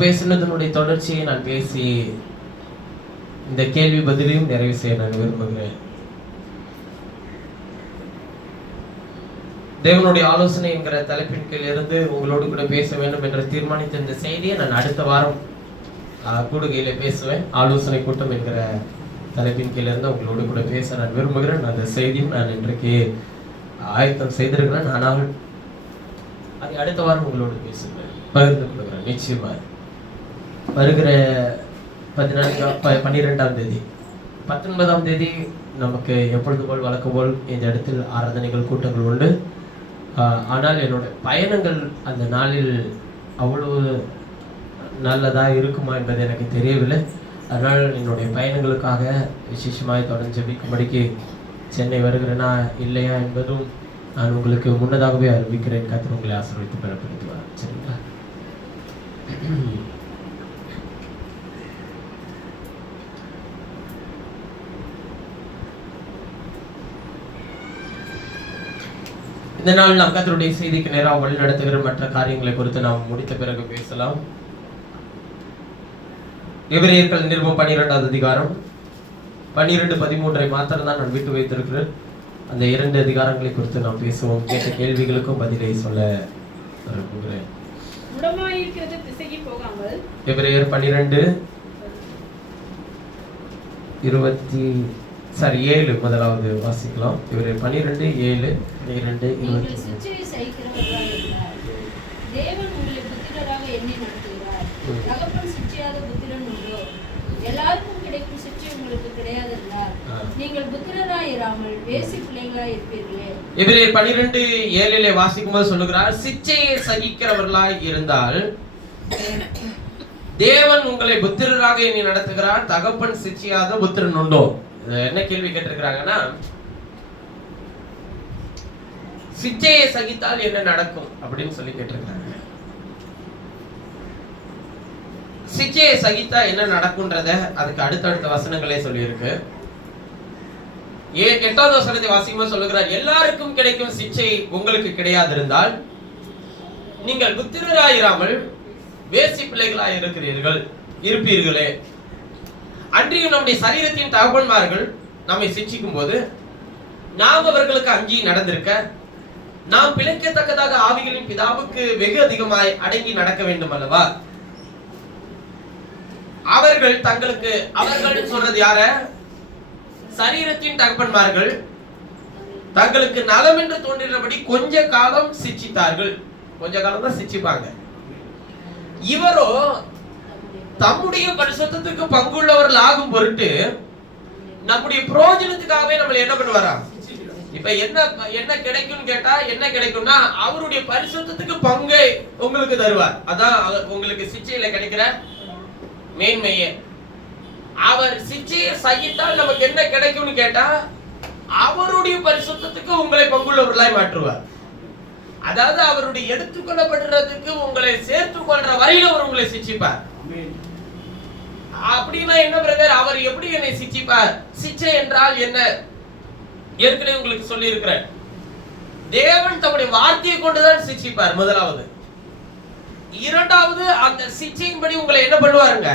பேசினதனுடைய தொடர்ச்சியை நான் பேசி இந்த கேள்வி பதிலையும் நிறைவு செய்ய நான் விரும்புகிறேன். தேவனுடைய ஆலோசனை என்கிற தலைப்பின் கீழ் இருந்து உங்களோடு கூட பேச வேண்டும் என்று தீர்மானித்த இந்த செய்தியை நான் அடுத்த வாரம் கூடுகையில பேசுவேன். ஆலோசனை கூட்டம் என்கிற தலைப்பின் கீழ் இருந்து உங்களோடு கூட பேச நான் விரும்புகிறேன். அந்த செய்தியும் நான் இன்றைக்கு ஆயத்தம் செய்திருக்கிறேன். ஆனால் அதை அடுத்த வாரம் உங்களோடு பேசுகிறேன், பகிர்ந்து கொள்கிறேன். நிச்சயமாக வருகிற 12ஆம் தேதி 19ஆம் தேதி நமக்கு எப்பொழுது போல் வழக்கம் போல் இந்த இடத்தில் ஆராதனைகள் கூட்டங்கள் உண்டு. ஆனால் என்னோட பயணங்கள் அந்த நாளில் அவ்வளவு நல்லதாக இருக்குமா என்பது எனக்கு தெரியவில்லை. அதனால் என்னுடைய பயணங்களுக்காக விசேஷமாக தொடர்ந்து ஜெபிக்கும்படிக்கு சென்னை வருகிறேனா இல்லையா என்பதும் நான் உங்களுக்கு முன்னதாகவே அறிவிக்கிறேன். கர்த்தர் உங்களை ஆசீர்வதித்து பலப்படுத்துவார். சரிங்களா? இந்த நாள் நாம் கர்த்தருடைய செய்திக்கு நேராக வழி நடத்துகிற மற்ற காரியங்களை குறித்து நாம் முடித்த பிறகு பேசலாம். எபிரேயர்கள் நிருபம் 12வது அதிகாரம் 12-13 மாத்திரம் தான் நான் விட்டு வைத்திருக்கிறேன். அந்த 2 அதிகாரங்களை குறித்து நாம் பேசுவோம். கேட்ட கேள்விகளுக்கும் பதிலை சொல்ல விரும்புகிறேன். எபிரேயர் 12:7 முதலாவது வாசிக்கலாம். இவரே 12:7 தேவன் உங்களை புத்திரராக எண்ணி நடத்துகிறார். தகப்பன் சிட்சியாத புத்திரன் உண்டோ? எல்லாருக்கும் கிடைக்கும் சிட்சி உங்களுக்கு கிடையாதென்றால் நீங்கள் புத்திரராயிராமல் வேசி பிள்ளைகளாய் இருப்பீர்களே. எபிரேயர் 12:7 வாசிக்கும்போது சொல்லுகிறார், சிட்சையை சகிக்கிறவர்களாய் இருந்தால் தேவன் உங்களை புத்திரராக எண்ணி நடத்துகிறார். தகப்பன் சிட்சியாத புத்திரன் உண்டோ? என்ன கேள்வி கேட்டிருக்கிறாங்கன்னா, சிட்சையை சகித்தால் என்ன நடக்கும் அப்படின்னு சொல்லி கேட்டிருக்காங்க. சிட்சையை சகித்தா என்ன நடக்கும்ன்றத அதுக்கு அடுத்தடுத்த வசனங்களே சொல்லியிருக்கு. 8வது வசனத்தை வாசிக்கும்போது சொல்லுகிறார், எல்லாருக்கும் கிடைக்கும் சிட்சை உங்களுக்கு கிடையாது இருந்தால் நீங்கள் புத்திரராயிராமல் வேசி பிள்ளைகளாய் இருப்பீர்களே. அன்றியும் நம்முடைய சரீரத்தின் தகப்பன்மார்கள் நம்மை சிட்சிக்கும் போது நாம் அவர்களுக்கு அஞ்சி நடந்திருக்க, நாம் பிழைக்கத்தக்கதாக ஆவிகளின் பிதாவுக்கு வெகு அதிகமாய் அடங்கி நடக்க வேண்டும் அல்லவா? அவர்கள் சொல்றது யார? சரீரத்தின் தகப்பன்மார்கள் தங்களுக்கு நலம் என்று தோன்றினபடி கொஞ்ச காலம் சிட்சித்தார்கள். கொஞ்ச காலம் தான் சிட்சிப்பாங்க. இவரோ தம்முடைய பரிசுத்தத்துக்கு பங்குள்ளவர்கள் ஆகும் பொருட்டு நம்முடைய பிரயோஜனத்துக்காகவே நம்மளை என்ன பண்ணுவாரா? இப்ப என்ன கிடைக்கும் கேட்டா என்ன கிடைக்கும்னா அவருடைய பரிசுத்தத்துக்கு பங்கை உங்களுக்கு தருவார். அதான் உங்களுக்கு சிட்சையில கிடைக்கிற மேன்மையே. அவர் சிட்சையை சகித்தால் நமக்கு என்ன கிடைக்கும்னு கேட்டா அவருடைய பரிசுத்தத்துக்கு உங்களை பங்குள்ளவர்களாய் மாற்றுவார். அதாவது அவருடைய எடுத்துக்கொள்ளப்படுறதுக்கு உங்களை சேர்த்துக் கொள்ற வரையில அவர் உங்களை சிட்சிப்பார். அப்படின்னா என்ன பிரதர், அவர் எப்படி என்னை சிட்சிப்பார்? சிட்சை என்றால் என்ன? ஏற்கனவே உங்களுக்கு சொல்லி இருக்கிறேன். தேவன் தம்முடைய வார்த்தையை கொண்டுதான் சிட்சிப்பார். முதலாவது. இரண்டாவது, அந்த சிட்சையின்படி உங்களை என்ன பண்ணுவாருங்க?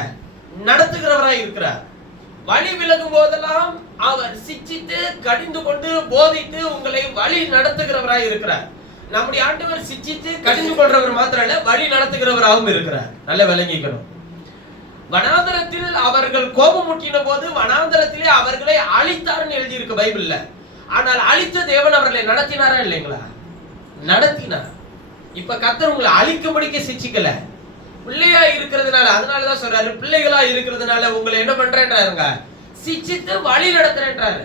நடத்துகிறவராய் இருக்கிறார். வழி விலகும் போதெல்லாம் அவர் சிட்சித்து கடிந்து கொண்டு போதித்து உங்களை வழி நடத்துகிறவராய் இருக்கிறார். நம்முடைய ஆண்டவர் சிட்சித்து கடிந்து கொள்றவர் மாத்திரம் இல்ல, வழி நடத்துகிறவராகவும் இருக்கிறார். நல்ல விளங்கிக்கணும். வனாந்தரத்தில் அவர்கள் கோபமூட்டின போது வனாந்தரத்திலே அவர்களை அழித்தார்னு எழுதியிருக்கு பைபிள்ல. ஆனால் அழித்த தேவன் அவர்களை நடத்தினாரா இல்லைங்களா? நடத்தினார். இப்ப கர்த்தர் உங்களை அழிக்கும்படிக்கு சிட்சிக்கல, பிள்ளையா இருக்கிறதுனால. அதனாலதான் சொல்றாரு, பிள்ளைகளா இருக்கிறதுனால உங்களை என்ன பண்றேன்றாருங்க? சிட்சித்து வழி நடத்துறேன்றாரு.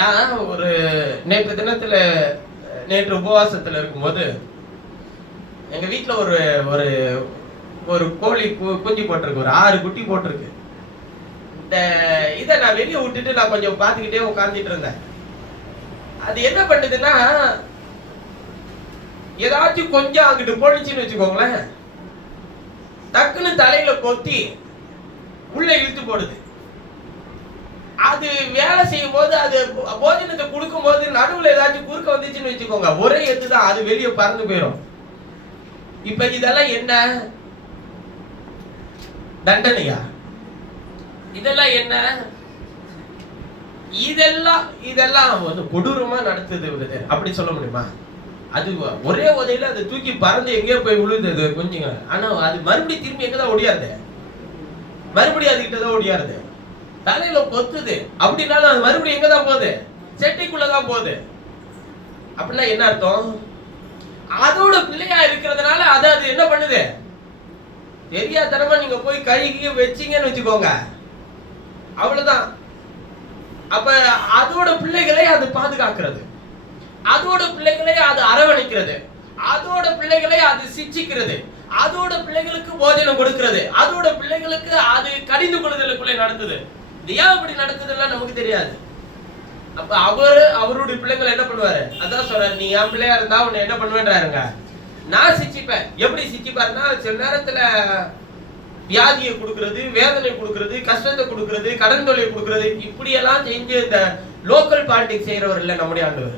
நான் ஒரு நேற்று உபவாசத்துல இருக்கும்போது எங்க வீட்டுல ஒரு கோழி குஞ்சு போட்டிருக்கு. ஒரு 6 குட்டி போட்டிருக்கு. இதை நான் வெளியே விட்டுட்டு நான் கொஞ்சம் பார்த்துக்கிட்டே உட்கார்ந்துட்டு இருந்தேன். அது என்ன பண்ணுதுன்னா, ஏதாச்சும் கொஞ்சம் அங்கிட்டு போடுச்சுன்னு வச்சுக்கோங்களேன், டக்குன்னு தலையில கொத்தி உள்ள இழுத்து போடுது. அது வேலை செய்யும் போது, அது போஜனத்தை கொடுக்கும் போது நடுவுல ஏதாச்சும் குறுக்க வந்துச்சுன்னு வச்சுக்கோங்க, ஒரே எத்து தான், அது வெளியே பறந்து போயிடும். இப்ப இதெல்லாம் என்ன தண்டனையா? இதெல்லாம் என்ன? இதெல்லாம் வந்து கொடூரமா நடத்துது அப்படி சொல்ல முடியுமா? அது ஒரே உதையில அது தூக்கி பறந்து எங்கேயோ போய் விழுது கொஞ்சம். ஆனா அது மறுபடியும் திரும்பி எங்கதான் ஓடியாருது, மறுபடியும் அதுகிட்டதான் ஓடியாருது, தலையில கொத்துது. அப்படின்னாலும் அது மறுபடியும் எங்கதான் போகுது? செட்டிக்குள்ளதான் போகுது. அப்படின்னா என்ன அர்த்தம்? அதோட பிள்ளையா இருக்கிறதுனால அது என்ன பண்ணுது? தெரியாதனமா நீங்க போய் கைக்கு வச்சீங்கன்னு வச்சுக்கோங்க, அவ்வளவுதான். அப்ப அதோட பிள்ளைகளை அது பாதுகாக்கிறது, அதோட பிள்ளைகளை அது அரவணைக்கிறது, அதோட பிள்ளைகளை அது சிச்சிக்கிறது, அதோட பிள்ளைகளுக்கு போஜனம் கொடுக்கிறது, அதோட பிள்ளைகளுக்கு அது கடிந்து கொள்ளுதலுக்குள்ளே நடத்துது. ஏன் அப்படி நடத்துதெல்லாம் நமக்கு தெரியாது. அப்ப அவருடைய பிள்ளைங்களை என்ன பண்ணுவாரு? அதான் சொல்றாரு, நீ என் பிள்ளையா இருந்தா உன்னை என்ன பண்ணுவேன்றாருங்க, நான் சிச்சிப்பேன். எப்படி சிச்சிப்பாருன்னா, சில நேரத்துல வியாதியை கொடுக்கிறது, வேதனை கொடுக்கிறது, கஷ்டத்தை கொடுக்கிறது, கடன் தொல்லை கொடுக்கிறது, இப்படியெல்லாம் செஞ்சு இந்த லோக்கல் பாலிடிக்ஸ் செய்யறவர் இல்ல நம்முடைய ஆண்டவர்.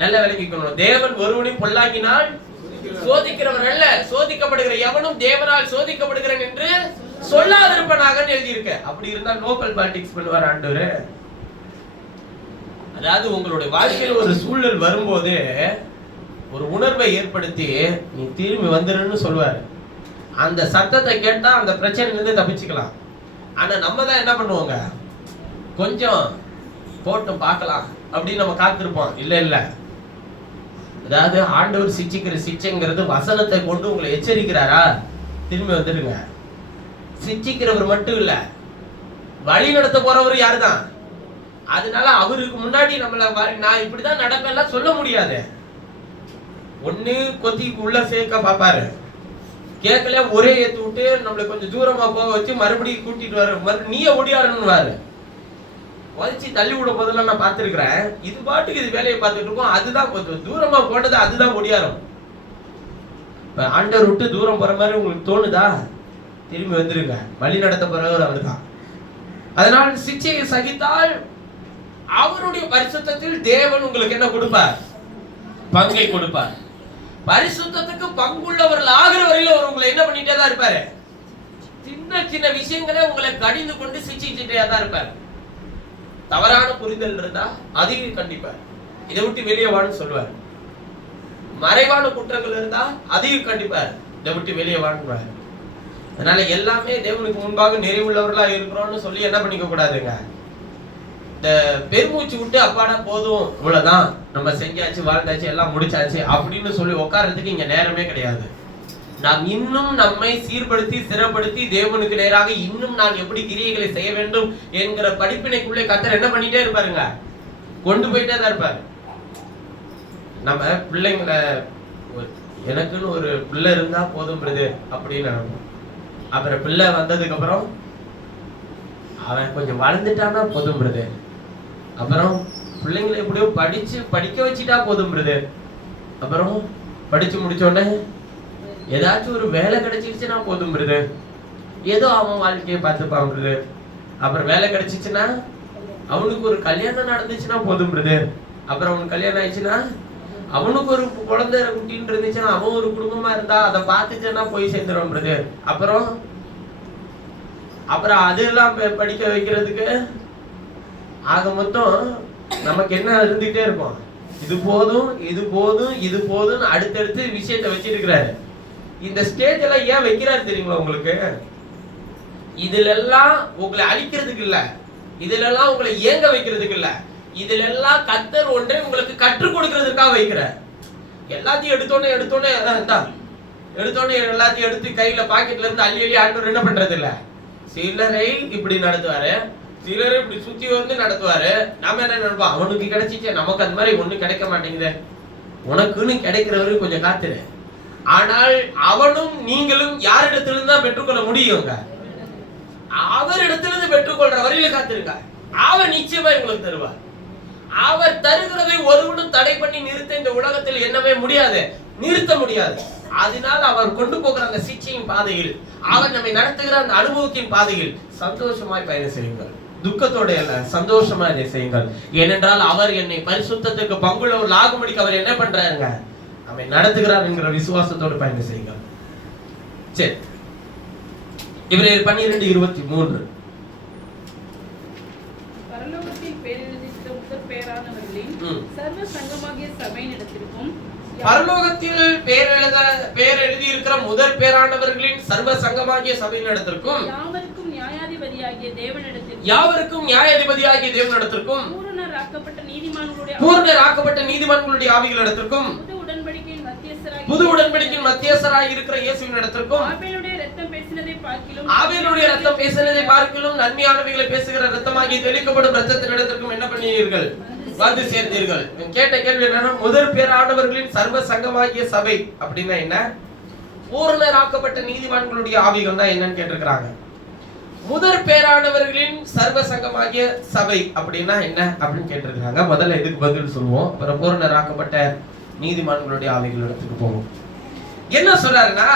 நல்ல விளங்கிக்கணும். தேவன் ஒருவனையும் பொல்லாக்கினால் சோதிக்கிறவர் அல்ல, சோதிக்கப்படுகிற எவனும் தேவனால் சோதிக்கப்படுகிறேன் என்று சொல்லாதிருப்பனாக எழுதியிருக்க. அப்படி இருந்தால் லோக்கல் பாலிடிக்ஸ் பண்ணுவார் ஆண்டவர். அதாவது உங்களுடைய வாழ்க்கையில் ஒரு சூழல் வரும்போது ஒரு உணர்வை ஏற்படுத்தி நீ திரும்பி வந்துருன்னு சொல்லுவாரு. அந்த சத்தத்தை கேட்டா அந்த பிரச்சனையிலிருந்து தப்பிச்சுக்கலாம். ஆனா நம்ம தான் என்ன பண்ணுவோங்க, கொஞ்சம் போட்டும் பார்க்கலாம் அப்படின்னு நம்ம காத்திருப்போம். இல்ல, அதாவது ஆண்டவர் சிச்சிக்கிற சிச்சைங்கிறது வசனத்தை கொண்டு உங்களை எச்சரிக்கிறாரா, திரும்பி வந்துடுங்க. சிச்சிக்கிறவர் மட்டும் இல்ல, வழி நடத்த போறவர் யாருதான். அதனால அவருக்கு முன்னாடி நம்மள நான் இப்படிதான் நடப்பேன் சொல்ல முடியாது. ஒண்ணு கொத்தி உள்ள சேர்க்க பாப்பாரு, கேட்கல ஒரே ஏத்து விட்டு நம்மளை கொஞ்சம் தூரமா போக வச்சு மறுபடியும் கூட்டிட்டு வர, நீயே ஓடியாருன்னு வச்சு தள்ளி விட போதெல்லாம் நான் பார்த்திருக்கிறேன். இது பாட்டுக்கு இது வேலையை பார்த்துட்டு இருக்கோம், அதுதான் கொஞ்சம் தூரமா போனது, அதுதான் ஓடியாரும். ஆண்டவர் விட்டு தூரம் போற மாதிரி உங்களுக்கு தோணுதா, திரும்பி வந்துருங்க. வழி நடத்த போறவர் அவர் தான். அதனால் சிச்சையை சகித்தால் அவருடைய பரிசுத்தத்தில் தேவன் உங்களுக்கு என்ன கொடுப்பார்? பங்கை கொடுப்பார். பரிசுத்தத்துக்கு பங்குள்ளவர்கள் ஆகிற வரையில அவர் உங்களை என்ன பண்ணிட்டே தான் இருப்பாரு. சின்ன சின்ன விஷயங்களை உங்களை கடிந்து கொண்டு சிச்சிக்கிட்டே தான் இருப்பார். தவறான புரிதல் இருந்தா அதையும் கண்டிப்பார், இதை விட்டு வெளியே வான்னு சொல்லுவார். மறைவான குற்றங்கள் இருந்தா அதையும் கண்டிப்பார், இதை விட்டு வெளியே வாங்குவார். அதனால எல்லாமே தேவனுக்கு முன்பாக நிறைவுள்ளவர்களா இருக்கிறோம்னு சொல்லி என்ன பண்ணிக்க கூடாதுங்க. இந்த பெருமூச்சு விட்டு அப்பாடா போதும், இவ்வளவுதான் நம்ம செஞ்சாச்சு, வாழ்ந்தாச்சு, எல்லாம் முடிச்சாச்சு அப்படின்னு சொல்லி உட்கார்றதுக்கு இங்க நேரமே கிடையாது. நாம் இன்னும் நம்மை சீர்படுத்தி சிறப்படுத்தி தேவனுக்கு நேராக இன்னும் நான் எப்படி கிரியைகளை செய்ய வேண்டும் என்கிற படிப்பினைக்குள்ளே கர்த்தர் என்ன பண்ணிட்டே இருப்பாருங்க, கொண்டு போயிட்டே தான் இருப்பாரு. நம்ம பிள்ளைங்களை எனக்குன்னு ஒரு பிள்ளை இருந்தா போதும் அப்படின்னு நினைப்போம். அப்புறம் பிள்ளை வந்ததுக்கு அப்புறம் அவன் கொஞ்சம் வளர்ந்துட்டானா போதும், அப்புறம் பிள்ளைங்களை எப்படியோ படிக்க வச்சுட்டா போதும், அப்புறம் படிச்சு முடிச்ச உடனே ஏதாச்சும் ஒரு வேலை கிடைச்சிருச்சுன்னா போதும், ஏதோ அவன் வாழ்க்கையை பார்த்துப்பான். அப்புறம் வேலை கிடைச்சிச்சுன்னா அவனுக்கு ஒரு கல்யாணம் நடந்துச்சுன்னா போதும், அப்புறம் அவனுக்கு கல்யாணம் ஆயிடுச்சுன்னா அவனுக்கு ஒரு குழந்தை குட்டின்னு இருந்துச்சுன்னா அவன் ஒரு குடும்பமா இருந்தா அதை பார்த்துச்சுன்னா போய் சேர்ந்துடும். அப்புறம் அதெல்லாம் படிக்க வைக்கிறதுக்கு ஆக மொத்தம் நமக்கு என்ன இருந்துகிட்டே இருக்கும், இது போதும் இது போதும் இது போதும் அடுத்தடுத்து விஷயத்தை வச்சிருக்கிறாரு. இந்த ஸ்டேஜ் எல்லாம் ஏன் வைக்கிறாரு தெரியுங்களா உங்களுக்கு? இதுல எல்லாம் உங்களை அழிக்கிறதுக்கு இல்ல, இதுல எல்லாம் உங்களை ஏங்க வைக்கிறதுக்கு இல்ல, இதுல எல்லாம் கர்த்தர் ஒன்றை உங்களுக்கு கற்றுக் கொடுக்கிறதுக்காக வைக்கிறார். எல்லாத்தையும் எடுத்தோன்னே எல்லாத்தையும் எடுத்து கையில பாக்கெட்ல இருந்து அள்ளி ஆண்டவர் என்ன பண்றது இல்ல. சிலரை இப்படி நடத்துவாரு, சிலரை இப்படி சுத்தி வந்து நடத்துவாரு. நாம என்ன நினைப்போம், அவனுக்கு கிடைச்சிச்சு, நமக்கு அந்த மாதிரி ஒண்ணு கிடைக்க மாட்டேங்குது. உனக்குன்னு கிடைக்கிறவரு கொஞ்சம் காத்துரு. ஆனால் அவனும் நீங்களும் யாரிடத்திலிருந்து தான் பெற்றுக்கொள்ள முடியுங்க, அவரிடத்திலிருந்து பெற்றுக்கொள்ற வரையில காத்திருக்க. அவர் நிச்சயமா உங்களுக்கு தருவார். அவர் தருகிறதை ஒருவனும் தடை பண்ணி நிறுத்த இந்த உலகத்தில் என்னவே முடியாது, நிறுத்த முடியாது. அதனால அவர் கொண்டு போகிற அந்த சிச்சையின் பாதையில், அவர் நம்மை நடத்துகிற அந்த அனுபவத்தின் பாதையில் சந்தோஷமாய் பயணம் செய்யுங்கள். துக்கத்தோட அல்ல, சந்தோஷமா இதை செய்யுங்கள். ஏனென்றால் அவர் என்னை பரிசுத்தத்துக்கு பங்குள்ளவர் ஆகும்படிக்கு அவர் என்ன பண்றாருங்க, நம்மை நடத்துகிறார் என்கிற விசுவாசத்தோடு பயணம் செய்யுங்க. சரி, இவரேர் 12:23 பரலோகத்தில் பேரெழுதியிருக்கிற முதற் பேரானவர்களின் சர்வ சங்கமாகிய சபையினிடத்திற்கும் பரலோகத்தில் பேர் எழுதி இருக்கிற முதற் பேரானவர்களின் சர்வ சங்கமாகிய சபையினிடத்திற்கும் யாவருக்கும் நியாயாதிபதியாகிய தேவனிடத்திற்கும் பூரணராக்கப்பட்ட நீதிமான்களுடைய ஆவிகளிடத்திற்கும் புது உடன்படிக்கையின் மத்தியஸ்தராய் இருக்கிற இயேசுவின் இடத்திற்கும் ஆபேலுடைய இரத்தம் பேசினதை பார்க்கிலும் நன்மையானவைகளை பேசுகிற இரத்தமாகிய தெளிக்கப்படும் இரத்தத்தின் இடத்திற்கும் என்ன பண்ணீர்கள்? வந்து சேர்ந்தீர்கள். கேட்ட கேள்வி என்னன்னா, முதற் பேரானவர்களின் சர்வ சங்கமாகிய சபை அப்படின்னா என்ன? பூரணராக்கப்பட்ட நீதிமான்களுடைய ஆவிகள்னா என்னன்னு கேட்டிருக்கிறாங்க. முதற் பேரானவர்களின் சர்வ சங்கமாகிய சபை அப்படின்னா என்ன அப்படின்னு கேட்டிருக்கிறாங்க. முதல்ல இதுக்கு பதில் சொல்லுவோம், அப்புறம் பூரணராக்கப்பட்ட நீதிமான்களுடைய ஆவிகள் இடத்துக்கு போவோம். என்ன சொல்றாருன்னா,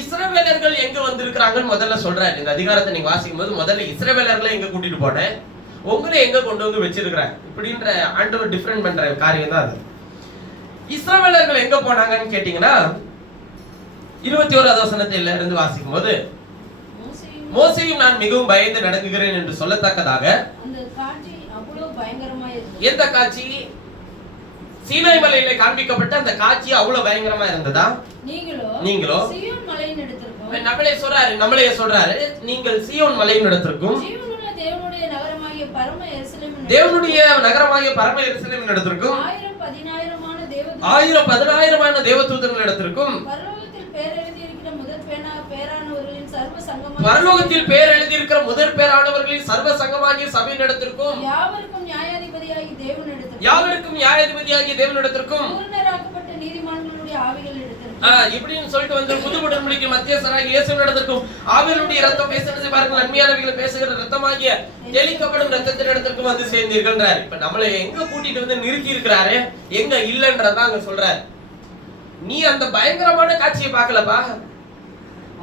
இஸ்ரவேலர்கள் எங்க வந்திருக்கிறாங்கன்னு முதல்ல சொல்றாரு. இந்த அதிகாரத்தை நீங்க வாசிக்கும் போது முதல்ல இஸ்ரவேலர்களை எங்க கூட்டிட்டு போனேன், உங்களை எங்க கொண்டு வந்து வச்சிருக்கிறேன் இப்படின்ற ஆண்டவர் டிஃபரெண்ட் பண்ற காரியம் தான் அது. இஸ்ரவேலர்கள் எங்க போனாங்கன்னு கேட்டீங்கன்னா 21வது வசனத்தில இருந்து வாசிக்கும் போது, மோசேயும் நான் மிகவும் பயந்து நடக்குகிறேன் என்று சொல்லத்தக்கதாக அந்த காட்சி அவ்வளவு பயங்கரமா இருந்தது. எந்த காட்சி? சீனாய் மலையிலே காண்பிக்கப்பட்ட அந்த காட்சி அவ்வளவு பயங்கரமா இருந்ததா? நீங்களோ சீயோன் மலையின் இடத்திற்கும், நம்மளே சொல்றாரு நீங்கள் சீயோன் மலையின் இடத்திற்கும் தேவனுடைய நகரமாகிய பரம எருசலேமின் இடத்திற்கும் 1000-10,000மான தேவதூதர்கள் இடத்திற்கும் பரலோகத்தில் பேர் எழுதியிருக்கிற முதற் பேரானவர்களின் சர்வ சங்கமாகிய சபையின் இடத்திற்கும் யாவருக்கும் நியாயாதிபதியாகிய தேவனிடத்திற்கும் பூரணராக்கப்பட்ட நீதிமான்களுடைய ஆவிகளிடத்திற்கும் இப்படின்னு சொல்லிட்டு வந்து புது உடன்படிக்கை மத்தியஸ்தராகிய இயேசுவினிடத்திற்கும் ஆபேலுடைய இரத்தம் பேசினதை பாருங்கள், நன்மையானவைகளை பேசுகிற இரத்தமாகிய தெளிக்கப்படும் இரத்தத்தின் இடத்திற்கும் வந்து சேர்ந்தீர்கள்ன்றார். இப்ப நம்மளை எங்க கூட்டிட்டு வந்து நிறுத்தி இருக்கிறாரு, எங்க இல்லன்றதான் அங்க சொல்றாரு. நீ அந்த பயங்கரமான காட்சியை பார்க்கலப்பா,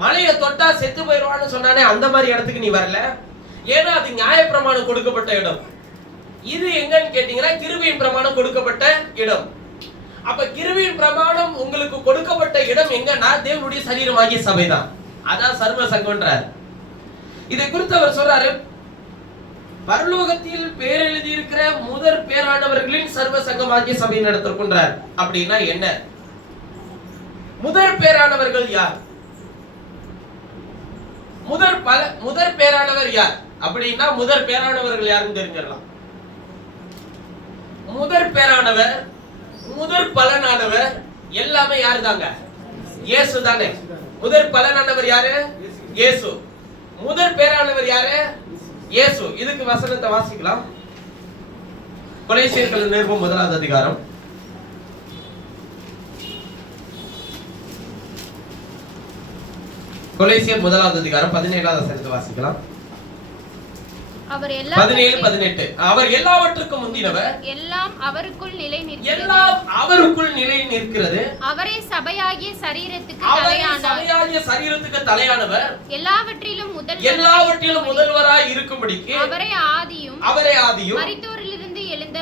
மலையை தொட்டா செத்து போயிடுவான்னு சொன்னானே அந்த மாதிரி இடத்துக்கு நீ வரல. ஏன்னா அது நியாயப்பிரமாணம் கொடுக்கப்பட்ட இடம். இது எங்கன்னு கேட்டீங்கன்னா கிருபையின் பிரமாணம் கொடுக்கப்பட்ட இடம். அப்ப கிருபையின் பிரமாணம் உங்களுக்கு கொடுக்கப்பட்ட இடம் எங்கன்னா தேவனுடைய சரீரமாகிய சபைதான். அதான் சர்வ சங்கம்ன்றார். இதை குறித்து அவர் சொல்றாரு, பரலோகத்தில் பேர் எழுதி இருக்கிற முதற் பேரானவர்களின் சர்வ சங்கமாகிய சபையின் இடத்திற்குன்றார். அப்படின்னா என்ன? முதற் பேரானவர்கள் யார்? முதற் பேரானவர் யார் அப்படின்னா முதற் பேரானவர்கள் யாருன்னு தெரிஞ்சிடலாம். முதற் பேரானவர், முதற் பலனானவர் எல்லாமே யாரு தாங்க? இயேசு தானே. முதற் பலனானவர் யாரு? இயேசு. முதற் பேரானவர் யாரு? இயேசு. இதுக்கு வசனத்தை வாசிக்கலாம். கொலைசீர்கள் நிருபம் 1வது அதிகாரம். கொலைசியர் 1வது அதிகாரம் 17வது வசனத்தை வாசிக்கலாம். 17-18. அவர் எல்லாவற்றுக்கும் முந்தினவர், எல்லாம் அவருக்குள் நிலை நிற்கிறது, அவரே சபையாகிய சரீரத்துக்கு தலையானவர், எல்லாவற்றிலும் முதல்வராய் இருக்கும்படிக்கு அவரே ஆதியும் மரித்தோரிலிருந்து எழுந்த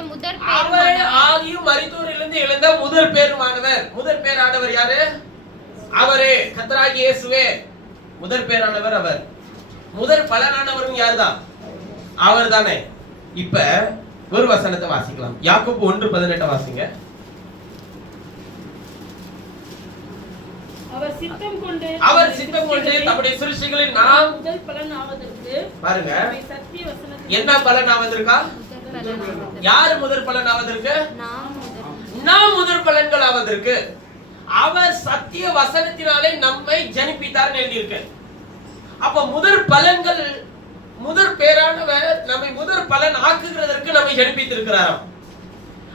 முதற் பேருமானவர். முதற் பேரானவர் யாரு? அவரே கர்த்தராகிய இயேசுவே முதற் பேரானவர். அவர் முதற் பலனானவரும் யாருதான்? அவர் தானே. இப்ப ஒரு வசனத்தை வாசிக்கலாம். யாக்கோபு 1:18 வாசிங்க. அவர் சித்தம் கொண்டு தம்முடைய சிருஷ்டிகளில் நாம் முதல் பலன் ஆவதற்கு, பாருங்க சத்திய வசனத்தில் என்ன பலன் ஆவதற்கா? யார் முதற் பலன் ஆவதற்கு? நாம் முதற் பலன்கள் ஆவதற்கு. அவர் சத்திய வசனத்தினாலே நம்மை ஜனிப்பித்தார் எழுதியிருக்கு. அப்ப முதற் பலன்கள், முதற் பேரானவர் நம்மை முதற் பலன் ஆக்குகிறதற்கு நம்மை ஜனிப்பித்திருக்கிறாராம்.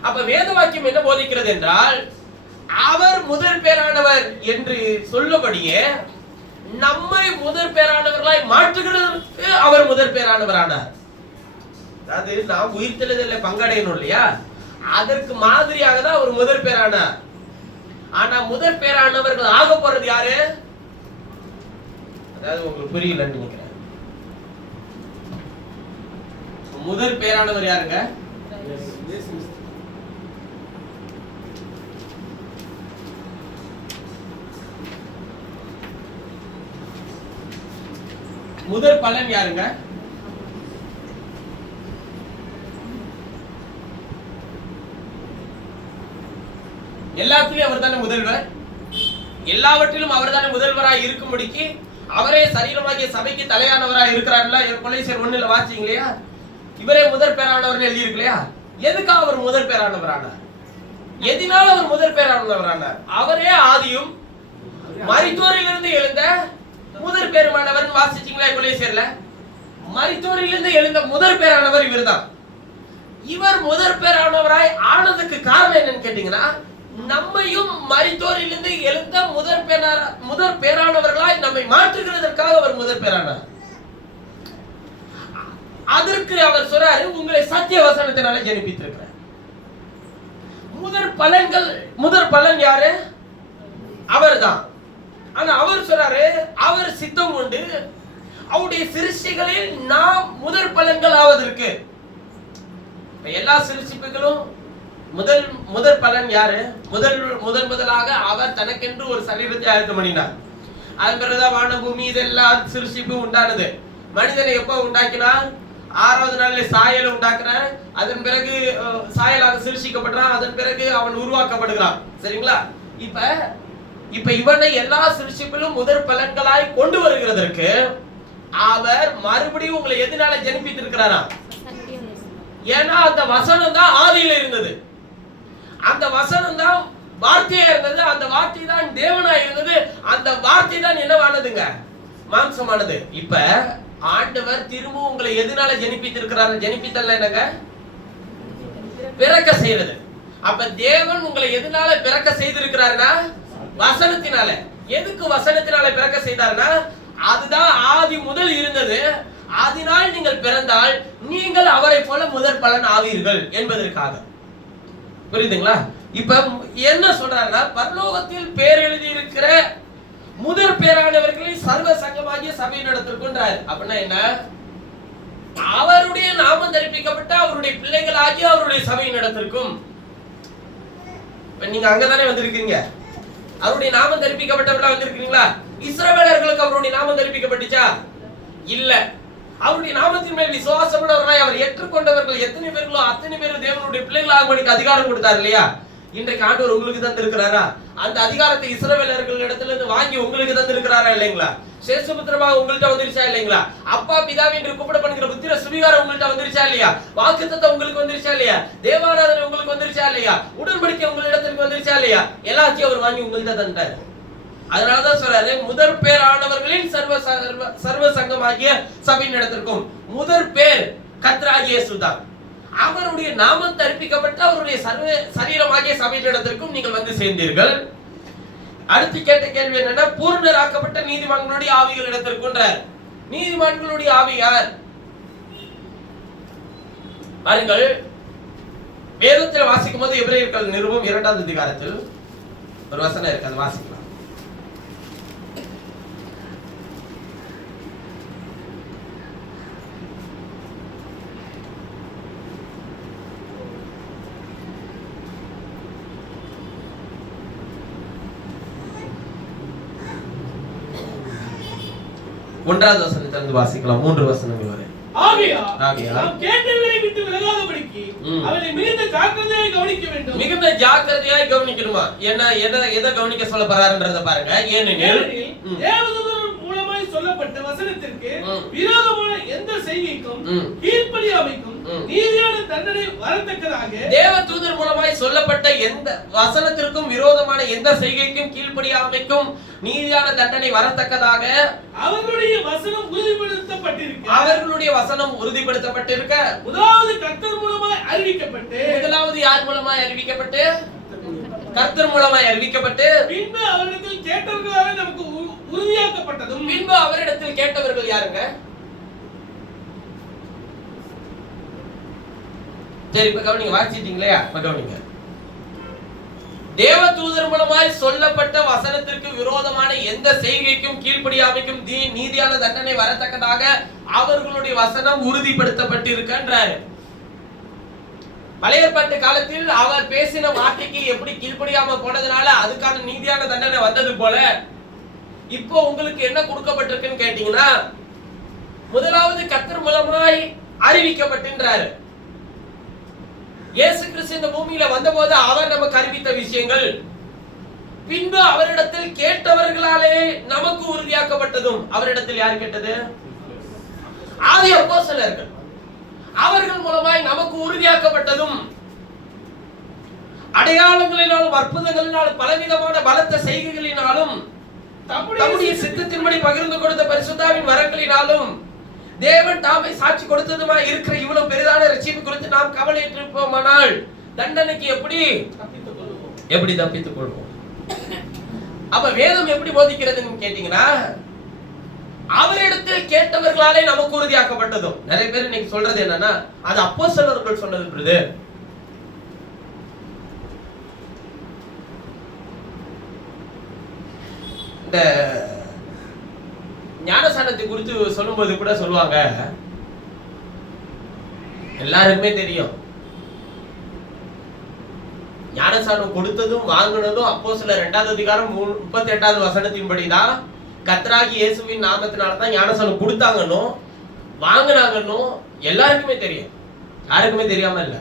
அப்ப வேத வாக்கியம் என்ன போதிக்கிறது என்றால், அவர் முதற் பேரானவர் என்று சொல்லபடியே நம்மை முதற் பேரானவர்களாய் மாற்றுகிறதற்கு அவர் முதற் பேரானவர் ஆனார். அதாவது நாம் உயிர்த்தெழுதலில் பங்கடையணும் இல்லையா, அதற்கு மாதிரியாக தான் அவர் முதற் பேரானார். ஆனா முதற் பேரானவர்கள் ஆக போறது யாரு? அதாவது உங்களுக்கு புரியலன்னு நினைக்கிறேன். முதற் பேரானவர் யாருங்க? முதற் பலன் யாருங்க? எல்லாத்திலும் அவர் தானே முதல்வர். எல்லாவற்றிலும் அவர் தானே முதல்வராய் இருக்கும்படிக்கு அவரே சரீரமாகிய சபைக்கு தலையானவராய் இருக்கிறார்ல. கொலைசர் 1 வாசிங்க இல்லையா? இவரே முதற் பேரானவர் எழுதி இருக்கு இல்லையா? எதுக்காக அவர் முதற் பேரானவரானார்? எதனால அவர் முதற் பேரானவரானார்? அவரே ஆதியும் மரித்தோரிலிருந்து எழுந்த முதற் பேருமானவர் வாசிச்சீங்களா? கொலைசர்ல மரித்தோரிலிருந்து எழுந்த முதற் பேரானவர் இவர்தான். இவர் முதற் பேரானவராய் ஆனதுக்கு காரணம் என்னன்னு கேட்டீங்கன்னா, நம்மையும் மரித்தோரிலிருந்து எழுந்த முதற் பேரானவர்களாய் நம்மை மாற்றுகிறதற்காக அவர் முதற் பேரானார். அதற்கு அவர் சொல்றாரு, உங்களை சத்திய வசனத்தினால ஜெனிப்பித்திருக்கிறார். முதற் பலன் யாரு? அவர்தான். ஆனா அவர் சொல்றாரு, அவர் சித்தம் உண்டு அவருடைய சிருஷ்டிகளில் நாம் முதற் பலன்கள் ஆவதற்கு. எல்லா சிருஷ்டிப்புகளும் முதற் பலன் யாரு? முதலாக அவர் தனக்கென்று ஒரு சரீரத்தை ஆயத்தம் பண்ணினார். அதன் பிறகுதான் வான பூமி இதெல்லாம் சிருஷ்டிப்பு உண்டானது. மனிதனை எப்ப உண்டாக்கினார்? 6வது நாள்ல சாயலை உண்டாக்குறார். அதன் பிறகு சாயலாக சிருஷ்டிக்கப்பட்டான். அதன் பிறகு அவன் உருவாக்கப்படுகிறான். சரிங்களா? இப்ப இவனை எல்லா சிருஷ்டிப்பிலும் முதற் பலன்களாய் கொண்டு வருகிறதற்கு அவர் மறுபடியும் உங்களை எதனால ஜெனிப்பித்திருக்கிறாரா? ஏன்னா அந்த வசனம் தான் ஆதியில இருந்தது. அந்த வசனம் தான் வார்த்தையா இருந்தது. அந்த வார்த்தை தான் தேவனா இருந்தது. அந்த வார்த்தை தான் என்னவானதுங்க? மாம்சமானது. இப்ப ஆண்டவர் திரும்ப உங்களை எதனால ஜெனிப்பித்திருக்கிறாரு? ஜெனிப்பித்தல் என்னங்க? பிறக்க செய்யறது. அப்ப தேவன் உங்களை எதனால பிறக்க செய்திருக்கிறாருன்னா வசனத்தினால. எதுக்கு வசனத்தினால பிறக்க செய்தார்னா, அதுதான் ஆதி முதல் இருந்தது. அதனால் நீங்கள் பிறந்தால் நீங்கள் அவரை போல முதற் பலன் ஆவீர்கள் என்பதற்காக. புரியுதுங்களா? இப்ப என்ன சொல்றாருன்னா, பரலோகத்தில் பேர் எழுதி இருக்கிற முதற் பேரானவர்களை சர்வ சங்கமாகிய சபை நடத்திருக்கின்றார். அப்படின்னா என்ன? அவருடைய நாமம் தரிப்பிக்கப்பட்ட அவருடைய பிள்ளைகளாகிய அவருடைய சபை நடத்திருக்கும். நீங்க அங்கதானே வந்திருக்கீங்க. அவருடைய நாமம் தரிப்பிக்கப்பட்டவர்களா வந்திருக்கீங்களா? இஸ்ரவேலர்களுக்கு அவருடைய நாமம் தரிப்பிக்கப்பட்டுச்சா? இல்ல. அவருடைய நாமத்தின் மேல் விசுவாசம் உள்ளவர்களாய் அவர் ஏற்றுக்கொண்டவர்கள் எத்தனை பேர்களோ அத்தனை பேரும் தேவனுடைய பிள்ளைகளாக அதிகாரம் கொடுத்தார் இல்லையா? இன்றைக்கு ஆண்டவர் உங்களுக்கு தந்திருக்கிறாரா? அந்த அதிகாரத்தை இஸ்ரவேலர்கள் இடத்துல இருந்து வாங்கி உங்களுக்கு தந்திருக்கிறாரா இல்லைங்களா? சேஷபுத்திரமாக உங்கள்கிட்ட வந்துருச்சா இல்லைங்களா? அப்பா பிதாவி என்று கூப்பிடப்படுகிற புத்திர சுவிகாரம் உங்கள்கிட்ட வந்துருச்சா இல்லையா? வாக்குத்தத்தம் உங்களுக்கு வந்துருச்சா இல்லையா? தேவாராதனை உங்களுக்கு வந்துருச்சா இல்லையா? உடன்படிக்கை உங்களிடத்திற்கு வந்துருச்சா இல்லையா? எல்லாத்தையும் அவர் வாங்கி உங்கள்கிட்ட தந்தார். அதனாலதான் சொல்றாரு, முதற் பேரானவர்களின் சர்வ சங்கமாகிய சபை நடத்திருக்கும். முதற் பேர் கர்த்தராகிய இயேசுதான். அவருடைய நாமம் தரிப்பிக்கப்பட்ட அவருடைய சரீரமாகிய சபை நடத்திருக்கும் நீங்கள் வந்து சேர்ந்தீர்கள். அடுத்து கேட்ட கேள்வி என்னன்னா, பூர்ணராக்கப்பட்ட நீதிமான்களுடைய ஆவிகள் இடத்திற்குன்றார். நீதிமான்களுடைய ஆவி யார்? பாருங்கள், வேதத்தில் வாசிக்கும் போது எபிரேயர்கள் நிருபம் 2வது அதிகாரத்தில் ஒரு வசனம் இருக்கு, அதை வாசிக்கலாம். ஒன்றாவது வசனத்திலிருந்து வாசிக்கலாம். 3 வசனங்கள் வரை. நாம் கேட்டவர்களை விட்டு விலகாதபடிக்கு அவரை மிகுந்த ஜாக்கிரதையாய் கவனிக்க வேண்டும். மிகுந்த ஜாக்கிரதையாய் கவனிக்கணுமா? எதை கவனிக்க சொல்ல போறாருன்றத பாருங்க. ஏனெனில் தேவதூதர் மூலமாய் சொல்லப்பட்ட வசனத்திற்கு விரோதமான எந்த செய்கைக்கும் கீழ்ப்படியாமைக்கும் நீதியான தண்டனை வரத்தக்கதாக, தேவதூதர் மூலமாய் சொல்லப்பட்ட எந்த வசனத்திற்கும் விரோதமான எந்த செய்கைக்கும் கீழ்ப்படியாமைக்கும் நீதியான தண்டனை வரத்தக்கதாக அவர்களுடைய வசனம் உறுதிப்படுத்தப்பட்டிருக்க முதலாவது கர்த்தர் மூலமாய் அறிவிக்கப்பட்டு, முதலாவது யார் மூலமாய் அறிவிக்கப்பட்டு? கர்த்தர் மூலமாய் அறிவிக்கப்பட்டு, பின்பு அவரிடத்தில் கேட்டவர்களாக நமக்கு உறுதியாக்கப்பட்டதும். பின்பு அவரிடத்தில் கேட்டவர்கள் யாருங்க? சரி, இப்ப கவனிங்க. வாசிட்டீங்களா? இப்ப கவனிங்க. தேவதூதர் மூலமாய் சொல்லப்பட்ட வசனத்திற்கு விரோதமான எந்த செய்கைக்கும் கீழ்ப்படியாமைக்கும் நீதியான தண்டனை வரத்தக்கதாக அவர்களுடைய வசனம் உறுதிப்படுத்தப்பட்டிருக்கின்றார். பழைய ஏற்பாட்டு காலத்தில் அவர் பேசின வார்த்தைக்கு எப்படி கீழ்ப்படியாம போனதுனால அதுக்கான நீதியான தண்டனை வந்தது போல இப்போ உங்களுக்கு என்ன கொடுக்கப்பட்டிருக்குன்னு கேட்டீங்கன்னா, முதலாவது கர்த்தர் மூலமாய் அறிவிக்கப்பட்டிருக்கிறார். இயேசு கிறிஸ்து இந்த பூமியில வந்தபோது அவர் நமக்கு அறிவித்த விஷயங்கள், பின்பு அவரிடத்தில் கேட்டவர்களாலே நமக்கு உறுதியாக்கப்பட்டதும். அவரிடத்தில் யார் கேட்டது? ஆதி அப்போஸ்தலர்கள். அவர்கள் மூலமாய் நமக்கு உறுதியாக்கப்பட்டதும், அடையாளங்களினாலும் அற்புதங்களினாலும் பலவிதமான பலத்த செய்கைகளினாலும் தம்முடைய சித்தத்தின்படி பகிர்ந்து கொடுத்த பரிசுத்தாவின் வரங்களினாலும் தேவன் தாமே சாட்சி கொடுத்ததுமாய் இருக்கிற இவ்வளவு பெரிதான ரட்சிப்பு குறித்து நாம் கவலையற்றிருப்போமானால் தண்டனைக்கு எப்படி தப்பித்துக் கொள்வோம்? அப்ப வேதம் எப்படி போதிக்கிறதுன்னு கேட்டீங்கன்னா, அவரிடத்தில் கேட்டவர்களாலே நமக்கு உறுதியாக்கப்பட்டதும். நிறைய பேர் இன்னைக்கு சொல்றது என்னன்னா, அது அப்போஸ்தலர்கள் சொன்னது. இந்த ஞானசானத்தை குறித்து சொல்லும்போது கூட சொல்லுவாங்க, எல்லாருக்குமே தெரியும் ஞானசானம் கொடுத்ததும் வாங்கினதும் அப்போஸ்தலர் 2ஆம் அதிகாரம் 38வது வசனத்தின்படிதான். கர்த்தராகி இயேசுவின் நாமத்தினாலதான் ஞானசானம் கொடுத்தாங்கன்னு வாங்கினாங்கன்னு எல்லாருக்குமே தெரியும். யாருக்குமே தெரியாம இல்ல.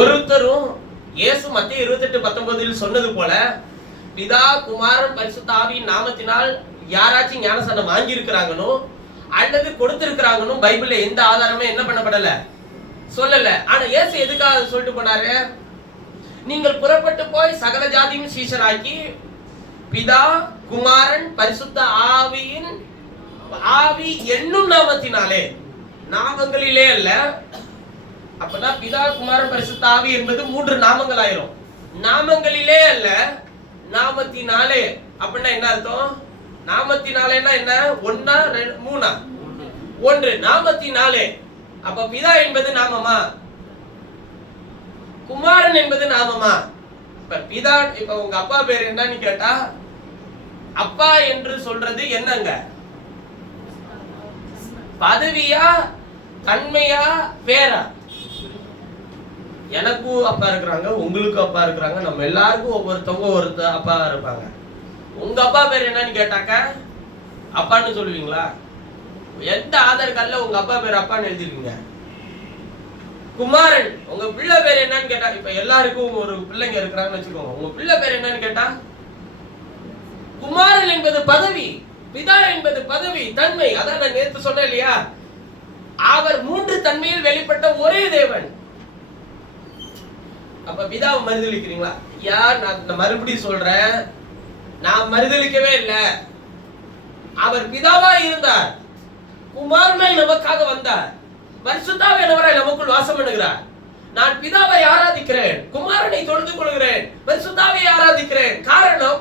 ஒருத்தரும் இயேசு மத்தேயு 28:19 சொன்னது போல பிதா குமாரன் பரிசுத்த ஆவியின் நாமத்தினால் யாராச்சும் ஞானசானம் வாங்கி இருக்கிறாங்கன்னு அல்லது கொடுத்திருக்கிறாங்கன்னு பைபிள்ல எந்த ஆதாரமே என்ன பண்ணப்படல, சொல்லல. ஆனா இயேசு எதுக்காக சொல்லிட்டு போனாரு? நீங்கள் புறப்பட்டு போய் சகல ஜாதியும் சீஷராக்கி பிதா குமாரன் பரிசுத்த ஆவியின் ஆவி என்னும் நாமத்தினாலே, நாமங்களிலே அல்ல. அப்பனா பிதா குமாரன் பரிசுத்த ஆவி என்பது 3 நாமங்கள் ஆயிரும். நாமங்களிலே அல்ல, நாமத்தினாலே. அப்படின்னா என்ன அர்த்தம்? நாமத்தினாலேன்னா என்ன? 1 2 3 1 நாமத்தினாலே. அப்ப பிதா என்பது நாமமா, குமாரன் என்பது நாமமா? இப்ப பிதா, இப்ப உங்க அப்பா பேர் என்னன்னு கேட்டா அப்பா என்று சொல்றது என்னங்க? பதவியா, தன்மையா, பேரா? எனக்கும் அப்பா இருக்கிறாங்க, உங்களுக்கும் அப்பா இருக்கிறாங்க, நம்ம எல்லாருக்கும் ஒவ்வொருத்தவங்க ஒருத்தர் அப்பா இருப்பாங்க. உங்க அப்பா பேர் என்னன்னு கேட்டாக்க அப்பான்னு சொல்லுவீங்களா? எந்த ஆதார் கார்டுல உங்க அப்பா பேர் அப்பான்னு எழுதிருக்கீங்க? குமாரன். உங்க பிள்ளை பேர் என்னன்னு கேட்டா, இப்ப எல்லாருக்கும் ஒரு பிள்ளைங்க இருக்கிறாங்கன்னு வச்சுக்கோங்க, உங்க பிள்ளை பேர் என்னன்னு கேட்டா குமாரன் என்பது பதவி, பிதா என்பது பதவி, தன்மை. அதான் நான் நேத்து சொன்னேன் இல்லையா, அவர் 3 தன்மையில் வெளிப்பட்ட ஒரே தேவன். அப்ப பிதாவை மறுதலிக்கிறீங்களா? யார்? நான் மறுபடியும் சொல்றேன், நான் மறுதலிக்கவே இல்லை. அவர் பிதாவா இருந்தார், குமாரனாய் நமக்காக வந்தார், பரிசுத்தாவியானவராய் நமக்குள் வாசம் பண்ணுகிறார். நான் பிதாவை ஆராதிக்கிறேன், குமாரனை தொழுது கொள்கிறேன், பரிசுத்தாவை ஆராதிக்கிறேன். காரணம்,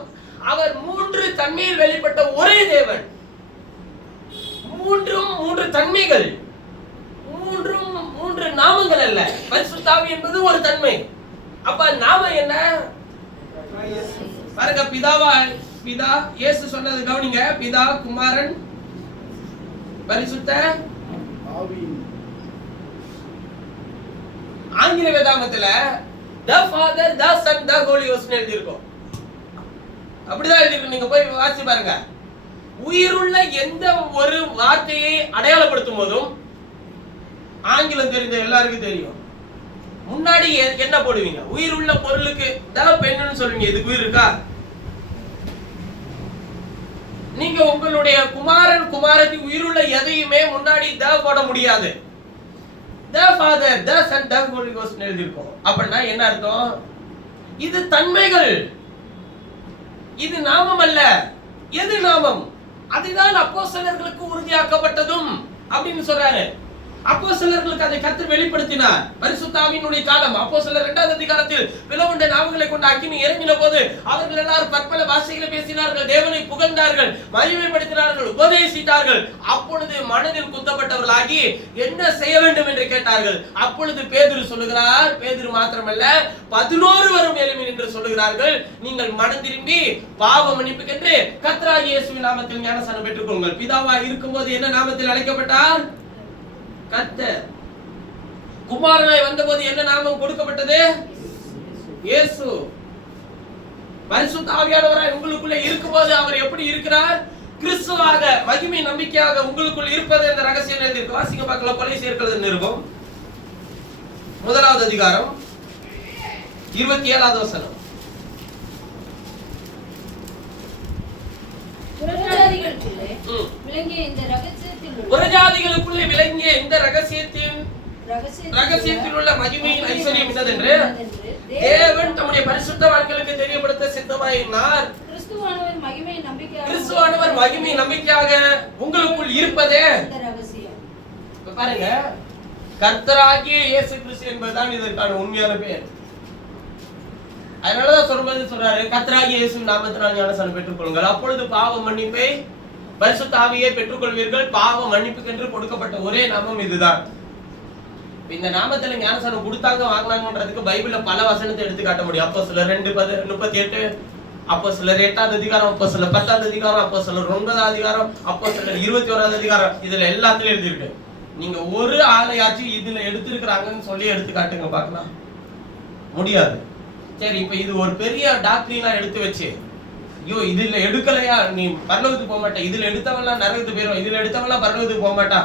அவர் 3 தன்மையில் வெளிப்பட்ட ஒரே தேவன். 3 தன்மைகள், 3 நாமங்கள் அல்ல. பரிசுத்தாவி என்பது ஒரு தன்மை. அப்ப நாம என்ன பாருங்க, பிதாவா, பிதா இயேசு சொன்னது கவனிங்க, பிதா குமாரன் பரிசுத்த ஆவி. ஆங்கில வேதாகமத்துல the father, the son, the holy ghost எழுதி இருக்கும். அப்படிதான் எழுதி இருக்கு, நீங்க போய் வாசி பாருங்க. உயிருள்ள எந்த ஒரு வார்த்தையை அடையாளப்படுத்தும் போதும், ஆங்கிலம் தெரிந்த எல்லாருக்கும் தெரியும், முன்னாடி என்ன போடுவீங்க? உயிருள்ள பொருளுக்கு த பெண்ணுன்னு சொல்லுவீங்க. இதுக்கு உயிர் இருக்கா? நீங்க உங்களுடைய குமாரன் குமாரத்தி உயிருள்ள எதையுமே முன்னாடி த போட முடியாது. the father, the son, the holy ghost எழுதி இருக்கும். அப்படின்னா என்ன அர்த்தம்? இது தன்மைகள், இது நாமம் அல்ல. எது நாமம்? அதுதான் அப்போஸ்தலர்களுக்கு உறுதியாக்கப்பட்டதும் அப்படின்னு சொல்றாரு. அப்போஸ்தலர்களுக்கு அதை கர்த்தர் வெளிப்படுத்தினார். பரிசுத்த ஆவியினுடைய காலம். அப்போஸ்தலர் 2ஆம் அதிகாரத்தில் பிளவுண்ட நாவுகளை கொண்டு அக்கினி இறங்கின போது அவர்கள் எல்லாரும் பற்பல பாஷைகளை பேசினார்கள், தேவனை புகழ்ந்தார்கள், மகிமைப்படுத்தினார்கள், உபதேசித்தார்கள். அப்பொழுது மனதில் குத்தப்பட்டவர்களாகி என்ன செய்ய வேண்டும் என்று கேட்டார்கள். அப்பொழுது பேதுரு சொல்லுகிறார், பேதுரு மாத்திரமல்ல 11 எழும்பி நின்று சொல்லுகிறார்கள், நீங்கள் மனம் திரும்பி பாவ மன்னிப்புக்கென்று கர்த்தராகிய இயேசுவின் நாமத்தில் ஞானஸ்நானம் பெற்றுக்கொள்ளுங்கள். பிதாவாய் இருக்கும்போது என்ன நாமத்தில் அழைக்கப்பட்டார்? கர்த்தர். குமாரனாய் வந்தபோது என்ன நாமம் கொடுக்கப்பட்டது? இயேசு. பரிசுத்த ஆவியானவராய் உங்களுக்குள்ளே இருக்கும்போது அவர் எப்படி இருக்கிறார்? கிறிஸ்துவாக மகிமை நம்பிக்கையாக உங்களுக்குள் இருப்பது இந்த ரகசியம் எழுதியிருக்கு. வாசிங்க பார்க்கலாம். கொலோசியர்கள் நிருபம் 1வது அதிகாரம் 27வது வசனம். புறஜாதிகளுக்குள்ளே விளங்கிய இந்த ரகசியத்தில் உள்ள மகிமையின் ஐஸ்வர்யம் என்னதென்று தேவன் தம்முடைய பரிசுத்தவான்களுக்கு தெரியப்படுத்த சித்தமாயினார். கிறிஸ்துவானவர் மகிமை நம்பிக்கையாக உங்களுக்குள் இருப்பதே இந்த ரகசியம். பாருங்க, கர்த்தராகிய இயேசு கிறிஸ்து என்பதுதான் இதற்கான உண்மையான பெயர். அதனாலதான் சொல்றாரு, கர்த்தராகிய இயேசு நாமத்தினால் ஞானஸ்நானம் பெற்றுக் கொள்ளுங்கள், அப்பொழுது பாவ மன்னிப்பை பரிசுத்த ஆவியை பெற்றுக் கொள்வீர்கள். பாவ மன்னிப்புக்கென்று கொடுக்கப்பட்ட ஒரே நாமம் இதுதான். இந்த நாமத்துல ஞானஸ்நானம் கொடுத்தாங்க வாங்கினாங்கன்றதுக்கு பைபிள்ல பல வசனத்தை எடுத்து காட்ட முடியும். அப்போஸ்தலர் 2:38, அப்போஸ்தலர் 8வது அதிகாரம், அப்போஸ்தலர் 10வது அதிகாரம், அப்போஸ்தலர் 9வது அதிகாரம், அப்போஸ்தலர் 21வது அதிகாரம், இதுல எல்லாத்துலயும் எழுதியிருக்கு. நீங்க ஒரு ஆளையாச்சும் இதுல எடுத்திருக்கிறாங்கன்னு சொல்லி எடுத்து காட்டுங்க பார்க்கலாம். முடியாது. சரி, இப்ப இது ஒரு பெரிய டாக்டரினா எடுத்து வச்சு, ஐயோ இதுல எடுக்கலையா நீ பரலோகத்துக்கு போக மாட்டா, இதுல எடுத்தவெல்லாம் நரகத்துக்கு போயிடும், இதுல எடுத்தவெல்லாம் பரலோகத்துக்கு போக மாட்டா,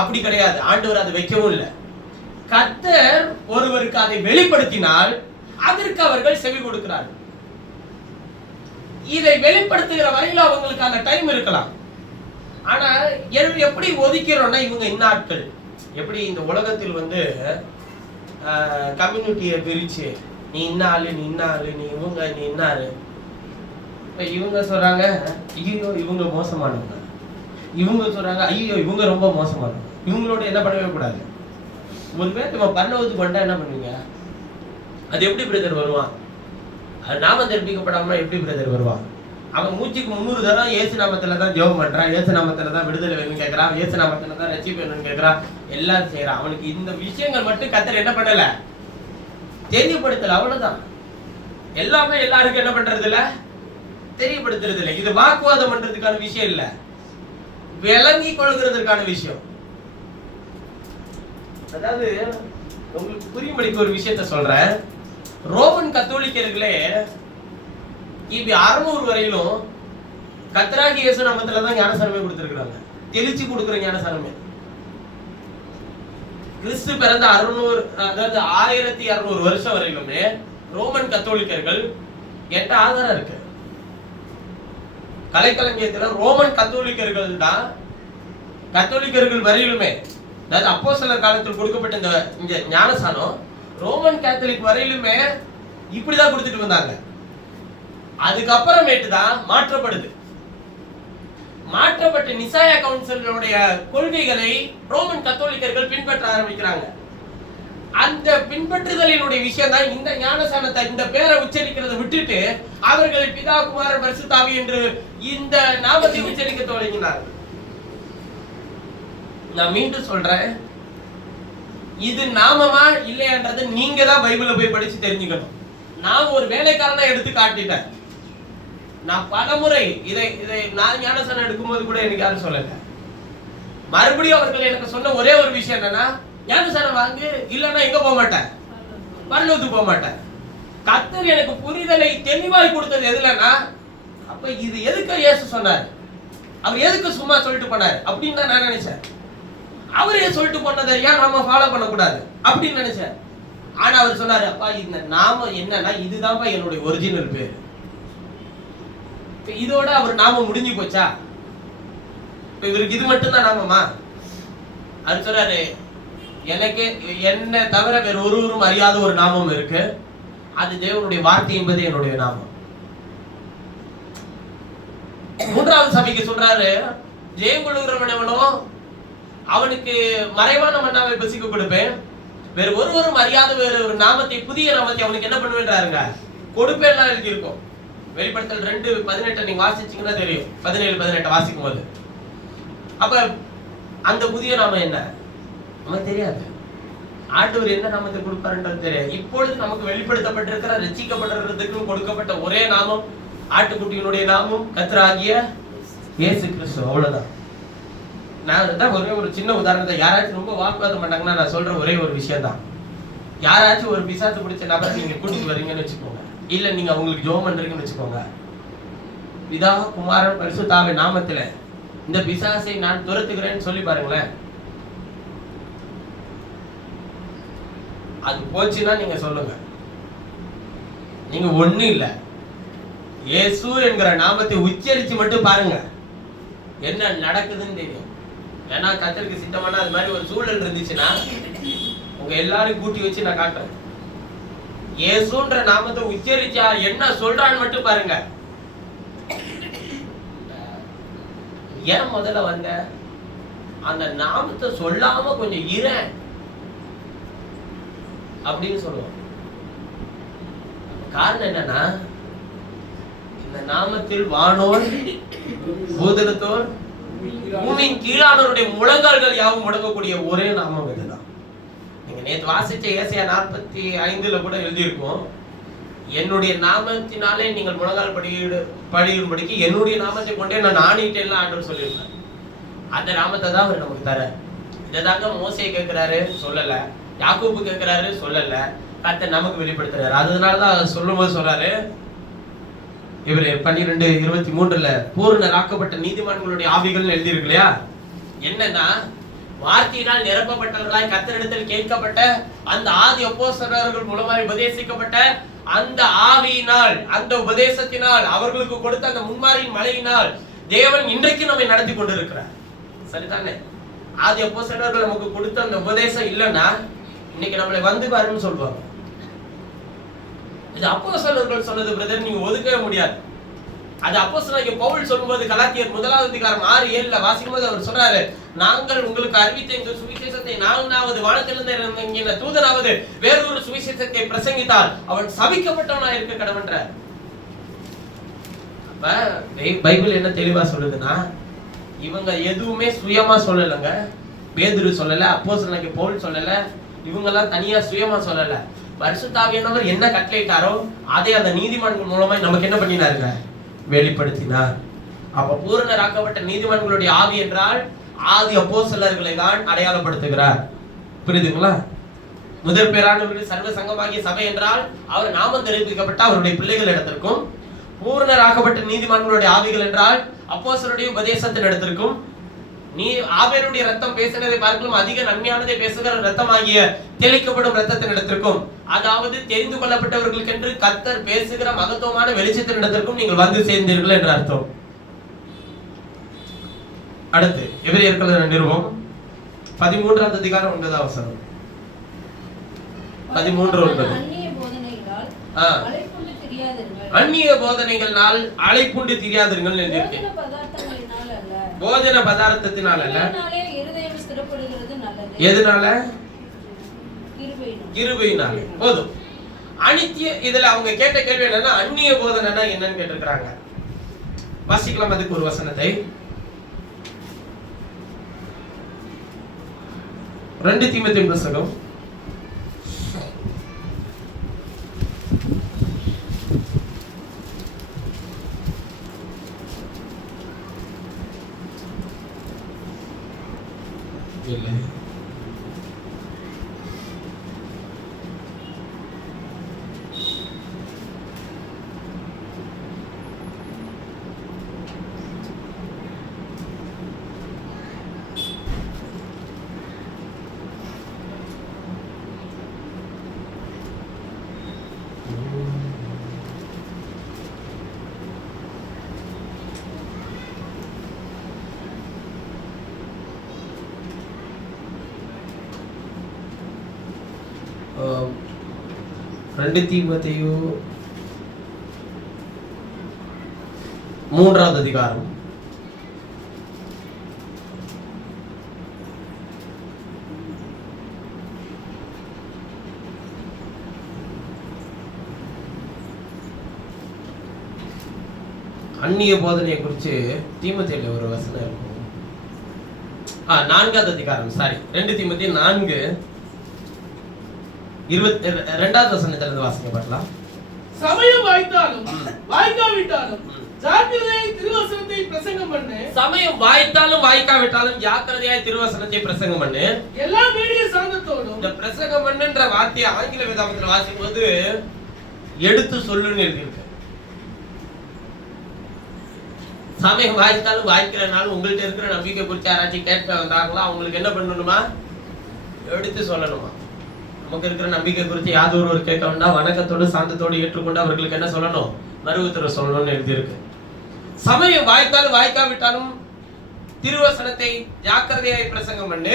அப்படி கிடையாது. ஆண்டவர் அதை வைக்கவும் இல்லை. கர்த்தர் ஒருவருக்கு அதை வெளிப்படுத்தினால் அதற்கு அவர்கள் செவி கொடுக்கிறார்கள். இதை வெளிப்படுத்துகிற வரையில அவங்களுக்கான டைம் இருக்கலாம். ஆனா எப்படி ஒதுக்கிறோம்னா, இவங்க இன்னாட்கள் எப்படி இந்த உலகத்தில் கம்யூனிட்டியை பிரிச்சு நீ இன்னாளு, நீ இன்னாளு, நீ இவங்க, நீ இன்னாரு. இவங்க சொல்றாங்க ஐயோ இவங்க மோசமானவங்க, இவங்க சொல்றாங்க ஐயோ இவங்க ரொம்ப மோசமானவங்க, இவங்களோட என்ன பண்ணவே கூடாது. ஒருவேளை இவன் பரலோகத்துக்கு வந்தா என்ன பண்ணுவீங்க? அது எப்படி பிரதர் வருவான்? அது நாம தெரிவிக்கப்படாம எப்படி பிரதர் வருவான்? அவன் மூச்சுக்கு 300 தரம் இயேசு நாமத்துல தான் ஜெபம் பண்றான், இயேசு நாமத்துல தான் விடுதலை வேணும்னு கேட்கறான், இயேசு நாமத்துல தான் ரட்சிப்பு வேணும்னு கேட்கறான், எல்லாம் செய்யறான். அவனுக்கு இந்த விஷயங்கள் மட்டும் கர்த்தர் என்ன பண்ணல, தெரியப்படுத்தல. அவ்வளவுதான். எல்லாமே எல்லாருக்கும் என்ன பண்றது இல்ல, தெரியப்படுத்துறது இல்லை. இது வாக்குவாதம் பண்றதுக்கான விஷயம் இல்ல, விளங்கி கொள்கிறதுக்கான விஷயம். அதாவது உங்களுக்கு புரியும்படிக்கு ஒரு விஷயத்த சொல்றேன். ரோமன் கத்தோலிக்கர்களே கிபி 600 வரையிலும் கர்த்தராகிய இயேசு நாமத்துல தான் ஞானஸ்நானமே கொடுத்திருக்காங்க. தெளிச்சு கொடுக்கிற ஞானஸ்நானமே. கிறிஸ்து பிறந்த 1600 வருஷம் வரையிலுமே ரோமன் கத்தோலிக்கர்கள் எட்ட ஆதாரம் இருக்கு. கலைக்களஞ்சியத்துல ரோமன் கத்தோலிக்கர்கள் தான், கத்தோலிக்கர்கள் வரையிலுமே, அதாவது அப்போஸ்தலர் காலத்தில் கொடுக்கப்பட்ட இந்த ஞானஸ்நானம் ரோமன் கேத்தலிக் வரையிலுமே இப்படிதான் கொடுத்துட்டு வந்தாங்க. அதுக்கப்புறமேட்டு தான் மாற்றப்படுது. மாற்றப்பட்ட நிசாயா கவுன்சிலுடைய கொள்கைகளை ரோமன் கத்தோலிக்கர்கள் பின்பற்ற ஆரம்பிக்கிறாங்க. அந்த பின்பற்றுதலினுடைய விஷயம் தான் இந்த ஞானஸ்நானத்தை, இந்த பேரை உச்சரிக்கிறதை விட்டுட்டு அவர்கள் பிதா குமாரன் பரிசுத்த ஆவி என்று இந்த நாமத்தை உச்சரிக்க தொடங்கினார்கள். நான் மீண்டும் சொல்றேன், இது நாமமா இல்லையான்றது நீங்க தான் பைபிள்ல போய் படிச்சு தெரிஞ்சுக்கணும். நான் ஒரு வேலைக்காரனா எடுத்து காட்டிட்டேன். நான் பலமுறை இதை நான் ஞானஸ்நானம் எடுக்கும்போது கூட எனக்கு யாரும் சொல்லல. மறுபடியும் அவர்கள் எனக்கு சொன்ன ஒரே ஒரு விஷயம் என்னன்னா, ஞானஸ்நானம் வாங்கு, இல்லைன்னா எங்க போக மாட்டேன், பரலோகத்துக்கு போக மாட்டேன். கர்த்தர் எனக்கு புரிதலை தெளிவாய் கொடுத்தது எதுலன்னா, அப்ப இது எதுக்கு இயேசு சொன்னார், அவர் எதுக்கு சும்மா சொல்லிட்டு போனார் அப்படின்னு தான் நான் நினைச்சேன். அவரே சொல்லிட்டு போனதை ஏன் நாம ஃபாலோ பண்ணக்கூடாது அப்படின்னு நினைச்சேன். ஆனா அவர் சொன்னாரு, அப்பா இந்த நாம என்னன்னா இதுதான்ப்பா என்னுடைய ஒரிஜினல் பேர். இதோட அவர் நாம முடிஞ்சு போச்சா? இப்ப இவருக்கு இது மட்டும் தான் நாமமா? அவர் சொல்றாரு, எனக்கு என்ன தவிர வேற ஒருவரும் அறியாத ஒரு நாமம் இருக்கு, அது தேவனுடைய வார்த்தை என்பது என்னுடைய நாமம். 3வது சபைக்கு சொல்றாரு, ஜெயம் கொள்ளுகிறவனோ அவனுக்கு மறைவான மன்னாவை பசிக்க கொடுப்பேன், வேற ஒருவரும் அறியாத வேற ஒரு நாமத்தை, புதிய நாமத்தை அவனுக்கு என்ன பண்ணுவேன்றாருங்க, கொடுப்பேன் எழுதி இருக்கும். வெளிப்படுத்தல் 2:18 நீங்க வாசிச்சீங்கன்னா தெரியும். 17-18 வாசிக்கும் போது அப்ப அந்த புதிய நாமம் என்ன நமக்கு தெரியாது. ஆண்டவர் என்ன நாமத்தை கொடுப்பாருன்றது தெரியாது. இப்பொழுது நமக்கு வெளிப்படுத்தப்பட்டிருக்கிற ரட்சிக்கப்பட்டிருக்கிறதுக்கு கொடுக்கப்பட்ட ஒரே நாமம் ஆட்டுக்குட்டியினுடைய நாமம் கர்த்தராகிய இயேசு கிறிஸ்து. அவ்வளவுதான். நான் தான் ஒரே ஒரு சின்ன உதாரணத்தை, யாராச்சும் ரொம்ப வாக்குவாதம் பண்ணாங்கன்னா நான் சொல்ற ஒரே ஒரு விஷயம் தான். யாராச்சும் ஒரு பிசாசு பிடிச்ச நபரை நீங்க கூட்டிட்டு வரீங்கன்னு வச்சுக்கோங்க, இல்ல நீங்க அவங்களுக்கு ஜெபம் பண்றீங்கன்னு வச்சுக்கோங்க, பிதா குமாரன் பரிசுத்தாவின் நாமத்துல இந்த பிசாசை நான் துரத்துகிறேன்னு சொல்லி பாருங்களேன். அது போச்சுன்னா நீங்க சொல்லுங்க. நீங்க ஒண்ணு இல்ல, இயேசு என்கிற நாமத்தை உச்சரிச்சு மட்டும் பாருங்க என்ன நடக்குதுன்னு தெரியும். ஏன்னா கர்த்தருக்கு சித்தமான அது மாதிரி ஒரு சூழல் இருந்துச்சுன்னா உங்க எல்லாரும் கூட்டி வச்சு நான் காட்டுறேன். இயேசுன்ற நாமத்தை உச்சரிச்சா என்ன சொல்றான்னு மட்டும் பாருங்க. ஏன் முதல்ல வந்த அந்த நாமத்தை சொல்லாம கொஞ்சம் இர அப்படின்னு சொல்லுவோம். காரணம் என்னன்னா, இந்த நாமத்தில் வானோர் பூதலத்தோர் பூமியின் கீழானவருடைய முழங்கால்கள் யாவும் முடங்கக்கூடிய ஒரே நாமம் இதுதான். நீங்க நேற்று வாசிச்ச ஏசாயா 45 கூட எழுதியிருக்கோம், என்னுடைய நாமத்தினாலே நீங்கள் முழங்கால் படியும்படிக்கு என்னுடைய நாமத்தை கொண்டே நான் ஆணிட்டேன் ஆண்டவர் சொல்லியிருக்கார். அந்த நாமத்தை தான் அவர் நமக்கு தர. இதைதாங்க மோசே கேட்கிறாரு, சொல்லல. யாக்கோபு கேட்கிறாரு, சொல்லல. கர்த்தர் நமக்கு வெளிப்படுத்துறாரு. அதனாலதான் சொல்லும் போது சொல்றாரு, இவரு 12:23 பூரணராக்கப்பட்ட நீதிமான்களுடைய ஆவிகள் எழுதியிருக்கு இல்லையா. என்னன்னா, வார்த்தையினால் நிரப்பப்பட்டவர்களாய் கர்த்தரிடத்தில் கேட்கப்பட்ட அந்த ஆதி அப்போஸ்தலர்கள் மூலமாய் உபதேசிக்கப்பட்ட அந்த ஆவியினால், அந்த உபதேசத்தினால், அவர்களுக்கு கொடுத்த அந்த முன்மாரியின் மழையினால் தேவன் இன்றைக்கு நம்மை நடத்தி கொண்டிருக்கிறார். சரிதானே? ஆதி அப்போஸ்தலர்கள் நமக்கு கொடுத்த அந்த உபதேசம் இல்லைன்னா இன்னைக்கு நம்மளை வந்து பாருன்னு சொல்லுவாங்க. இது அப்போஸ்தலர்கள் சொன்னது பிரதர், நீங்க ஒதுக்கவே முடியாது. அது அப்போஸ்தலனாகிய பவுல் சொல்லும்போது கலாத்தியர் 1:6-7 வாசிக்கும்போது அவர் சொல்றாரு, நாங்கள் உங்களுக்கு அறிவித்த இந்த சுவிசேஷத்தை நான்காவது வானத்திலிருந்து இறங்கின தூதனாவது வேறொரு சுவிசேஷத்தை பிரசங்கித்தால் அவன் சபிக்கப்பட்டவனா இருக்க கடவன்றார். அப்ப பைபிள் என்ன தெளிவா சொல்லுதுன்னா, இவங்க எதுவுமே சுயமா சொல்லலங்க. பேதுரு சொல்லல, அப்போஸ்தலனாகிய பவுல் சொல்லல, இவங்க எல்லாம் தனியா சுயமா சொல்லல. பரிசுத்த ஆவியானவர் என்ன கட்டளையிட்டாரோ அதை அந்த நீதிமான்கள் மூலமா நமக்கு என்ன பண்ணினாருங்க, வெளிப்படுத்தினார். அப்ப பூரணராக்கப்பட்ட நீதிமான்களுடைய ஆவி என்றால் ஆதி அப்போஸ்தலர்களை தான் அடையாளப்படுத்துகிறார். புரியுதுங்களா? முதல் பேரானவருடைய சர்வ சங்கமாகிய சபை என்றால் அவர் நாமம் தெரிவிக்கப்பட்ட அவருடைய பிள்ளைகள் இடத்திற்கும், பூரணராக்கப்பட்ட நீதிமான்களுடைய ஆவிகள் என்றால் அப்போஸ்தலருடைய உபதேசத்தின் இடத்திற்கும், நீ ஆபேலுடைய ரத்தம் பேசினதை பார்க்கலாம் அதிக நன்மையானதை பேசுகிற ரத்தமாகிய தெளிக்கப்படும் ரத்தத்தின் இடத்திற்கும், அதாவது தெரிந்து கொள்ளப்பட்டவர்களுக்கு என்று கர்த்தர் பேசுகிற மகத்துவமான வெளிச்சத்தின் இடத்திற்கும் நீங்கள் வந்து சேர்ந்தீர்கள் என்ற அர்த்தம். அடுத்து எபிரேயர்கள் நிருபம் 13:9 13:9 அந்நிய போதனைகளால் அழைப்புண்டு தெரியாதீர்கள் எழுதியிருக்கு. போதன பதார்த்தத்தினால அல்ல. எதனால? கிருபையினால. போதும். அனித்திய இதுல அவங்க கேட்ட கேள்வி என்னன்னா, அந்நிய போதனைனா என்னன்னு கேட்டிருக்காங்க. வாசிக்கலாம் அதுக்கு ஒரு வசனத்தை. 2 தீமோத்தேயு புத்தகம் 2 தீமோத்தேயு 3வது அதிகாரம் அந்நிய போதனையை குறித்து தீமோத்தேயுல ஒரு வசனம் இருக்கும். 4வது அதிகாரம் 2 தீமோத்தேயு 4:22 வசனத்திலிருந்து வாசிக்க பார்க்கலாம். சமயம் வாய்த்தாலும் வாய்க்காவிட்டாலும் ஜாக்கிரதையாய் திருவசனத்தை பிரசங்கம் பண்ணு. சமயம் வாய்த்தாலும் வாய்க்காவிட்டாலும் ஜாக்கிரதையாய் திருவசனத்தை பிரசங்கம் பண்ணு. எல்லா மீடிய சாந்தத்தோடும். இந்த பிரசங்கம் பண்ணுன்ற வார்த்தையை ஆங்கில வேதாகமத்தில் வாசிக்கும்போது எடுத்து சொல்லுன்னு எழுதியிருக்கு. சமயம் வாய்த்தாலும் வாய்க்கிறனாலும் உங்கள்கிட்ட இருக்கிற நம்பிக்கை குறித்து யாராச்சும் கேட்க வந்தாங்களா அவங்களுக்கு என்ன பண்ணணுமா? எடுத்து சொல்லணுமா? நமக்கு இருக்கிற நம்பிக்கை குறித்து யாதொரு ஒரு கேட்க வேண்டாம், வணக்கத்தோடு சாந்தத்தோடு ஏற்றுக்கொண்டு அவர்களுக்கு என்ன சொல்லணும்? மறுவுத்தரவு சொல்லணும்னு எழுதியிருக்கு. சமயம் வாய்த்தாலும் வாய்க்காவிட்டாலும் திருவசனத்தை ஜாக்கிரதையாய் பிரசங்கம் பண்ணு,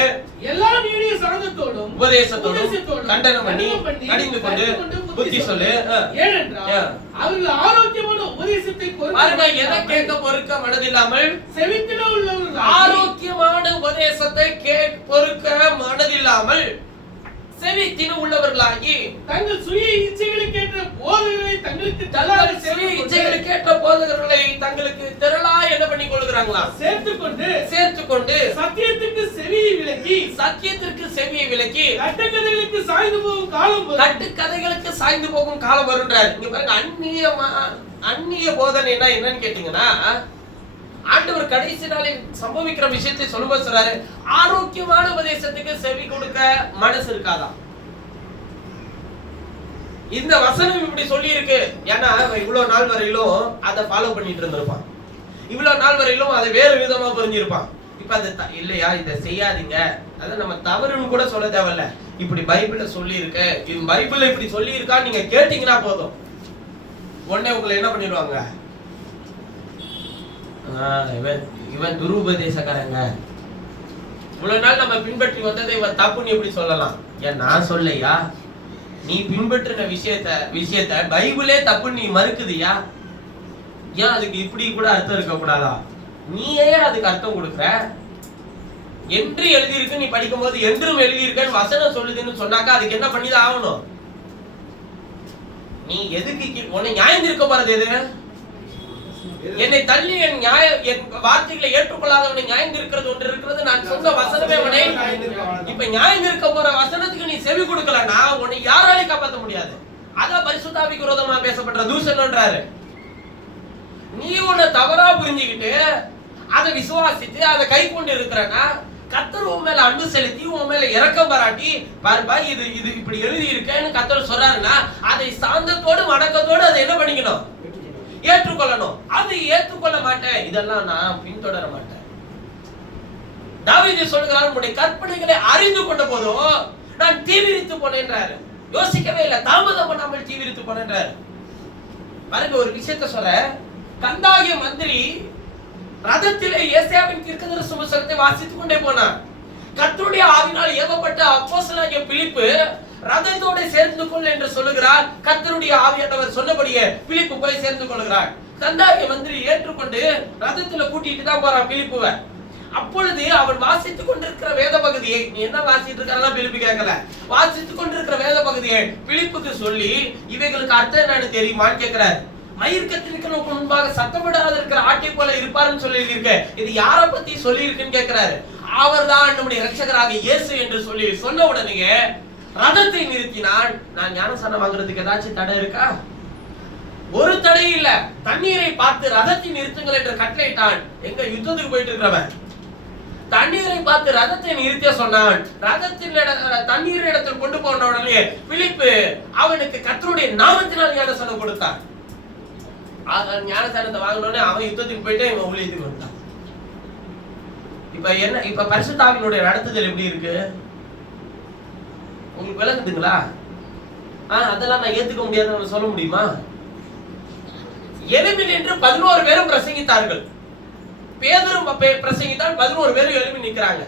எல்லா நீடிய சாந்தத்தோடும் உபதேசத்தோடும் கண்டனம் பண்ணி கடிந்து கொண்டு புத்தி சொல்லு. ஏனென்றால் அவர்கள் ஆரோக்கியமான உபதேசத்தை பாருங்க, எதை கேட்க பொறுக்க மனதில்லாமல் செவித்திட உள்ளவர்கள், ஆரோக்கியமான உபதேசத்தை பொறுக்க மனதில்லாமல் செவித்தின உள்ளவர்களாகி தங்கள் சுய இச்சைகளுக்கேற்ற போதகர்களை தங்களுக்கு தங்கள் சுய இச்சைகளுக்கேற்ற போதகர்களை தங்களுக்கு திரளாய் என்ன பண்ணி கொள்கிறாங்களா? சேர்த்துக்கொண்டு சத்தியத்திற்கு செவியை விலக்கி கட்டுக்கதைகளுக்கு சாய்ந்து போகும் காலம் வருன்றார். இங்க பாருங்க, அந்நிய போதனைனா என்னன்னு கேட்டீங்கன்னா, ஆண்டவர் கடைசி நாளில் சம்பவிக்கிற விஷயத்தை சொல்லும்போது சொல்றாரு, ஆரோக்கியமான உபதேசத்துக்கு செவி கொடுக்க மனசு இருக்காதான். இந்த வசனம் இப்படி சொல்லி இருக்கு. ஏன்னா இவ்வளவு நாள் வரையிலும் அதை ஃபாலோ பண்ணிட்டு இருந்திருப்பான், இவ்வளவு நாள் வரையிலும் அதை வேறு விதமா புரிஞ்சிருப்பான். இப்ப அது இல்லையா, இதை செய்யாதீங்க, அதை நம்ம தவறுன்னு கூட சொல்ல தேவையில்ல, இப்படி பைபிள்ல சொல்லி இருக்கு, இது பைபிள்ல இப்படி சொல்லி இருக்கா நீங்க கேட்டீங்கன்னா போதும், உடனே உங்களை என்ன பண்ணிடுவாங்க? இவன் துருபதேசக்காரங்க, இவ்வளவு நாள் நம்ம பின்பற்றி வந்ததை இவன் தப்புன்னு எப்படி சொல்லலாம்? ஏன் நான் சொல்லையா, நீ பின்பற்றின விஷயத்த பைபிளே தப்புன்னு நீ மறுக்குதியா? ஏன் அதுக்கு இப்படி கூட அர்த்தம் இருக்க கூடாதா? நீயே அதுக்கு அர்த்தம் கொடுக்குற. என்று எழுதியிருக்கு, நீ படிக்கும் போது என்றும் எழுதியிருக்கன்னு வசனம் சொல்லுதுன்னு சொன்னாக்கா அதுக்கு என்ன பண்ணிதான் ஆகணும்? நீ எதுக்கு உன்னை நியாயம் இருக்க போறது? எது என்னை தள்ளி என் வார்த்தைகளை ஏற்றுக்கொள்ளாதவனை நியாயம் இருக்கிறது ஒன்று இருக்கிறது, நான் சொன்ன வசனமே அவனை. இப்ப நியாயம் இருக்க போற வசனத்துக்கு நீ செவி கொடுக்கலன்னா உன்னை யாராலையும் காப்பாற்ற முடியாது. அதான் பரிசுத்தாவிக்கு விரோதமா பேசப்பட்ட தூஷணன்றாரு. நீ உன்னை தவறா புரிஞ்சுக்கிட்டு அதை விசுவாசித்து அதை கை கொண்டு இருக்கிறனா, கர்த்தர் உன் மேல அன்பு செலுத்தி உன் மேல இரக்கம் பாராட்டி, பாருப்பா இது இப்படி எழுதி இருக்கேன்னு கர்த்தர் சொல்றாருன்னா அதை சாந்தத்தோடு வணக்கத்தோடு அதை என்ன பண்ணிக்கணும்? ஏற்றுக்கொள்ளணும். அதை ஏற்றுக்கொள்ள மாட்டேன், இதெல்லாம் நான் பின்தொடர மாட்டேன். தாவீது சொல்கிறார், உன்னுடைய கற்பனைகளை அறிந்து கொண்ட போதும் நான் தீவிரித்து போனேன்றாரு. யோசிக்கவே இல்லை, தாமதம் பண்ணாமல் தீவிரித்து போனேன்றாரு. பாருங்க, ஒரு விஷயத்த சொல்ற, கந்தாகிய மந்திரி ரதத்திலே ஏசாயாவின் தீர்க்கதரிசி புத்தகத்தை வாசித்துக் கொண்டே போனார். கர்த்தருடைய ஆவியினால் ஏவப்பட்ட அப்போஸ்தலனாகிய பிலிப்பு ரதத்தோடு சேர்ந்து கொள் என்று சொல்லுகிறார். கர்த்தருடைய ஆவியானவர் சொன்னபடியே பிலிப்பு போய் சேர்ந்து கொள்கிறார். கந்தாகிய மந்திரி ஏற்றுக்கொண்டு ரதத்துல கூட்டிட்டு தான் போறான் பிலிப்புவை. அப்பொழுது அவன் வாசித்துக் கொண்டிருக்கிற வேத பகுதியை, நீ என்ன வாசிட்டு இருக்கான் பிலிப்பு கேட்கல, வாசித்துக் கொண்டிருக்கிற வேத பகுதியை பிலிப்புக்கு சொல்லி இவைகளுக்கு அர்த்தம் என்னன்னு தெரியுமான்னு கேட்கிறார். மயிர்கத்திற்கு முன்பாக சத்தமிடாத இருக்கிற ஆட்டை போல இருப்பாருன்னு சொல்லி இருக்க, இது யாரை பத்தி சொல்லி இருக்குன்னு கேட்கிறாரு. அவர்தான் நம்முடைய ரட்சகராக இயேசு என்று சொல்லி சொன்ன உடனே ரதத்தை நிறுத்தினான். நான் ஞானஸ்நானம் வாங்குறதுக்கு ஏதாச்சும் தடை இருக்கா? ஒரு தடை இல்ல. தண்ணீரை பார்த்து ரதத்தை நிறுத்துங்கள் என்று கட்டளையிட்டான். எங்க யுத்தத்துக்கு போயிட்டு இருக்கிறவன் தண்ணீரை பார்த்து ரதத்தை நிறுத்த சொன்னான். ரதத்தின் தண்ணீர் இடத்தில் கொண்டு போன உடனே பிலிப்பு அவனுக்கு கர்த்தருடைய நாமத்தினால் ஞானஸ்நானம் கொடுத்தான். ஞானஸ்நானத்தை வாங்கினோடனே அவன் யுத்தத்துக்கு போயிட்டு இவன் ஊழியத்துக்கு வந்தான். இப்ப பரிசுத்த ஆவியினுடைய நடத்துதல் எப்படி இருக்கு உங்களுக்கு விளங்குதுங்களா? அதெல்லாம் நான் ஏத்துக்க முடியாதுன்னு சொல்ல முடியுமா? எலும்பில் என்று 11 பேரும் பிரசங்கித்தார்கள். பேதுரும் பிரசங்கித்தால் 11 பேரும் எழுப்பி நிற்கிறாங்க.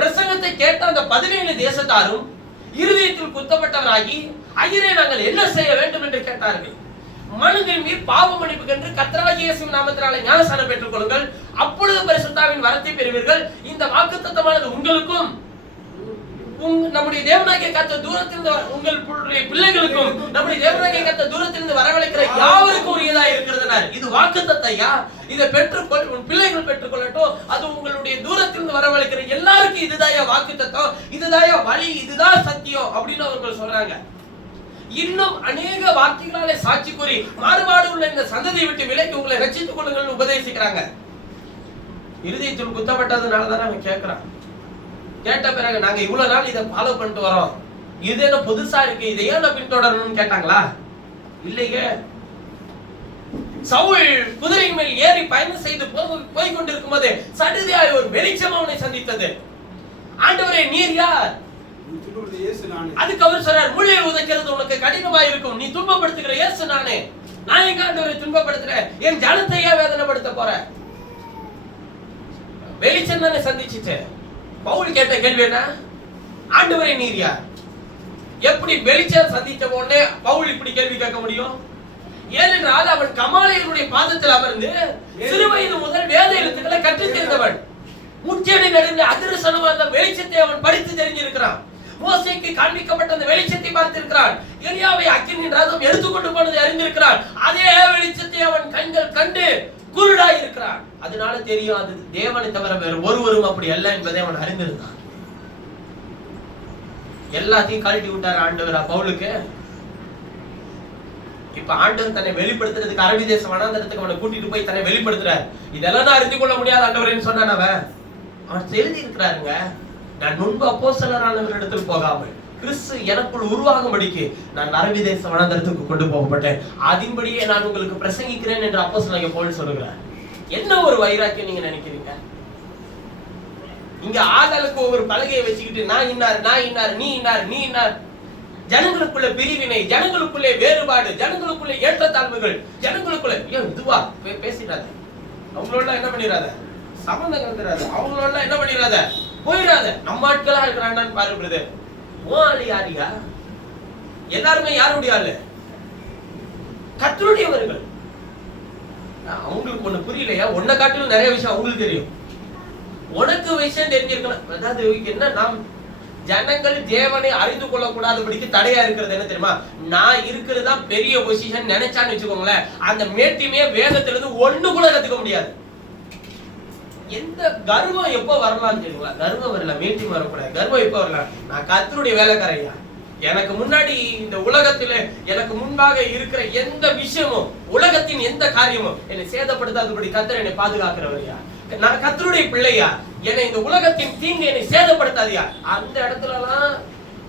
பிரசங்கத்தை கேட்ட அந்த 17 தேசத்தாரும் இருதயத்தில் குத்தப்பட்டவராகி, ஐயரே நாங்கள் என்ன செய்ய வேண்டும் என்று கேட்டார்கள். மனிதன் மீது பாவ மன்னிப்புக்கு என்று கர்த்தராகிய இயேசுவின் நாமத்தினாலே ஞானஸ்நானம் பெற்றுக் கொள்ளுங்கள், அப்பொழுது பரிசுத்த ஆவியின் வரத்தை பெறுவீர்கள். இந்த வாக்குத்தத்தமானது உங்களுக்கும் நம்முடைய தேவனாகிய கர்த்தர் தூரத்திலிருந்து உங்கள் பிள்ளைகளுக்கும் நம்முடைய தேவனாகிய கர்த்தர் தூரத்திலிருந்து வரவழைக்கிற யாவருக்கும் உரியதா இருக்கிறதுனார். இது வாக்குத்தத்தையா, இதை பெற்றுக்கொள், உன் பிள்ளைகள் பெற்றுக்கொள்ளட்டும். அது உங்களுடைய தூரத்திலிருந்து வரவழைக்கிற எல்லாருக்கும் இதுதாயா வாக்குத்தத்தம், இதுதாயா வழி, இதுதான் சத்தியம் அப்படின்னு அவர்கள் சொல்றாங்க. இன்னும் அநேக வார்த்தைகளாலே சாட்சி கூறி மாறுபாடு உள்ள இந்த சந்ததியை விட்டு விலகி உங்களை ரட்சித்துக் கொள்ளுங்கள் உபதேசிக்கிறாங்க. இருதயத்தில் குத்தப்பட்டதுனாலதான் அவன் கேட்கிறான். கேட்ட பிறகு நாங்க இவ்வளவு நாள் இதை ஃபாலோ பண்ணிட்டு வரோம், இது என்ன புதுசா இருக்கு, இதை ஏன் பின்தொடரணும்னு கேட்டாங்களா? இல்லையே. சவுல் குதிரை மேல் ஏறி பயணம் செய்து போய் கொண்டிருக்கும் போது சடுதியாய் ஒரு வெளிச்சம் அவனை சந்தித்தது. ஆண்டவரே நீர் யார்? அதுக்கு அவர் சொல்றார், முள்ளை உதைக்கிறது உனக்கு கடினமா இருக்கும், நீ துன்பப்படுத்துகிற இயேசு நானே. நான் எங்க ஆண்டவரை துன்பப்படுத்துறேன்? என் ஜனத்தையே வேதனைப்படுத்த போறேன். வெளிச்சம் தானே சந்திச்சுச்சு. பவுல் கேட்ட கேள்வி என்ன? ஆண்டவரே நீர் யார்? எப்படி வெளிச்சம் சந்தித்த உடனே பவுல் இப்படி கேள்வி கேட்க முடியும்? ஏனென்றால் அவன் கமாலியனுடைய பாதத்தில் அமர்ந்து சிறு வயது முதல் வேத எழுத்துக்களை கற்றுத் தெரிந்தவன். முச்செடி நடுங்க அதிரசனமா அந்த வெளிச்சத்தை அவன் படித்து தெரிஞ்சிருக்கிறான். மோசேக்கு காண்பிக்கப்பட்ட அந்த வெளிச்சத்தை பார்த்திருக்கிறான். எலியாவை அக்கினியின் ரதம் எடுத்துக்கொண்டு போனதை அறிந்திருக்கிறான். அதே வெளிச்சத்தை அவன் கண்கள் கண்டு குருடாய் இருக்கிறான். அதனால தெரியும் அது தேவனை தவிர வேறு ஒருவரும் அப்படி அல்ல என்பதை அவன் அறிந்திருந்தான். எல்லாத்தையும் கழட்டி விட்டார் ஆண்டவர் பவுலுக்கு. இப்ப ஆண்டவர் தன்னை வெளிப்படுத்துறதுக்கு அரபி தேச வனாந்தரத்துக்கு அவனை கூட்டிட்டு போய் தன்னை வெளிப்படுத்துறார். இதெல்லாம் நான் அறிந்து கொள்ள முடியாத ஆண்டவரேன்னு சொன்னான். அவன் எழுதி இருக்கிறாருங்க, நான் முன்பு அப்போஸ்தலரானவரிடத்தில் போகாமல் கிறிஸ்து எனக்குள் உருவாகும்படிக்கு நான் அரபி தேச வனாந்தரத்துக்கு கொண்டு போகப்பட்டேன், அதன்படியே நான் உங்களுக்கு பிரசங்கிக்கிறேன் என்று அப்போஸ்தலனாகிய பவுல் சொல்லுகிறார். என்ன ஒரு வைராக்கியம் நீங்க நினைக்கிறீங்க? இங்க ஆளுக்கு ஒவ்வொரு பலகையை வச்சுக்கிட்டு நான் இன்னார், நான் இன்னார், நீ இன்னார், நீ இன்னார், ஜனங்களுக்குள்ள பிரிவினை, ஜனங்களுக்குள்ளே வேறுபாடு, ஜனங்களுக்குள்ள ஏற்றத்தாழ்வுகள், ஜனங்களுக்குள்ள இதுவா பேசிடாத, அவங்களோட என்ன பண்ணிடாத, சம்பந்தம் கலந்துடாத, அவங்களோட என்ன பண்ணிடாத, போயிடாத. நம்ம ஆட்களா இருக்கிறான்னு பாரு பிரதர். ஓ ஆளு யாரியா? எல்லாருமே யாருடைய ஆளு? கர்த்தருடையவர்கள். அவங்களுக்கு ஒண்ணு புரியலையா? உன்னை காட்டிலும் நிறைய விஷயம் அவங்களுக்கு தெரியும். உனக்கு விஷயம் தெரிஞ்சிருக்கணும். அதாவது என்ன, நாம் ஜனங்கள் தேவனை அறிந்து கொள்ளக்கூடாதபடிக்கு தடையா இருக்கிறது என்ன தெரியுமா? நான் இருக்கிறதா பெரிய பொசிஷன் நினைச்சான்னு வச்சுக்கோங்களேன், அந்த மேட்டிமே வேதத்துல இருந்து ஒண்ணு கூட கத்துக்க முடியாது. எந்த கர்வம் எப்போ வரலாம்னு தெரியுங்களா? கர்வம் வரல, மேட்டி வரக்கூடாது. கர்வம் எப்போ வரலாம்? நான் கர்த்தருடைய வேலைக்காரையா, எனக்கு முன்னாடி இந்த உலகத்துல எனக்கு முன்பாக இருக்கிற எந்த விஷயமும், உலகத்தின் எந்த காரியமும் என்னை சேதப்படுத்தாதபடி கர்த்தர் என்னை பாதுகாக்கிறவரையா, நான் கர்த்தருடைய பிள்ளையா, என்னை இந்த உலகத்தின் தீங்கு என்னை சேதப்படுத்தாதியா. அந்த இடத்துலலாம்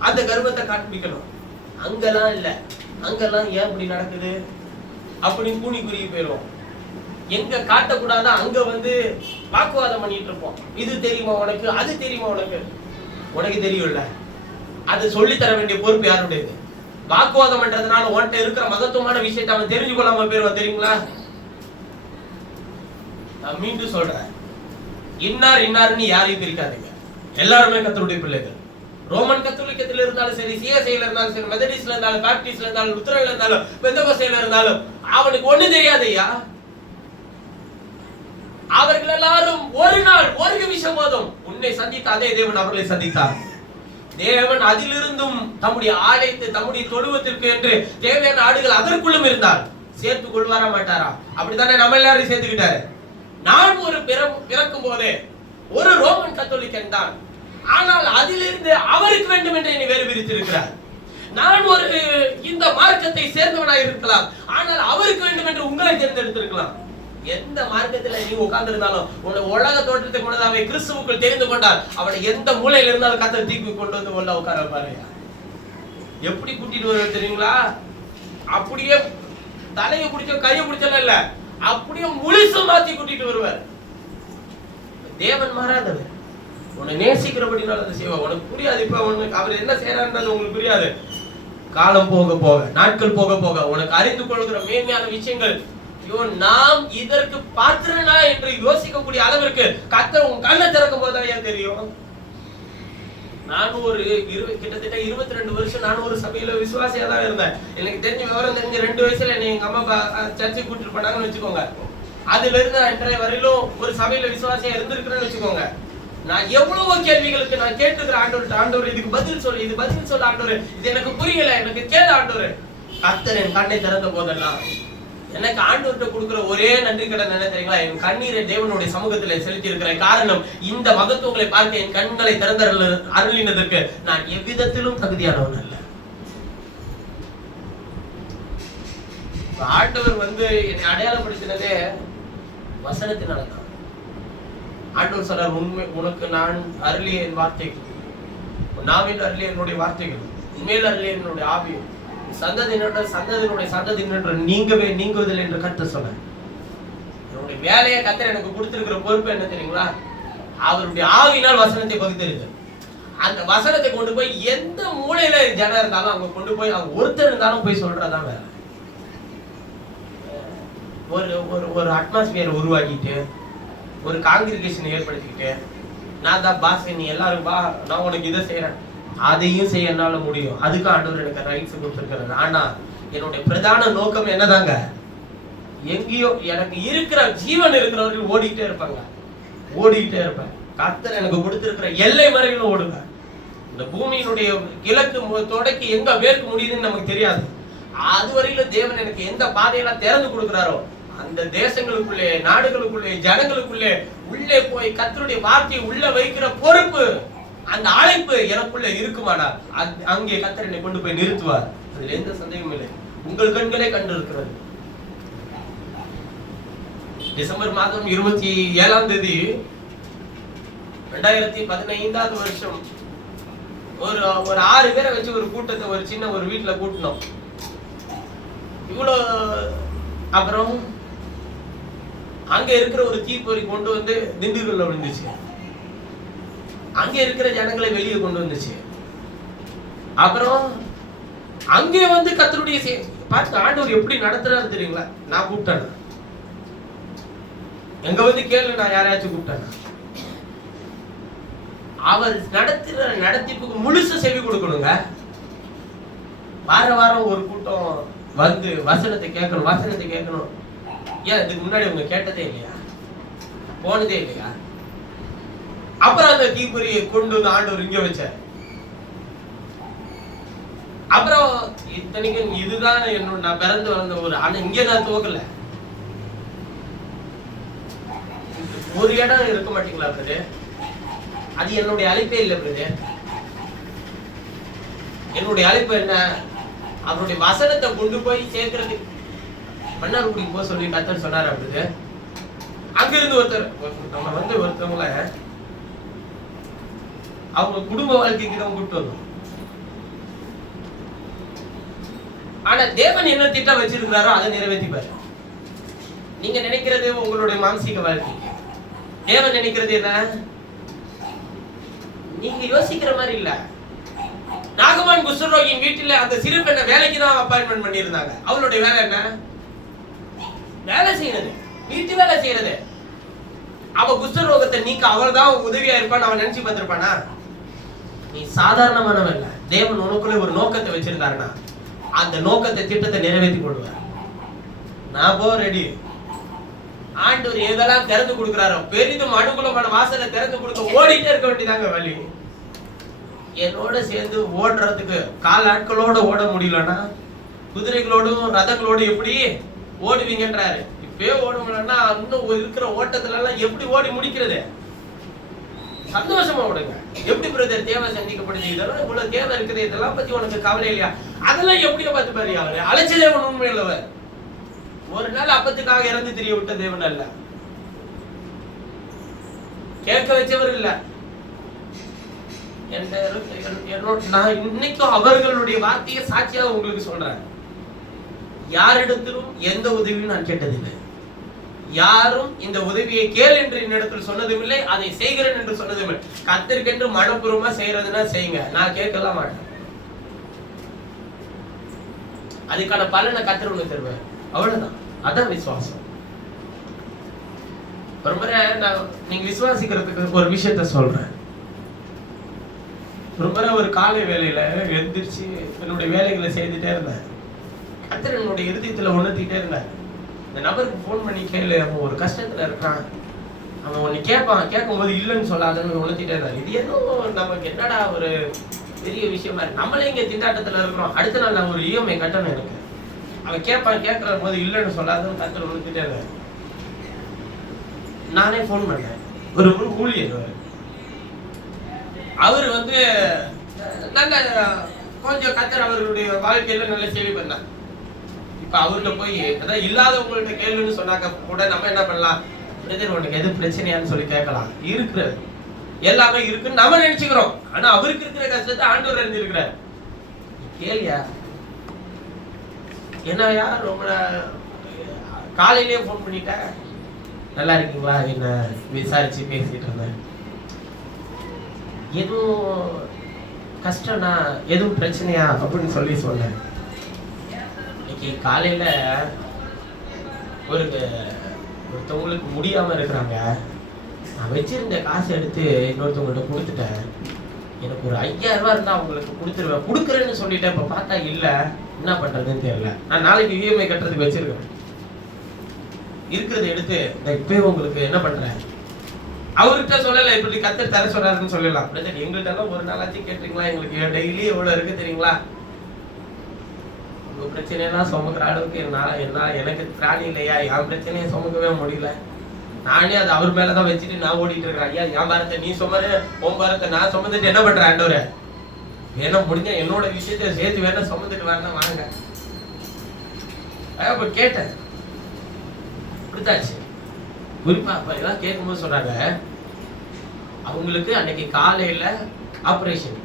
அந்த கர்வத்தை காண்பிக்கணும். அங்கெல்லாம் இல்ல. அங்கெல்லாம் ஏன் இப்படி நடக்குது அப்படின்னு கூனி குறுகி போயிடுவோம். எங்க காட்டக்கூடாத அங்க வாக்குவாதம் பண்ணிட்டு இருப்போம். இது தெரியுமா உனக்கு, அது தெரியுமா உனக்கு? உனக்கு தெரியும்ல, அது சொல்லி தர வேண்டிய பொறுப்பு யாருடையது? வாக்குவாதம் பண்றதுனால உன்கிட்ட இருக்கிற மகத்துவமான விஷயத்தை அவன் தெரிஞ்சு கொள்ளாம போயிருவான் தெரியுங்களா? நான் மீண்டும் சொல்றேன், இன்னார் இன்னார்னு யாரையும் பிரிக்காதீங்க. எல்லாருமே கர்த்தருடைய பிள்ளைகள். ரோமன் கத்தோலிக்கத்துல இருந்தாலும் சரி, சிஎஸ்ஐல இருந்தாலும் சரி, மெத்தடிஸ்ட்ல இருந்தாலும், பாப்டிஸ்ட்ல இருந்தாலும், லுத்தரன்ல இருந்தாலும், பெந்தகோஸ்தேல இருந்தாலும், அவனுக்கு ஒண்ணு தெரியாதையா. அவர்கள் எல்லாரும் ஒரு நாள் ஒரு நிமிஷம் போதும் உன்னை சந்தித்த அதே தேவன் அவர்களை சந்தித்தார். தேவன் அதிலிருந்தும் தம்முடைய ஆலயத்தை தம்முடைய தொழுவத்திற்கு என்று தேவையான ஆடுகள் அதற்குள்ளும் இருந்தால் சேர்த்துக் கொள்வாரா மாட்டாரா? அப்படித்தானே நம்ம எல்லாரும் சேர்த்துக்கிட்டாரு. நான் ஒரு பிறக்கும் போதே ஒரு ரோமன் கத்தோலிக்கன் தான், ஆனால் அதிலிருந்து அவருக்கு வேண்டும் என்று என்னை வேறு பிரித்திருக்கிறார். நான் ஒரு இந்த மார்க்கத்தை சேர்ந்தவனாக இருக்கலாம், ஆனால் அவருக்கு வேண்டும் என்று உங்களை தேர்ந்தெடுத்திருக்கலாம். எந்த மார்க்கத்துல நீ உட்கார்ந்து இருந்தாலும் உன்னை உலக தோற்றத்துக்கு முன்னதாவே கிறிஸ்துவுக்குள் தெரிந்து கொண்டால் அவனை எந்த மூலையில இருந்தாலும் கர்த்தர் தூக்கி கொண்டு வந்து உள்ள உட்கார பாருங்க. எப்படி கூட்டிட்டு வருவார் தெரியுங்களா? அப்படியே தலையை பிடிச்ச கையை பிடிச்சல இல்ல, அப்படியே முழுசும் மாத்தி கூட்டிட்டு வருவார். தேவன் மாறாதவர். உன்னை நேசிக்கிறபடினால அதை செய்வார். உனக்கு புரியாது, இப்ப உனக்கு அவர் என்ன செய்யறாருன்றது உங்களுக்கு புரியாது. காலம் போக போக, நாட்கள் போக போக உனக்கு அறிந்து கொள்கிற மேன்மையான விஷயங்கள், நாம் இதற்கு பாத்திரனா என்று யோசிக்கக்கூடிய அளவிற்கு கர்த்தர் உன் கண்ணை திறக்கும் போதுதான் தெரியும். நான் ஒரு கிட்டத்தட்ட 22 வருஷம் நான் ஒரு சபையில விசுவாசியா தான் இருந்தேன். எனக்கு தெரிஞ்ச விவரம் தெரிஞ்ச 2 வயசுல என்னை எங்க அம்மா சர்ச்சைக்கு கூட்டிட்டு போனாங்கன்னு வச்சுக்கோங்க. அதுல இருந்து இன்றைய வரையிலும் ஒரு சபையில விசுவாசியா இருந்திருக்கிறேன்னு வச்சுக்கோங்க. நான் எவ்வளவோ கேள்விகளுக்கு நான் கேட்டுக்கிறேன், ஆண்டவர் இதுக்கு பதில் சொல்லு, இது பதில் சொல்ல ஆண்டவர், இது எனக்கு புரியல, எனக்கு கேளு ஆண்டவர். கர்த்தர் என் கண்ணை திறந்த போதெல்லாம் எனக்கு ஆண்டவர்கிட்ட கொடுக்கிற ஒரே நன்றி கடன் என்ன தெரியுங்களா? என் கண்ணீரை தேவனுடைய சமூகத்துல செலுத்தி இருக்கிற காரணம், இந்த மகத்துவங்களை பார்க்க என் கண்களை திறந்த அருளினதற்கு நான் எவ்விதத்திலும் தகுதியானவன் அல்ல. ஆண்டவர் என்னை அடையாளப்படுத்தினதே வசனத்தினால்தான். ஆண்டவர் சொல்றார், உண்மை உனக்கு நான் அருளிய என் வார்த்தைகள், நாவில் அருளிய என்னுடைய வார்த்தைகள், உண்மையில் அருளிய என்னுடைய ஆவியும், சந்ததியினுடைய சந்ததியினுடைய நீங்கவே நீங்குவதில்லை என்று கர்த்தர் சொன்னார். என்னுடைய வேலையை கர்த்தர் எனக்கு கொடுத்திருக்கிற பொறுப்பு என்ன தெரியுங்களா? அவருடைய ஆவியினால் வசனத்தை பகுத்தறிதல். அந்த வசனத்தை கொண்டு போய் எந்த மூலையில ஜனம் இருந்தாலும் அங்க கொண்டு போய் அவங்க ஒருத்தர் இருந்தாலும் போய் சொல்றதான் வேலை. ஒரு ஒரு ஒரு அட்மாஸ்பியர் உருவாக்கிட்டு ஒரு காங்கிரிகேஷன் ஏற்படுத்திக்கிட்டு நான் தான் பாஸ், நீ எல்லாரும் பா, நான் உனக்கு இதை செய்யறேன், அதையும் செய்ய என்னால முடியும், அதுக்கு ஆண்டவர் எனக்கு ரைட்ஸ் கொடுத்துருக்கிறார். ஆனா என்னுடைய பிரதான நோக்கம் என்னதாங்க? எங்கேயோ எனக்கு இருக்கிற ஜீவன் இருக்கிறவர்கள் ஓடிக்கிட்டே இருப்பாங்க, ஓடிக்கிட்டே இருப்பேன். கர்த்தர் எனக்கு கொடுத்திருக்கிற எல்லை வரையிலும் ஓடுங்க. இந்த பூமியினுடைய கிழக்கு தொடக்கி எங்க வேர்க்க முடியுதுன்னு நமக்கு தெரியாது. அது வரையில தேவன் எனக்கு எந்த பாதையெல்லாம் திறந்து கொடுக்கிறாரோ அந்த தேசங்களுக்குள்ளே, நாடுகளுக்குள்ளே, ஜனங்களுக்குள்ளே உள்ளே போய் கர்த்தருடைய வார்த்தையை உள்ள வைக்கிற பொறுப்பு, அந்த அழைப்பு எனக்குள்ள இருக்குமானா அங்கே கர்த்தர் என்னை கொண்டு போய் நிறுத்துவார். அதுல எந்த சந்தேகமும் இல்லை. உங்கள் கண்களே கண்டு இருக்கிறது. டிசம்பர் மாதம் 27ஆம் தேதி 2015 வருஷம் ஒரு 6 பேரை வச்சு ஒரு கூட்டத்தை ஒரு சின்ன ஒரு வீட்டுல கூட்டினோம். இவ்வளோ அப்புறம் அங்க இருக்கிற ஒரு தீப்பொறி கொண்டு வந்து திண்டுக்கல்ல விழுந்துச்சு. அங்க இருக்கிற ஜனங்களை வெளியே கொண்டு வந்துச்சு. அப்புறம் அங்கே வந்து கர்த்தருடைய பார்த்து ஆண்டவர் எப்படி நடத்துறாரு தெரியுங்களா? நான் கூப்பிட்டேன், எங்க வந்து கேளு, நான் யாரையாச்சும் கூப்பிட்டேன். அவர் நடத்துற நடத்திப்புக்கு முழுசு செவி கொடுக்கணுங்க. வார வாரம் ஒரு கூட்டம் வந்து வசனத்தை கேட்கணும், வசனத்தை கேட்கணும். ஏன் இதுக்கு முன்னாடி உங்க கேட்டதே இல்லையா? போனதே இல்லையா? அப்புறம் அந்த தீப்பொறியை கொண்டு வந்து ஆண்டவர் இங்க வச்சார். அப்புறம் இத்தனைக்கும் இதுதான் என்னோட நான் பிறந்து வளர்ந்த ஒரு, ஆனா இங்க நான் துவக்கல. ஒரு இடம் இருக்க மாட்டீங்களா பிரதர்? அது என்னுடைய அழைப்பே இல்லை பிரதர். என்னுடைய அழைப்பு என்ன? அவருடைய வசனத்தை கொண்டு போய் சேர்க்கிறது. மன்னார்குடி போக சொல்லி கர்த்தர் சொன்னார். அப்படி அங்க இருந்து ஒருத்தர் வந்து ஒருத்தவங்கள அவங்க குடும்ப வாழ்க்கைக்கு தான் கூப்பிட்டு வந்தோம். ஆனா தேவன் என்ன திட்டம் வச்சிருக்கிறாரோ அதை நிறைவேற்றிப்பாரு. நீங்க நினைக்கிறது உங்களுடைய மானசீக வாழ்க்கைக்கு, தேவன் நினைக்கிறது என்ன? நீங்க யோசிக்கிற மாதிரி இல்ல. நாகமான் குஷ்டரோகியின் வீட்டில அந்த சிறு பெண்ணை வேலைக்கு தான் அப்பாயின்மெண்ட் பண்ணியிருந்தாங்க. அவளுடைய வேலை என்ன? வேலை செய்யறது, வீட்டு வேலை செய்யறது. அவ குஷ்டரோகத்தை நீக்க அவள் தான் உதவியா இருப்பான்னு அவன் நினைச்சு பார்த்திருப்பானா? நீ சாதாரணமானவன் இல்ல. தேவன் உனக்குள்ள ஒரு நோக்கத்தை வச்சிருந்தாருன்னா அந்த நோக்கத்தை, திட்டத்தை நிறைவேற்றி கொள்வார். நான் போ ரெடி. ஆண்டவர் எதெல்லாம் திறந்து கொடுக்கிறாரோ, பெரிதும் அனுகூலமான வாசலை திறந்து கொடுக்க ஓடிட்டே இருக்க வேண்டியதாங்க வழி. என்னோட சேர்ந்து ஓடுறதுக்கு கால் ஆட்களோட ஓட முடியலன்னா குதிரைகளோடும் ரதங்களோடு எப்படி ஓடுவீங்கன்றாரு. இப்பவே ஓட முடியலன்னா இன்னும் இருக்கிற ஓட்டத்துல எல்லாம் எப்படி ஓடி முடிக்கிறது? சந்தோஷமா ஓடுங்க. எப்படி பிரதர் தேவை சந்திக்கப்படுது, இதெல்லாம் இவ்வளவு தேவை இருக்குது, இதெல்லாம் பத்தி உனக்கு கவலை இல்லையா? அதெல்லாம் எப்படியோ பார்த்து பாரு. அவரு அழைச்ச தேவன் உண்மையுள்ளவர். ஒரு நாள் அப்பத்துக்காக இறந்து தெரிய விட்ட தேவன் அல்ல, கேட்க வச்சவர் இல்ல. நான் இன்னைக்கும் அவர்களுடைய வார்த்தையை சாட்சியாக உங்களுக்கு சொல்றேன். யாரிடத்திலும் எந்த உதவியும் நான் கேட்டதில்லை. யாரும் இந்த உதவியை கேள் என்று என்னிடத்தில் சொன்னதும் இல்லை, அதை செய்கிறேன் என்று சொன்னதும் இல்லை. கர்த்தருக்கென்று மனப்பூர்வமா செய்யறதுன்னா செய்யுங்க, நான் கேட்கலாம் மாட்டேன். அதுக்கான பலனை கர்த்தர் உனக்கு தருவார். அவ்வளவுதான். அதான் விசுவாசம். ஒரு முறை நீங்க விசுவாசிக்கிறதுக்கு ஒரு விஷயத்த சொல்றேன். ஒரு முறை ஒரு காலை வேலையில எந்திரிச்சு என்னுடைய வேலைகளை செய்துட்டே இருந்தேன். கர்த்தர் என்னுடைய இருதயத்துல உணர்த்திட்டே இருந்தார். இந்த நபருக்கு போன் பண்ணி கேளு, அவன் ஒரு கஷ்டத்துல இருக்கான், அவன் ஒன்னு கேட்பான், கேட்கும்போது இல்லைன்னு சொல்லாதன்னு உணர்த்திட்டே இருந்தார். இது ஏதோ நமக்கு என்னடா ஒரு பெரிய விஷயமா இருக்கு. நம்மளே இங்க திண்டாட்டத்துல இருக்கிறோம். அடுத்த நாள் நான் ஒரு இஎம்ஐ கட்டணும் எனக்கு. அவன் கேட்பான், கேட்கிற போது இல்லைன்னு சொல்லாதன்னு கர்த்தர் உணர்த்திட்டே இருந்தார். நானே போன் பண்ணேன். ஒரு ஊழியர் அவரு வந்து நல்ல கொஞ்சம் கர்த்தர் அவர்களுடைய வாழ்க்கையில நல்ல சேவை பண்ணார். இப்ப அவர்கிட்ட போய் அதான் இல்லாதவங்கள்ட்ட கேள்வின்னு சொன்னாக்க கூட நம்ம என்ன பண்ணலாம்? பிரதர் உனக்கு எது பிரச்சனையான்னு சொல்லி கேட்கலாம். இருக்கிறது எல்லாமே இருக்குன்னு நம்ம நினைச்சுக்கிறோம். ஆனா அவருக்கு இருக்கிற கஷ்டத்தை ஆண்டவர் அறிஞ்சிருக்கிறார். கேளியா என்னையா ரொம்ப காலையிலேயே போன் பண்ணிட்ட, நல்லா இருக்கீங்களா என்ன விசாரிச்சு பேசிட்டு இருந்தேன். எதுவும் கஷ்டம்னா எதுவும் பிரச்சனையா அப்படின்னு சொல்லி சொன்னேன். இன்னைக்கு காலையில ஒருத்தவங்களுக்கு முடியாம இருக்கிறாங்க. நான் வச்சிருந்த காசு எடுத்து இன்னொருத்தவங்கள்ட்ட கொடுத்துட்டேன். எனக்கு ஒரு 5000 ரூபா இருந்தா அவங்களுக்கு கொடுத்துருவேன், கொடுக்குறேன்னு சொல்லிட்டேன். இப்ப பார்த்தா இல்ல, என்ன பண்றதுன்னு தெரியல. நான் நாளைக்கு இஎம்ஐ கட்டுறதுக்கு வச்சிருக்கேன். இருக்கிறத எடுத்து இப்பவே உங்களுக்கு என்ன பண்றேன், அவர்கிட்ட சொல்லல, இப்படி கத்தர் தர சொல்றாருன்னு சொல்லலாம். எங்கள்கிட்ட எல்லாம் ஒரு நாளாச்சும் கேட்டீங்களா, எங்களுக்கு டெய்லி எவ்வளவு இருக்கு தெரியுங்களா? உங்க பிரச்சனையெல்லாம் சுமக்கிற அளவுக்கு எனக்கு திராணி இல்லையா? என் பிரச்சனையை சுமக்கவே முடியல. நானே அது அவர் மேலதான் வச்சுட்டு நான் ஓடிட்டு இருக்கிறேன். ஐயா, என் பாரத்தை நீ சுமரு, உன் பாரத்தை நான் சுமந்துட்டு என்ன பண்றேன் ஆண்டவரே? வேணா முடிஞ்ச என்னோட விஷயத்த சேர்த்து வேணா சுமந்துட்டு வரணும் வாங்க. அப்ப கேட்டேன், கொடுத்தாச்சு. குறிப்பா அப்ப எல்லாம் கேட்கும்போது சொல்றாங்க, அவங்களுக்கு அன்னைக்கு காலையில ஆபரேஷன்.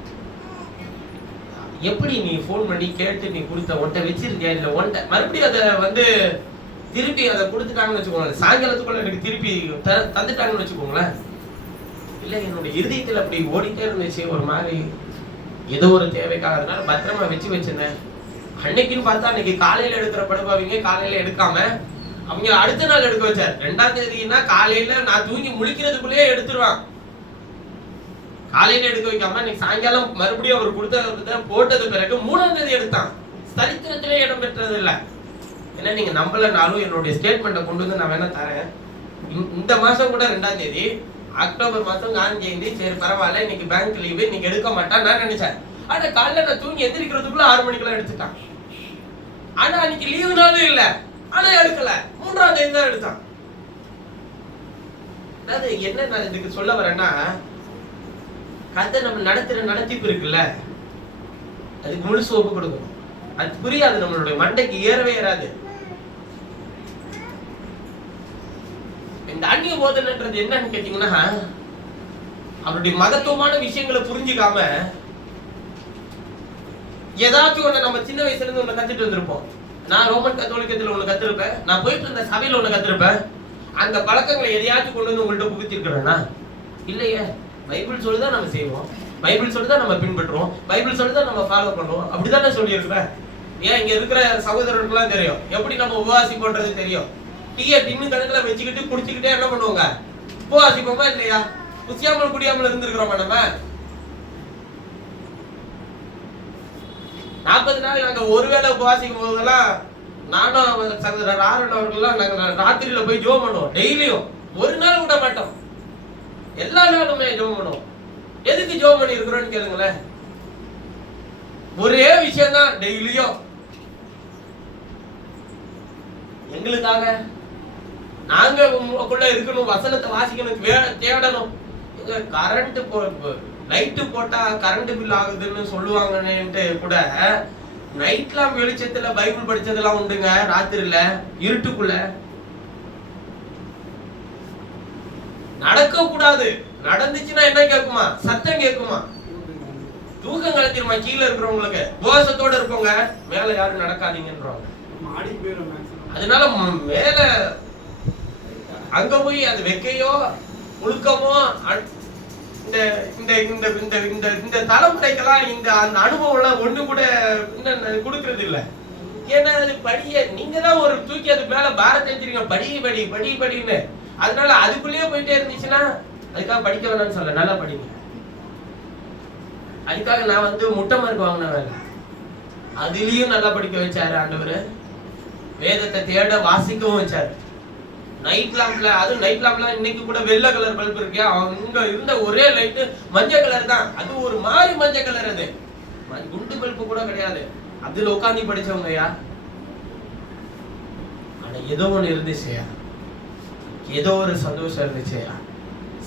எப்படி நீ போன் பண்ணி கேட்டு நீ கொடுத்த ஒன்றை வச்சிருக்கியா இல்ல ஒன்றை மறுபடியும் அதை திருப்பி அதை கொடுத்துட்டாங்கன்னு வச்சுக்கோங்களேன், சாயங்காலத்துக்குள்ள எனக்கு திருப்பி தந்துட்டாங்கன்னு வச்சுக்கோங்களேன். இல்ல என்னோட இருதயத்துல அப்படி ஓடிட்டே இருந்துச்சு ஒரு மாதிரி, ஏதோ ஒரு தேவைக்காக. அதனால பத்திரமா வச்சிருந்தேன். அன்னைக்குன்னு பார்த்தா அன்னைக்கு காலையில எடுக்கிற படுப்பாவீங்க காலையில எடுக்காம அவங்க அடுத்த நாள் எடுக்க வச்சார். 2ஆம் தேதினா காலையில நான் தூங்கி முழிக்கிறதுக்குள்ளேயே எடுத்துருவான். காலையில எடுக்க வைக்காம இன்னைக்கு சாயங்காலம் மறுபடியும் அவர் கொடுத்த போட்டது பிறகு 3ஆம் தேதி எடுத்தான். சரித்திரத்திலே இடம் பெற்றது இல்ல. ஏன்னா நீங்க நம்பலனாலும் என்னுடைய ஸ்டேட்மெண்ட்டை கொண்டு வந்து நான் வேணா தரேன். இந்த மாசம் கூட 2ஆம் தேதி அக்டோபர் மாசம் காந்தி ஜெயந்தி, சரி பரவாயில்ல இன்னைக்கு பேங்க் லீவு, இன்னைக்கு எடுக்க மாட்டான் நான் நினைச்சேன். ஆனா காலையில நான் தூங்கி எந்திரிக்கிறதுக்குள்ள 6 மணிக்கெல்லாம் எடுத்துட்டான். ஆனா அன்னைக்கு லீவு நாளும் இல்ல, ஆனா எடுக்கல, 3ஆம் தேதி தான் எடுத்தான். அதாவது என்ன நான் இதுக்கு சொல்ல வரேன்னா, கதை நம்ம நடத்துற நடத்திப்பு இருக்குல்ல, அதுக்கு முழு சோப்பு கொடுக்கணும். அது புரியாது, நம்மளுடைய மண்டைக்கு ஏறவே ஏறாது. இந்த அந்நிய போதனைன்றது என்னன்னு கேட்டீங்கன்னா, அவருடைய மகத்துவமான விஷயங்களை புரிஞ்சுக்காம ஏதாச்சும் ஒண்ணு நம்ம சின்ன வயசுல இருந்து ஒண்ணு கத்துட்டு வந்திருப்போம். நான் ரோமன் கத்தோலிக்கத்துல ஒண்ணு கத்திருப்பேன், நான் போயிட்டு இருந்த சபையில ஒண்ணு கத்திருப்பேன். அந்த பழக்கங்களை எதையாச்சும் கொண்டு வந்து உங்கள்ட்ட புகுத்திருக்கிறேன்னா இல்லையே. பைபிள் சொல்லுதான் நம்ம செய்வோம், பைபிள் சொல்லுதான் நம்ம பின்பற்றுவோம், பைபிள் சொல்லுதான் நம்ம ஃபாலோ பண்ணுவோம். அப்படித்தானே சொல்லியிருக்கிறேன். ஏன் இங்க இருக்கிற சகோதரர்களுக்கெல்லாம் தெரியும் எப்படி நம்ம உபவாசி பண்றது தெரியும். டீயை டின்னு கணக்குல வச்சுக்கிட்டு குடிச்சுக்கிட்டே என்ன பண்ணுவாங்க, உபவாசிப்போமா இல்லையா? குடியாமல் குடியாமல் இருந்திருக்கிறோமா? நம்ம 40 நாள் நாங்க ஒருவேளை உபவாசிக்கும் போதெல்லாம் நானும் சகோதரர் ஆரன் அவர்கள்லாம் நாங்க ராத்திரியில போய் ஜெபம் பண்ணுவோம். டெய்லியும் ஒரு நாள் விட மாட்டோம், எல்லா நாளுமே ஜெபம் பண்ணுவோம். எதுக்கு ஜெபம் பண்ணி இருக்கிறோம்னு கேளுங்களேன். ஒரே விஷயம் தான், டெய்லியும் எங்களுக்காக நாங்க உங்களுக்குள்ள இருக்கணும், வசனத்தை வாசிக்கணும், தேடணும். கரண்ட் லைட்டு போட்டா கரண்ட் பில் ஆகுதுன்னு சொல்லுவாங்கன்னு கூட நைட்லாம் வெளிச்சத்துல பைபிள் படிச்சதெல்லாம் உண்டுங்க. ராத்திரில இருட்டுக்குள்ள நடக்க கூடாது. நடந்துச்சுன்னா என்ன கேட்குமா? சத்தம் கேட்குமா? தூக்கம் கலத்திருமா? கீழே இருக்கிறவங்களுக்கு உபவாசத்தோட இருப்பவங்க மேல யாரும் நடக்காதீங்கன்றாங்க. அதனால மேல அங்க போய் அது வெக்கையோ முழுக்கமோ இந்த தலைமுறைக்கெல்லாம் இந்த அந்த அனுபவம் ஒண்ணு கூட கொடுக்கறது இல்ல. ஏன்னா அது படிய நீங்க தான் ஒரு தூக்கி அது மேல பாரத்தை வச்சிருக்கீங்க, படின்னு. அதனால அதுக்குள்ளேயே போயிட்டே இருந்துச்சுன்னா அதுக்காக படிக்க வேணாம்னு சொல்ல, நல்லா படிங்க. அதுக்காக நான் முட்டை மார்க் வாங்கின வேலை, அதுலயும் நல்லா படிக்க வச்சாரு ஆண்டவர். வேதத்தை தேட வாசிக்கவும் வச்சாரு. நைட் லாம்ப்ல, அதுவும் நைட் லாம்ப்ல இன்னைக்கு கூட வெள்ளை கலர் பல்ப் இருக்கு. அவங்க இருந்த ஒரே லைட்டு மஞ்சள் கலர் தான். அது ஒரு மாதிரி மஞ்சள் கலர், அது குண்டு பல்பு கூட கிடையாது. அதுல உட்காந்து படிச்சவங்கயா. ஆனா ஏதோ ஒண்ணு இருந்துச்சுயா, ஏதோ ஒரு சந்தோஷம் இருந்துச்சுயா.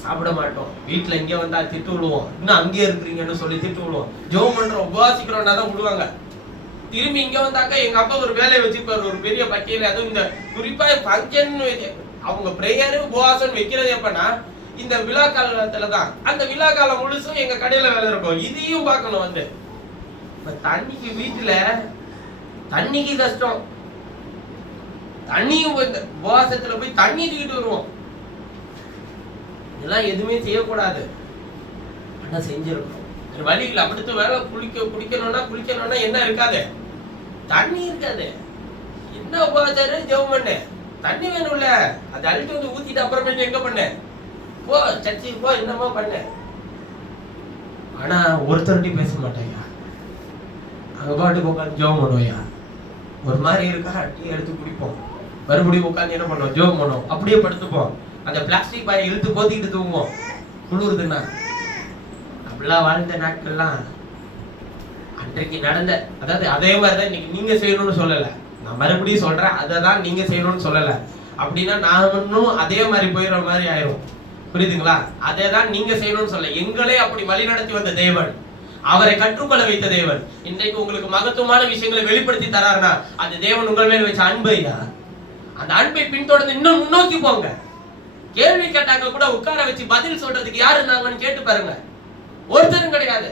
சாப்பிட மாட்டோம், வீட்டுல இங்க வந்தா திட்டு விடுவோம், இன்னும் அங்கே இருக்கிறீங்கன்னு சொல்லி திட்டு விடுவோம். ஜெபம் பண்றோம், உபவாசிக்கிறோம்னா தான் விடுவாங்க. திரும்பி இங்க வந்தாக்கா எங்க அப்பா ஒரு வேலையை வச்சிருப்பாரு, ஒரு பெரிய பட்டியல. அதுவும் இந்த குறிப்பா ஃபங்க்ஷன் அவங்க பிரேயர் உபவாசம் வைக்கிறது எப்பன்னா இந்த விழா காலத்துலதான். அந்த விழா காலம் முழுசும் எங்க கடையில வேலை இருக்கும். இதையும் பார்க்கணும். தண்ணிக்கு வீட்டுல தண்ணிக்கு கஷ்டம். தண்ணியும் உபவாசத்துல போய் தண்ணி தூக்கிட்டு வருவோம். இதெல்லாம் எதுவுமே செய்யக்கூடாது, ஆனா செஞ்சிருக்கணும். வழி இல்லை. அடுத்த வேலை குளிக்கணும்னா என்ன இருக்காது, தண்ணி இருக்காது. என்ன உபாச்சாரு, ஜெபம் பண்ணு, தண்ணி வேணும்ல, அது அழுட்டு வந்து ஊத்திட்டு அப்புறமேட்டு எங்க பண்ண, போ சர்ச்சுக்கு போ, என்னமோ பண்ண. ஆனா ஒருத்தருட்டி பேச மாட்டேயா, அங்க பாட்டுக்கு உட்காந்து ஜெபம் பண்ணுவையா. ஒரு மாதிரி இருக்கா, டீ எடுத்து குடிப்போம், மறுபடியும் உட்காந்து என்ன பண்ணுவோம், ஜெபம் பண்ணுவோம், அப்படியே படுத்துப்போம். அந்த பிளாஸ்டிக் பாயை இழுத்து போத்திக்கிட்டு தூங்குவோம் குளிருதுன்னா. அப்படிலாம் வாழ்ந்த நாட்கள்லாம் அன்றைக்கு நடந்த, அதாவது அதே மாதிரிதான் இன்னைக்கு நீங்க செய்யணும்னு சொல்லல, நான் மறுபடியும் சொல்றேன், அதை தான் நீங்க செய்யணும்னு சொல்லல. அப்படின்னா நான் இன்னும் அதே மாதிரி போயிடுற மாதிரி ஆயிரும், புரியுதுங்களா? அதே தான் நீங்க செய்யணும்னு சொல்ல. எங்களே அப்படி வழி நடத்தி வந்த தேவன், அவரை கற்றுக்கொள்ள வைத்த தேவன், இன்றைக்கு உங்களுக்கு மகத்துவமான விஷயங்களை வெளிப்படுத்தி தராருன்னா அந்த தேவன் உங்கள் மேல் வச்ச அன்பு ஐயா. அந்த அன்பை பின்தொடர்ந்து இன்னும் முன்னோக்கி போங்க. கேள்வி கேட்டாங்க கூட உட்கார வச்சு பதில் சொல்றதுக்கு யாரு இருந்தாங்கன்னு கேட்டு பாருங்க. ஒருத்தரும் கிடையாது.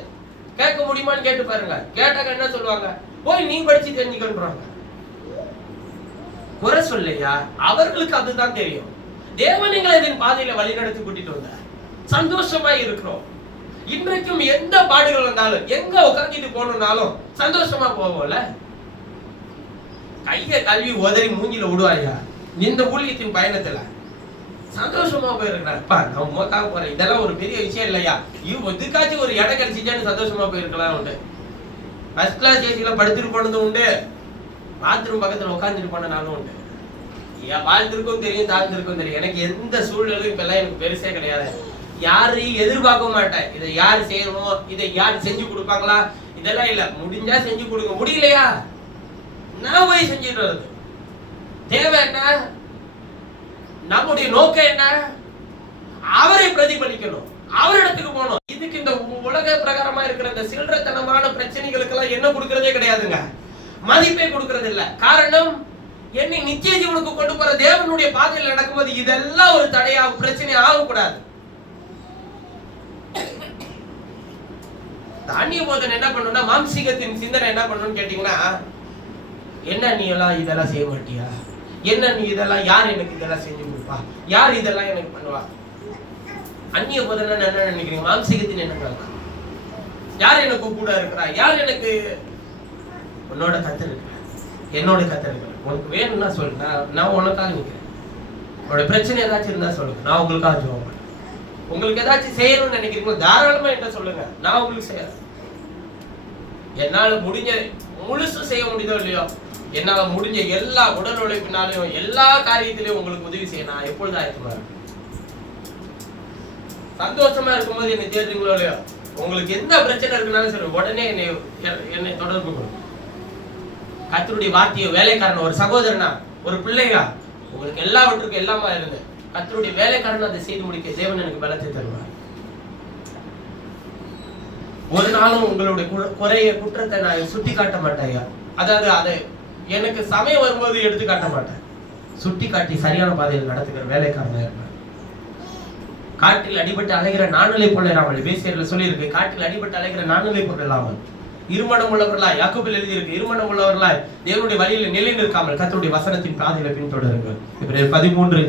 கேட்க முடியுமான்னு கேட்டு பாருங்க. கேட்டாக்க என்ன சொல்லுவாங்க, போய் நீ படிச்சு தெரிஞ்சுக்கன்றாங்க. குறை சொல்லையா, அவர்களுக்கு அதுதான் தெரியும். தேவனிங்களை இதன் பாதையில வழி நடத்தி கூட்டிட்டு வந்த சந்தோஷமா இருக்கிறோம். இன்றைக்கும் எந்த பாடுகள் வந்தாலும், எங்க உட்காந்துட்டு போனாலும் சந்தோஷமா போவோம்ல. கைய கல்வி உதறி மூஞ்சில விடுவாயா இந்த ஊழியத்தின் பயணத்துல. சந்தோஷமா போயிருக்கா, நான் மோக்காக போறேன், இதெல்லாம் ஒரு பெரிய விஷயம் இல்லையா, இதுக்காச்சும் ஒரு இடம் கிடைச்சிச்சான்னு சந்தோஷமா போயிருக்கலாம் உண்டு. ஃபர்ஸ்ட் கிளாஸ் ஏசியில படுத்துட்டு போனதும் உண்டு, பாத்ரூம் பக்கத்துல உட்காந்துட்டு போனாலும் உண்டு. ஏன் வாழ்ந்திருக்கும் தெரியும், தாழ்ந்திருக்கும் தெரியும். எனக்கு எந்த சூழ்நிலையும் இப்பெல்லாம் எனக்கு பெருசே கிடையாது. யாரையும் எதிர்பார்க்க மாட்டேன், இதை யாரு செய்யணும், இதை யாரு செஞ்சு கொடுப்பாங்களா, இதெல்லாம் இல்ல. முடிஞ்சா செஞ்சு கொடுங்க, முடியலையா நான் போய் செஞ்சுட்டு வருது. தேவை என்ன, நம்முடைய நோக்கம் என்ன, அவரை பிரதிபலிக்கணும், அவரிடத்துக்கு போகணும். இதுக்கு இந்த உலக பிரகாரமா இருக்கிற இந்த சில்லறத்தனமான பிரச்சனைகளுக்கு எல்லாம் என்ன கொடுக்கறதே கிடையாதுங்க, மதிப்பே கொடுக்கறது இல்ல. காரணம், என்னை நிச்சய ஜீவனுக்கு கொண்டு போற தேவனுடைய பாதையில் நடக்கும்போது இதெல்லாம் ஒரு தடையா பிரச்சனை ஆகக்கூடாது. தானிய போதனை என்ன பண்ணணும்னா, மாம்சீகத்தின் சிந்தனை என்ன பண்ணணும்னு கேட்டீங்கன்னா, என்ன நீ எல்லாம் இதெல்லாம் செய்ய மாட்டியா, என்ன நீ இதெல்லாம், யார் எனக்கு இதெல்லாம் செஞ்சு கொடுப்பா, யார் இதெல்லாம் எனக்கு பண்ணுவா. அந்நிய போதனை என்ன நினைக்கிறீங்க, மாம்சீகத்தின் என்ன, யார் எனக்கு கூட இருக்கிறா, யார் எனக்கு, உன்னோட கத்தர் இருக்கிற, என்னோட கத்தர் இருக்கிற, உனக்கு வேணும்னா சொல்லு, நான் உனக்காக நிற்கிறேன். உன்னோட பிரச்சனை ஏதாச்சும் இருந்தா சொல்லுங்க, நான் உங்களுக்காக ஜெபம் பண்றேன். உங்களுக்கு ஏதாச்சும் செய்யணும்னு நினைக்கிறீங்களோ தாராளமா என்ன சொல்லுங்க, நான் உங்களுக்கு செய்யறேன். என்னால முடிஞ்ச முழுசு செய்ய முடியுதோ இல்லையோ, என்னால முடிஞ்ச எல்லா உடல் உழைப்பினாலையும் எல்லா காரியத்திலையும் உங்களுக்கு உதவி செய்ய நான் எப்பொழுதும் ஆயத்தமா இருக்கேன். சந்தோஷமா இருக்கும்போது என்னை தேடுறீங்களோ இல்லையோ, உங்களுக்கு எந்த பிரச்சனை இருக்குனாலும் சரி, உடனே என்னை தொடர்பு கொள்ளும். கர்த்தருடைய வார்த்தையை வேலைக்காரன், ஒரு சகோதரனா, ஒரு பிள்ளையா, உங்களுக்கு எல்லாவற்றுக்கும் எல்லாமா இருந்து கர்த்தருடைய வேலைக்காரன் அதை செய்து முடிக்க தேவன் எனக்கு பலத்தை தருவார். ஒரு நாளும் உங்களுடைய குறைய குற்றத்தை நான் சுட்டி காட்ட மாட்டேன். அதாவது அதை எனக்கு சமயம் வரும்போது எடுத்து காட்ட மாட்டேன், சுட்டி காட்டி சரியான பாதையில் நடத்துகிற வேலைக்காரனா இருப்பேன். காட்டில் அடிபட்டு அலைகிற நாணலை போல இல்லாமல், பேசியர்ல சொல்லி இருக்கு, காட்டில் அடிபட்டு அலைகிற நாணலை போல இல்லாமல், இருமனம் உள்ளவர்களா, யாக்கோபில் எழுதி இருக்கு, இருமனம் உள்ளவர்களா தேவனுடைய வழியில் நிலை நிற்காமல் கர்த்தருடைய வசனத்தின் பாதையில பின்தொடருங்கள். எபிரேயர் 13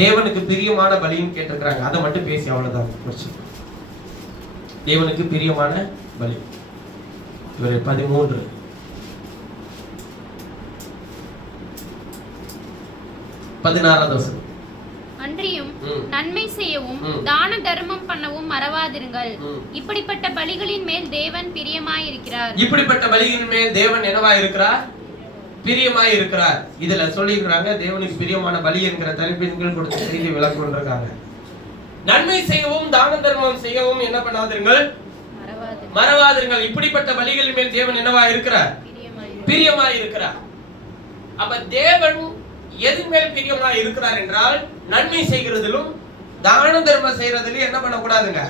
தேவனுக்கு பிரியமான பலியும் கேட்டிருக்கிறாங்க. அதை மட்டும் பேசி அவ்வளவுதான். தேவனுக்கு பிரியமான பலி, எபிரேயர் 13 16வது வசனம். அன்றியும் நன்மை செய்யவும் தான தர்மம் பண்ணவும் மறவாதிருங்கள், இப்படிப்பட்ட பலிகளின் மேல் தேவன் பிரியமாயிருக்கிறார். இப்படிப்பட்ட பலிகளின் மேல் தேவன் என்னவா இருக்கிறார், பிரியமாய் இருக்கிறார். இதுல சொல்லியிருக்கிறாங்க, தேவனுக்கு பிரியமான பலி என்கிற தலைப்பின் கொடுத்த செய்தி விளக்குறாங்க. நன்மை செய்யவும் தான தர்மம் செய்யவும் என்ன பண்ணாதிருங்கள், மறவாதிருங்கள். இப்படிப்பட்ட பலிகளின் மேல் தேவன் என்னவா இருக்கிறார், பிரியமாய் இருக்கிறார். அப்ப தேவன் எது மேல் பிரியமாய் இருக்கிறார் என்றால், நன்மை செய்கிறதிலும் தான தர்மம் செய்யறதிலும் என்ன பண்ணக்கூடாதுங்க,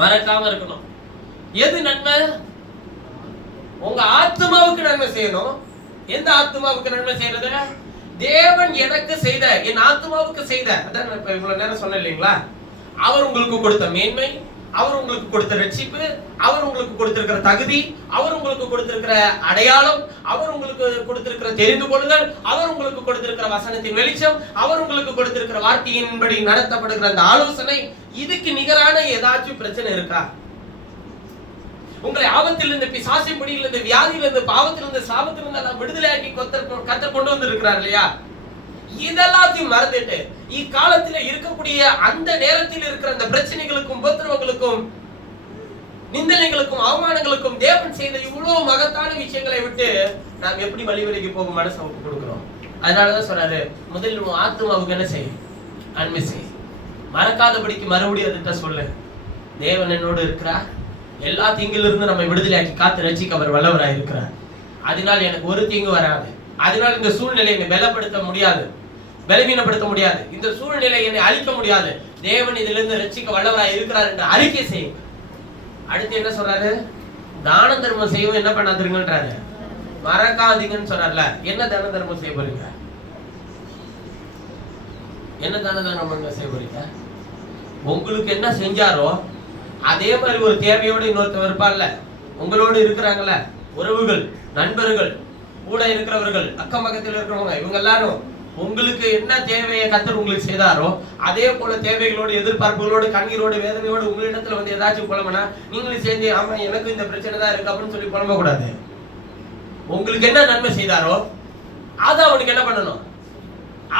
மறக்காம இருக்கணும். எது நன்மை, உங்க ஆத்மாவுக்கு நன்மை செய்யணும். எந்த ஆத்மாவுக்கு நன்மை செய்யறது, தேவன் எனக்கு செய்த, என் ஆத்மாவுக்கு செய்த, அதான் இப்ப இவ்வளவு நேரம் சொன்ன இல்லைங்களா, அவர் உங்களுக்கு கொடுத்த மேன்மை, அவர் உங்களுக்கு கொடுத்த ரட்சிப்பு, அவர் உங்களுக்கு கொடுத்திருக்கிற தகுதி, அவர் உங்களுக்கு கொடுத்திருக்கிற அடையாளம், அவர் உங்களுக்கு கொடுத்திருக்கிற தெரிந்து கொள்ளுதல், அவர் உங்களுக்கு கொடுத்திருக்கிற வசனத்தின் வெளிச்சம், அவர் உங்களுக்கு கொடுத்திருக்கிற வார்த்தையின்படி நடத்தப்படுகிற அந்த ஆலோசனை, இதுக்கு நிகரான ஏதாச்சும் பிரச்சனை இருக்கா? உங்களை ஆபத்திலிருந்து, பிசாசின் பிடியிலிருந்து, வியாதியிலிருந்து, பாவத்திலிருந்து, சாபத்திலிருந்து எல்லாம் விடுதலையாக்கி கர்த்தர் கொண்டு வந்து இருக்கிறார் இல்லையா? இதெல்லாத்தையும் மறந்துட்டு இக்காலத்துல இருக்கக்கூடிய அந்த நேரத்தில் இருக்கிற அந்த பிரச்சனைகளுக்கும், உபத்திரவங்களுக்கும், நிந்தனைகளுக்கும், அவமானங்களுக்கும் தேவன் செய்த இவ்வளவு மகத்தான விஷயங்களை விட்டு நாம் எப்படி வழிவழிக்கு போகும் மனசை கொடுக்கிறோம். அதனாலதான் சொல்றாரு, முதலில் உன் ஆத்மாவுக்கு என்ன செய்ய? நன்மை செய். மறக்காதபடிக்கு மறுபடியும் அதுகிட்ட சொல்லு, தேவன் என்னோடு இருக்கிறார், எல்லா தீங்கிலிருந்து நம்மை விடுதலையாக்கி காத்து ரட்சிக்க அவர் வல்லவராய் இருக்கிறார். அதனால் எனக்கு ஒரு தீங்கு வராது. அதனால் இந்த சூழ்நிலை என்னை பலப்படுத்த முடியாது, பலவீனப்படுத்த முடியாது, இந்த சூழ்நிலை என்னை அழிக்க முடியாது. தேவன் இதிலிருந்து ரட்சிக்க வல்லவராய் இருக்கிறார் என்று அறிக்கை செய்யுங்க. அடுத்து என்ன சொல்றாரு? தான தர்மம் செய்யவும் என்ன பண்ணாதீங்கன்றாரு, மறக்காதீங்கன்னு சொல்றாருல. என்ன தான தர்மம் செய்ய போறீங்க? என்ன தான தர்மம் செய்ய போறீங்க? உங்களுக்கு என்ன செஞ்சாரோ அதே மாதிரி ஒரு தேவையோடு இன்னொருத்தர் இருப்பார்ல, உங்களோடு இருக்கிறாங்கல்ல, உறவுகள், நண்பர்கள், கூட இருக்கிறவர்கள், அக்கம் பக்கத்தில் இருக்கிறவங்க, இவங்க எல்லாரும் உங்களுக்கு என்ன தேவையை கர்த்தர் உங்களுக்கு செய்தாரோ அதே போல தேவைகளோடு, எதிர்பார்ப்புகளோடு, கண்ணீரோடு, வேதனையோடு உங்களிடத்துல வந்து ஏதாச்சும் புலம்புனா நீங்களும் சேர்ந்து ஆமா எனக்கு இந்த பிரச்சனை தான் இருக்கு அப்படின்னு சொல்லி புலம்ப கூடாது. உங்களுக்கு என்ன நன்மை செய்தாரோ அதை அவனுக்கு என்ன பண்ணணும்?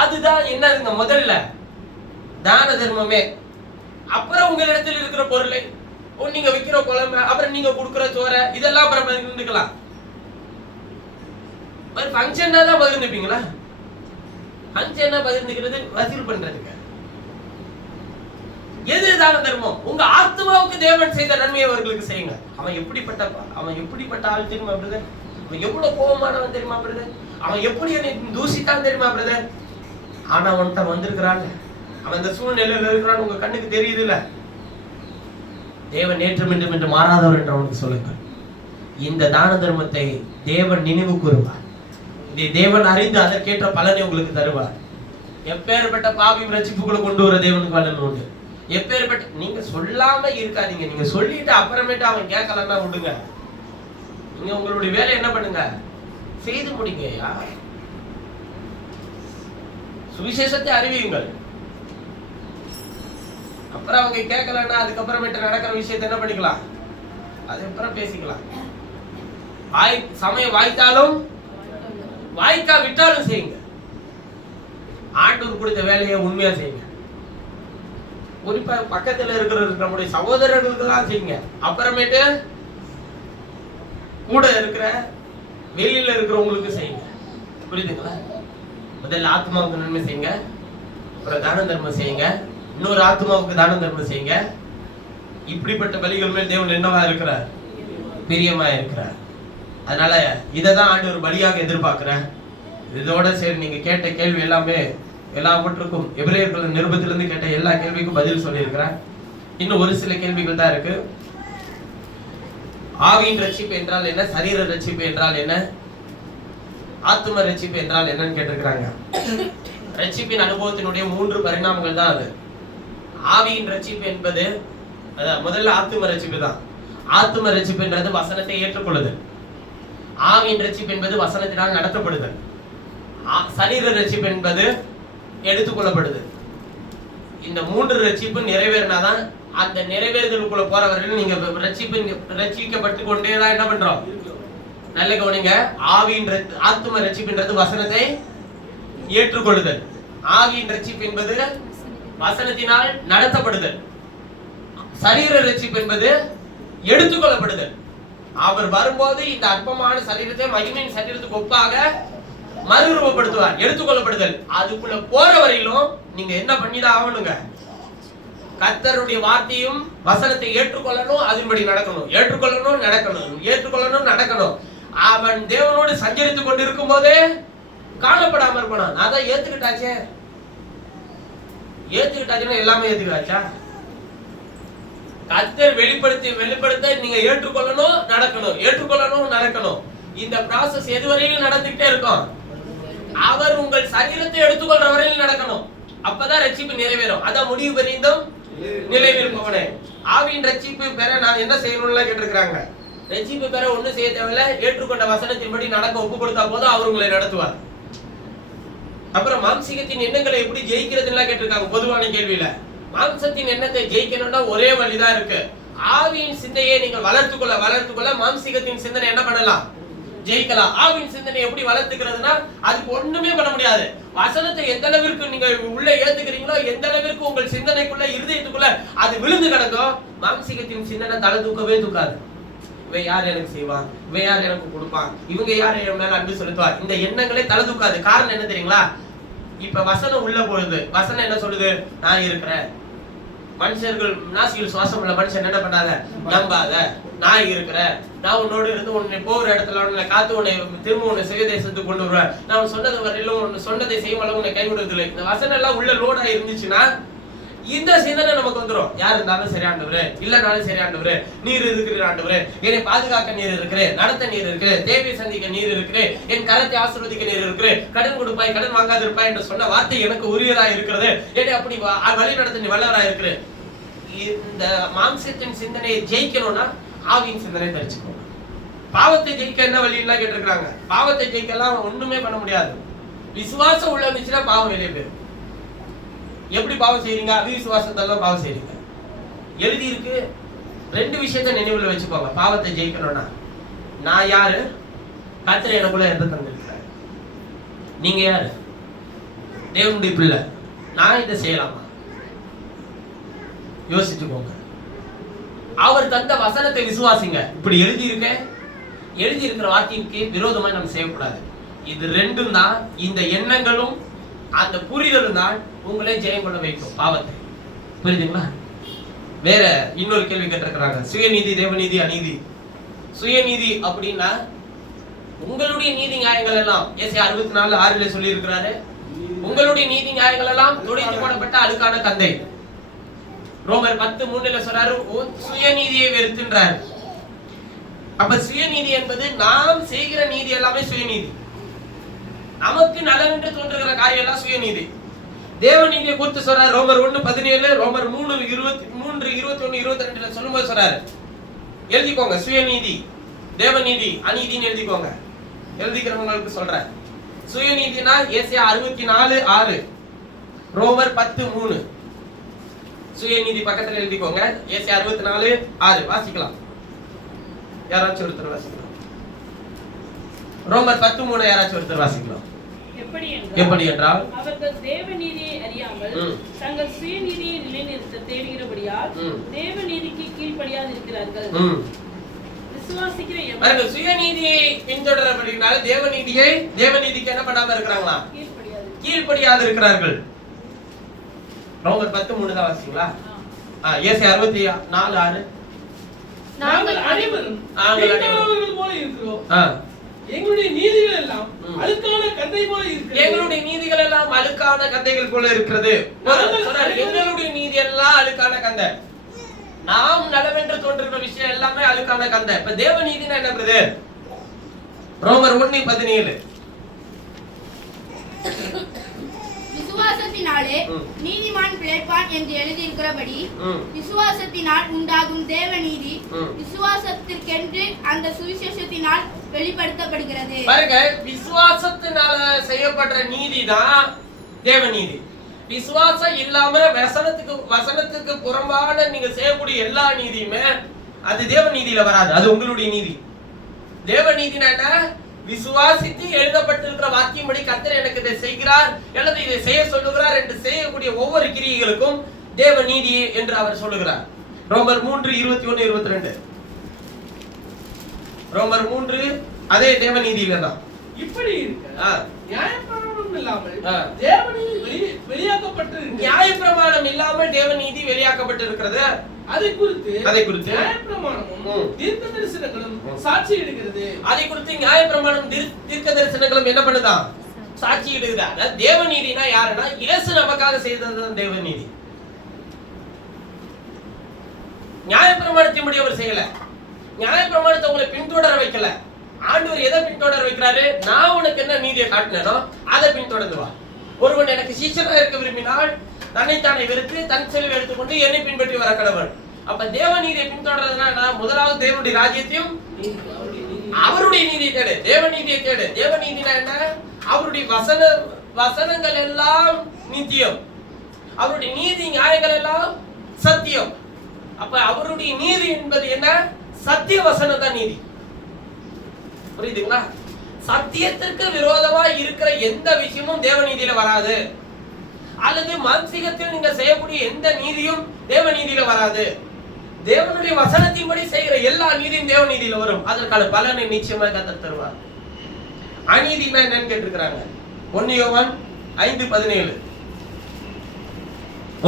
அதுதான் என்ன முதல்ல தான தர்மமே. அப்புறம் உங்களிடத்தில் இருக்கிற பொருளை, நீங்க விற்கிற குழம்பு, அப்புறம் நீங்க கொடுக்கிற சோறை, இதெல்லாம் அப்புறம் பகிர்ந்துக்கலாம். ஃபங்க்ஷன் தான் பகிர்ந்துப்பீங்களா? ஃபங்க்ஷன் பகிர்ந்துக்கிறது வசூல் பண்றதுக்கு. எது தான தர்மம்? உங்க ஆத்மாவுக்கு தேவன் செய்த நன்மையை அவர்களுக்கு செய்யுங்க. அவன் எப்படிப்பட்ட ஆள் தெரியுமா பிரதர்? அவன் எவ்வளவு கோபமானவன் தெரியுமா பிரதர்? அவன் எப்படி என்னை தூசித்தான் தெரியுமா பிரதர்? ஆனா அவன்கிட்ட வந்திருக்கிறான், அவன் இந்த சூழ்நிலையில இருக்கிறான், உங்க கண்ணுக்கு தெரியுது இல்ல? தேவன் நேற்றும் இன்றும் என்று மாறாதவர் என்று அவனுக்கு சொல்லுங்க. இந்த தான தர்மத்தை தேவன் நினைவு கூறுவார். இதை தேவன் அறிந்து அதற்கேற்ற பலனை உங்களுக்கு தருவார். எப்பேற்பட்ட பாவி ரட்சிப்புகளை கொண்டு வர தேவனுக்கு பலன் உண்டு. எப்பேற்பட்ட, நீங்க சொல்லாம இருக்காதீங்க. நீங்க சொல்லிட்டு அப்புறமேட்டு அவன் கேட்கலன்னா விடுங்க. நீங்க உங்களுடைய வேலை என்ன பண்ணுங்க, செய்து முடிங்கயா. சுவிசேஷத்தை அறிவியுங்கள். அப்புறம் அவங்க கேட்கலன்னா அதுக்கப்புறமேட்டு நடக்கிற விஷயத்தை என்ன பண்ணிக்கலாம், அதுக்கப்புறம் பேசிக்கலாம். சமயம் வாய்த்தாலும் வாய்க்கா விட்டாலும் செய்யுங்க. ஆண்டவர் கொடுத்த வேலையை உண்மையா செய்யுங்க. குறிப்பா பக்கத்துல இருக்கிற நம்முடைய சகோதரர்களுக்கு எல்லாம் செய்யுங்க. அப்புறமேட்டு கூட இருக்கிற வெளியில இருக்கிறவங்களுக்கு செய்யுங்க. புரியுதுங்களா? முதல்ல ஆத்மாவுக்கு நன்மை செய்யுங்க, அப்புறம் தான தர்மம் செய்யுங்க, இன்னொரு ஆத்மாவுக்கு தான தர்மம் செய்யுங்க. இப்படிப்பட்ட பலிகள் மேல் தேவன் என்னவா இருக்கிறார்? பிரியமா இருக்கிறார். அதனால இதைதான் ஆண்டவர் பலியாக எதிர்பார்க்கிறேன். இதோட சரி, நீங்க கேட்ட கேள்வி எல்லாமே எல்லாவற்றுக்கும் எபிரேயர்கள் நிருபத்திலிருந்து கேட்ட எல்லா கேள்விக்கும் பதில் சொல்லியிருக்கிறேன். இன்னும் ஒரு சில கேள்விகள் தான் இருக்கு. ஆவியின் ரட்சிப்பு என்றால் என்ன? சரீர ரட்சிப்பு என்றால் என்ன? ஆத்தும ரட்சிப்பு என்றால் என்னன்னு கேட்டிருக்கிறாங்க. ரட்சிப்பின் அனுபவத்தினுடைய 3 பரிணாமங்கள் தான் அது. ஆவியின் ரட்சிப்பு என்பது முதல்ல ஆத்தும ரட்சிப்பு தான். ஆத்தும ரட்சிப்பு என்றது வசனத்தை ஏற்றுக்கொள்ளுதல். ஆவியின் ரட்சிப்பு என்பது வசனத்தினால் நடத்தப்படுதல். சரீர ரட்சிப்பு என்பது எடுத்துக்கொள்ளப்படுது. இந்த 3 ரட்சிப்பு நிறைவேறினாதான் அந்த நிறைவேறுதலுக்குள்ள போறவர்கள் நீங்க ரட்சிக்கப்பட்டு கொண்டேதான் என்ன பண்றோம். நல்ல கவனிங்க. ஆவியின் ஆத்தும ரட்சிப்புன்றது வசனத்தை ஏற்றுக்கொள்ளுதல். ஆவியின் ரட்சிப்பு என்பது வசனத்தினால் நடத்தப்படுதல். சரீர ரட்சிப்பு என்பது எடுத்துக்கொள்ளப்படுதல். அவர் வரும்போது இந்த அற்பமான சரீரத்தை மகிமையின் சரீரத்துக்கு ஒப்பாக மறுரூபப்படுத்துவார். எடுத்துக்கொள்ளப்படுதல். அதுக்குள்ள போற வரையிலும் நீங்க என்ன பண்ணிதான் ஆகணுங்க, கர்த்தருடைய வார்த்தையும் வசனத்தை ஏற்றுக்கொள்ளணும், அதன்படி நடக்கணும். ஏற்றுக்கொள்ளணும், நடக்கணும். ஏற்றுக்கொள்ளணும், நடக்கணும். அவன் தேவனோடு சஞ்சரித்துக் கொண்டிருக்கும் போதே காணப்படாம இருப்பான். நான் தான் ஏத்துக்கிட்டாச்சே. ஏத்துக்கிட்டாச்சுன்னா எல்லாமே ஏத்துக்கிட்டாச்சா? கர்த்தர் வெளிப்படுத்த நீங்க ஏற்றுக்கொள்ளணும், நடக்கணும். ஏற்றுக்கொள்ளணும், நடக்கணும். இந்த ப்ராசஸ் எதுவரையிலும் நடந்துகிட்டே இருக்கும். அவர் உங்கள் சரீரத்தை எடுத்துக்கொள்ற வரையில் நடக்கணும். அப்பதான் ரட்சிப்பு நிறைவேறும். அதான் முடிவு பெரிந்தும் நிலைநிற்பவனே. ஆவியின் ரட்சிப்பு பெற நான் என்ன செய்யணும்லாம் கேட்டிருக்கிறாங்க. ரட்சிப்பு பெற ஒண்ணும் செய்ய தேவையில்ல, ஏற்றுக்கொண்ட வசனத்தின்படி நடக்க ஒப்பு கொடுத்தா போதும், அவர் உங்களை நடத்துவார். அப்புறம் மாம்சீகத்தின் எண்ணங்களை எப்படி ஜெயிக்கிறதுலாம் கேட்டிருக்காங்க. பொதுவான கேள்வியில மாம்சத்தின் எண்ணத்தை ஜெயிக்கணும்னா ஒரே வழிதான் இருக்கு. ஆவியின் சிந்தையை நீங்கள் வளர்த்துக்கொள்ள மாம்சீகத்தின் சிந்தனை என்ன பண்ணலாம், ஜெயிக்கலாம். ஆவியின் சிந்தனை எப்படி வளர்த்துக்கிறதுனா அதுக்கு ஒண்ணுமே பண்ண முடியாது. வசனத்தை எந்த அளவிற்கு நீங்க உள்ள ஏத்துக்கிறீங்களோ, எந்த அளவிற்கு உங்கள் சிந்தனைக்குள்ள இருதயத்துக்குள்ள அது விழுந்து கிடக்கும், மாம்சீகத்தின் சிந்தனை தலை தூக்கவே தூக்காது. இவன் யார் எனக்கு செய்வான், இவன் யார் எனக்கு கொடுப்பான், இவங்க யார் என் மேல அன்பு செலுத்துவார், இந்த எண்ணங்களே தலை தூக்காது. காரணம் என்ன தெரியுங்களா? இப்ப வசனம் உள்ள பொழுது வசனம் என்ன சொல்லுது, நான் இருக்கிறேன். மனுஷர்கள் நாசியில் சுவாசம் உள்ள மனுஷன் என்ன பண்ணாத, நம்பாத, நான் இருக்கிறேன், நான் உன்னோடு இருந்து உன்னை போகிற இடத்துல உன்னை காத்து உன்னை திரும்ப உன்னை சிவ தேசத்துக்கு கொண்டு வருவேன், நான் சொன்னது வரையிலும் உன்னை சொன்னதை செய்யும் அளவு உன்னை கைவிடுவதில்லை. இந்த வசனம் எல்லாம் உள்ள லோடா இருந்துச்சுன்னா இந்த சிந்தனை நமக்கு வந்துடும். யார் இருந்தாலும் சரி ஆண்டவரே, இல்லனாலும் சரி ஆண்டவரே, நீர் இருக்கிற ஆண்டவரே, என்னை பாதுகாக்க நீர் இருக்கிறே, நடத்த நீர் இருக்கிறே, தேவையை சந்திக்க நீர் இருக்கிறே, என் கரத்தை ஆசீர்வதிக்க நீர் இருக்கிறே, கடன் கொடுப்பாய் கடன் வாங்காதிருப்பாய் என்று சொன்ன வார்த்தை எனக்கு உரியதா இருக்கிறது, என்னை அப்படி வழி நடத்த நீ வல்லவரா இருக்கிற. இந்த மாம்சத்தின் சிந்தனையை ஜெயிக்கணும்னா ஆவியின் சிந்தனை தரிச்சுக்கணும். பாவத்தை ஜெயிக்க என்ன வழியெல்லாம் கேட்டிருக்காங்க. பாவத்தை ஜெயிக்கலாம் ஒண்ணுமே பண்ண முடியாது. விசுவாசம் உள்ள இருந்துச்சுன்னா பாவம் வெளியே போயிடும். எப்படி பாவம் செய்றீங்க, அவிசுவாசத்தால பாவம் செய்றீங்க. எழுதி இருக்கு. ரெண்டு விஷயத்தை நினைவுல வச்சுக்கோங்க. பாவத்தை ஜெயிக்கணும்னா நான் யாரு, கர்த்தர் எனக்குள்ள எதை தந்திருக்கிறார், நீங்க யாரு, தேவனுடைய பிள்ளை, நான் இதை செய்யலாமா யோசிச்சுக்கோங்க. அவர் தந்த வசனத்தை விசுவாசிங்க. இப்படி எழுதி இருக்கிற வார்த்தைக்கு விரோதமா நம்ம செய்யக்கூடாது. இது ரெண்டும் தான், இந்த எண்ணங்களும் அந்த புரிதலும் தான் உங்களே ஜெயம் கொள்ள வைக்கும் பாவத்தை. புரியுதுங்களா? வேற இன்னொரு கேள்வி கேட்டிருக்கிறாங்க. சுயநீதி, தேவநீதி, அநீதி. சுயநீதி அப்படின்னா உங்களுடைய நீதி நியாயங்கள் எல்லாம் ஏசாயா 64:6 சொல்லி இருக்கிறாரு. உங்களுடைய நீதி நியாயங்கள் எல்லாம் துடைத்து போடப்பட்ட அழுக்கான கந்தை. ரோமர் 10:3 சொல்றாரு சுயநீதியை வெறுத்துன்றாரு. அப்ப சுயநீதி என்பது நாம் செய்கிற நீதி எல்லாமே சுயநீதி. நமக்கு நலன் என்று தோன்றுகிற காரியம் எல்லாம் சுயநீதி. தேவநீதியை குறித்து சொல்றாரு ரோமர் 1:17, ரோமர் 3:21-22 சொல்லும்போது சொல்றாரு. எழுதிக்கோங்க. சுயநீதி, தேவநீதி, அநீதின்னு எழுதிக்கோங்க. எழுதிக்கிறவங்களுக்கு சொல்றேன். சுயநீதினா ஏசாயா 64:6, ரோமர் 10:3. சுயநீதி பக்கத்துல எழுதிக்கோங்க. ஏசாயா 64:6 வாசிக்கலாம். யாராச்சும் ஒருத்தர் வாசிக்கலாம். ரோமர் 10:3 யாராச்சும் ஒருத்தர் வாசிக்கலாம். எப்படி என்றால் அவர்கள் தேவநீதியை அறியாமல் தங்கள் சுயநீதியை நிலைநிறுத்த தேடுகிறபடியால் தேவநீதிக்கு கீழ்ப்படியாதிருக்கிறார்கள். விசுவாசிக்கிற எவரும் சுயநீதியை பின்தொடரபடினால தேவநீதிக்கு என்ன பண்ணாம இருக்கிறாங்களா, கீழ்ப்படியாது இருக்கிறார்கள். ரோமர் 10:3 தான் வாசிங்களா? ஏசாயா 64:6 நாங்கள் அனைவரும் போல இருக்கிறோம், எங்களுடைய நீதிகள் எல்லாம் அழுக்கான கந்தை போல இருக்கிறது. எங்களுடைய நீதிகள் எல்லாம் அழுக்கான கந்தைகள் போல இருக்கிறது. எங்களுடைய நீதி எல்லாம் அழுக்கான கந்தை. நாம் நலவென்று தோன்றுகிற விஷயம் எல்லாமே அழுக்கான கந்தை. இப்ப தேவ நீதினா என்ன பிரதர்? ரோமர் 1:17 விசுவாசத்தினாலே நீதிமான் பிழைப்பான் என்று எழுதியிருக்கிறபடி விசுவாசத்தினால் உண்டாகும் தேவ நீதி விசுவாசத்திற்கென்று அந்த சுவிசேஷத்தினால் வெளிப்படுத்தப்படுகிறது. பாருங்க, விசுவாசத்தினால செய்யப்படுற நீதிதான் தேவ நீதி. விசுவாசம் இல்லாம வசனத்துக்கு புறம்பான நீங்க செய்யக்கூடிய எல்லா நீதியுமே அது தேவ நீதியில வராது. அது உங்களுடைய நீதி. தேவ நீதினா என்ன? விசுவாசித்து எழுதப்பட்டிருக்கிற வாக்கியம்படி கர்த்தர் எனக்கு இதை செய்கிறார் அல்லது இதை செய்ய சொல்லுகிறார் என்று செய்யக்கூடிய ஒவ்வொரு கிரியைகளுக்கும் தேவ நீதி என்று அவர் சொல்லுகிறார். ரோமர் 3:21-22. ரோமர் 3 அதே தேவ நீதியில தான். இப்படி இருக்க நியாயப்பிரமாணம் இல்லாமல் தேவநீதி வெளியாக்கப்பட்டிருக்கிறது. நியாயப்பிரமாணம் இல்லாமல் தேவநீதி வெளியாக்கப்பட்டிருக்கிறது. அதை குறித்து நியாயப்பிரமாணமும் தீர்க்க தரிசனங்களும் சாட்சி இடுகிறது. அதை குறித்து நியாயப்பிரமாணம் தீர்க்க தரிசனங்களும் என்ன பண்ணுதான்? சாட்சி இடுகிறது. அதாவது தேவநீதினா யாருன்னா இயேசு நமக்காக செய்ததுதான் தேவநீதி. நியாயப்பிரமாணத்தின்படி அவர் செய்யல. நியாயப்பிரமாணத்தை உங்களை பின்தொடர வைக்கல. ஆண்டவர் எதை பின்தொடர வைக்கிறாரு? நான் உனக்கு என்ன நீதியை காட்டினோ அதை பின்தொடர்ந்து வா. ஒருவன் எனக்கு சீஷனாக இருக்க விரும்பினால் தன்னைத்தானே வெறுத்து தன் செல்வை எடுத்துக்கொண்டு என்னை பின்பற்றி வர கடவுள். அப்ப தேவ நீதியை பின்தொடர்றதுனா முதலாவது தேவனுடைய ராஜ்யத்தையும் அவருடைய நீதியை தேடு. தேவ நீதியை தேடு. தேவ நீதினா என்ன? அவருடைய வசனங்கள் எல்லாம் நித்தியம், அவருடைய நீதி நியாயங்கள் எல்லாம் சத்தியம். அப்ப அவருடைய நீதி என்பது என்ன? சத்திய வசனம் தான் நீதி. புரியுதுங்களா? சத்தியத்திற்கு விரோதமா இருக்கிற எந்த விஷயமும் தேவ நீதியில வராது, அல்லது மானசீகத்தில் நீங்க செய்யக்கூடிய எந்த நீதியும் தேவ நீதியில வராது. தேவனுடைய வசனத்தின்படி செய்கிற எல்லா நீதியும் தேவ நீதியில வரும். அதற்கான பலனை நிச்சயமாக கர்த்தர் தருவார். அநீதினா என்னன்னு கேட்டிருக்கிறாங்க. 1 யோவான் 5:17.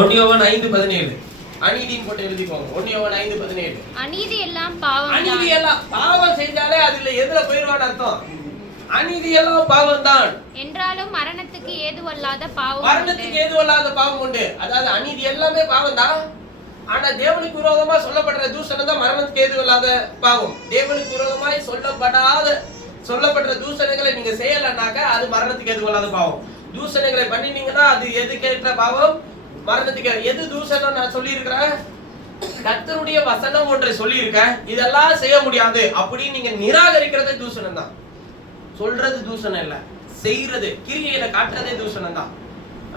1 யோவான் 5:17. அநீதின்னு போட்டு எழுதிக்கோங்க. 1 யோவான் 5:17. அநீதி எல்லாம் பாவம். அநீதி எல்லாம் பாவம் செஞ்சாலே அதுல எதுல போயிருவான்னு அர்த்தம். அநீதி எல்லாம் பாவம் தான் என்றாலும் மரணத்துக்கு ஏதுவல்லாத பாவம், மரணத்துக்கு ஏதுவல்லாத பாவம் உண்டு. அதாவது அநீதி எல்லாமே பாவம் தான். ஆனா தேவனுக்கு விரோதமா சொல்லப்படுற தூஷணம் தான் மரணத்துக்கு ஏதுவல்லாத பாவம். தேவனுக்கு விரோதமாய் சொல்லப்படுற தூஷணங்களை நீங்க செய்யலனாக்க அது மரணத்துக்கு ஏதுவல்லாத பாவம். தூஷணங்களை பண்ணினீங்கன்னா அது எதுக்கேற்ற பாவம்? மரணத்துக்கு. எது தூஷணம்? நான் சொல்லி இருக்கிறேன், கர்த்தருடைய வசனம் ஒன்றை சொல்லி இருக்கேன், இதெல்லாம் செய்ய முடியாது அப்படின்னு நீங்க நிராகரிக்கிறதே தூஷணம் தான். சொல்றது தூஷணம் இல்ல, செய்யறது கிரியையில காட்டுறதே தூஷணம் தான்.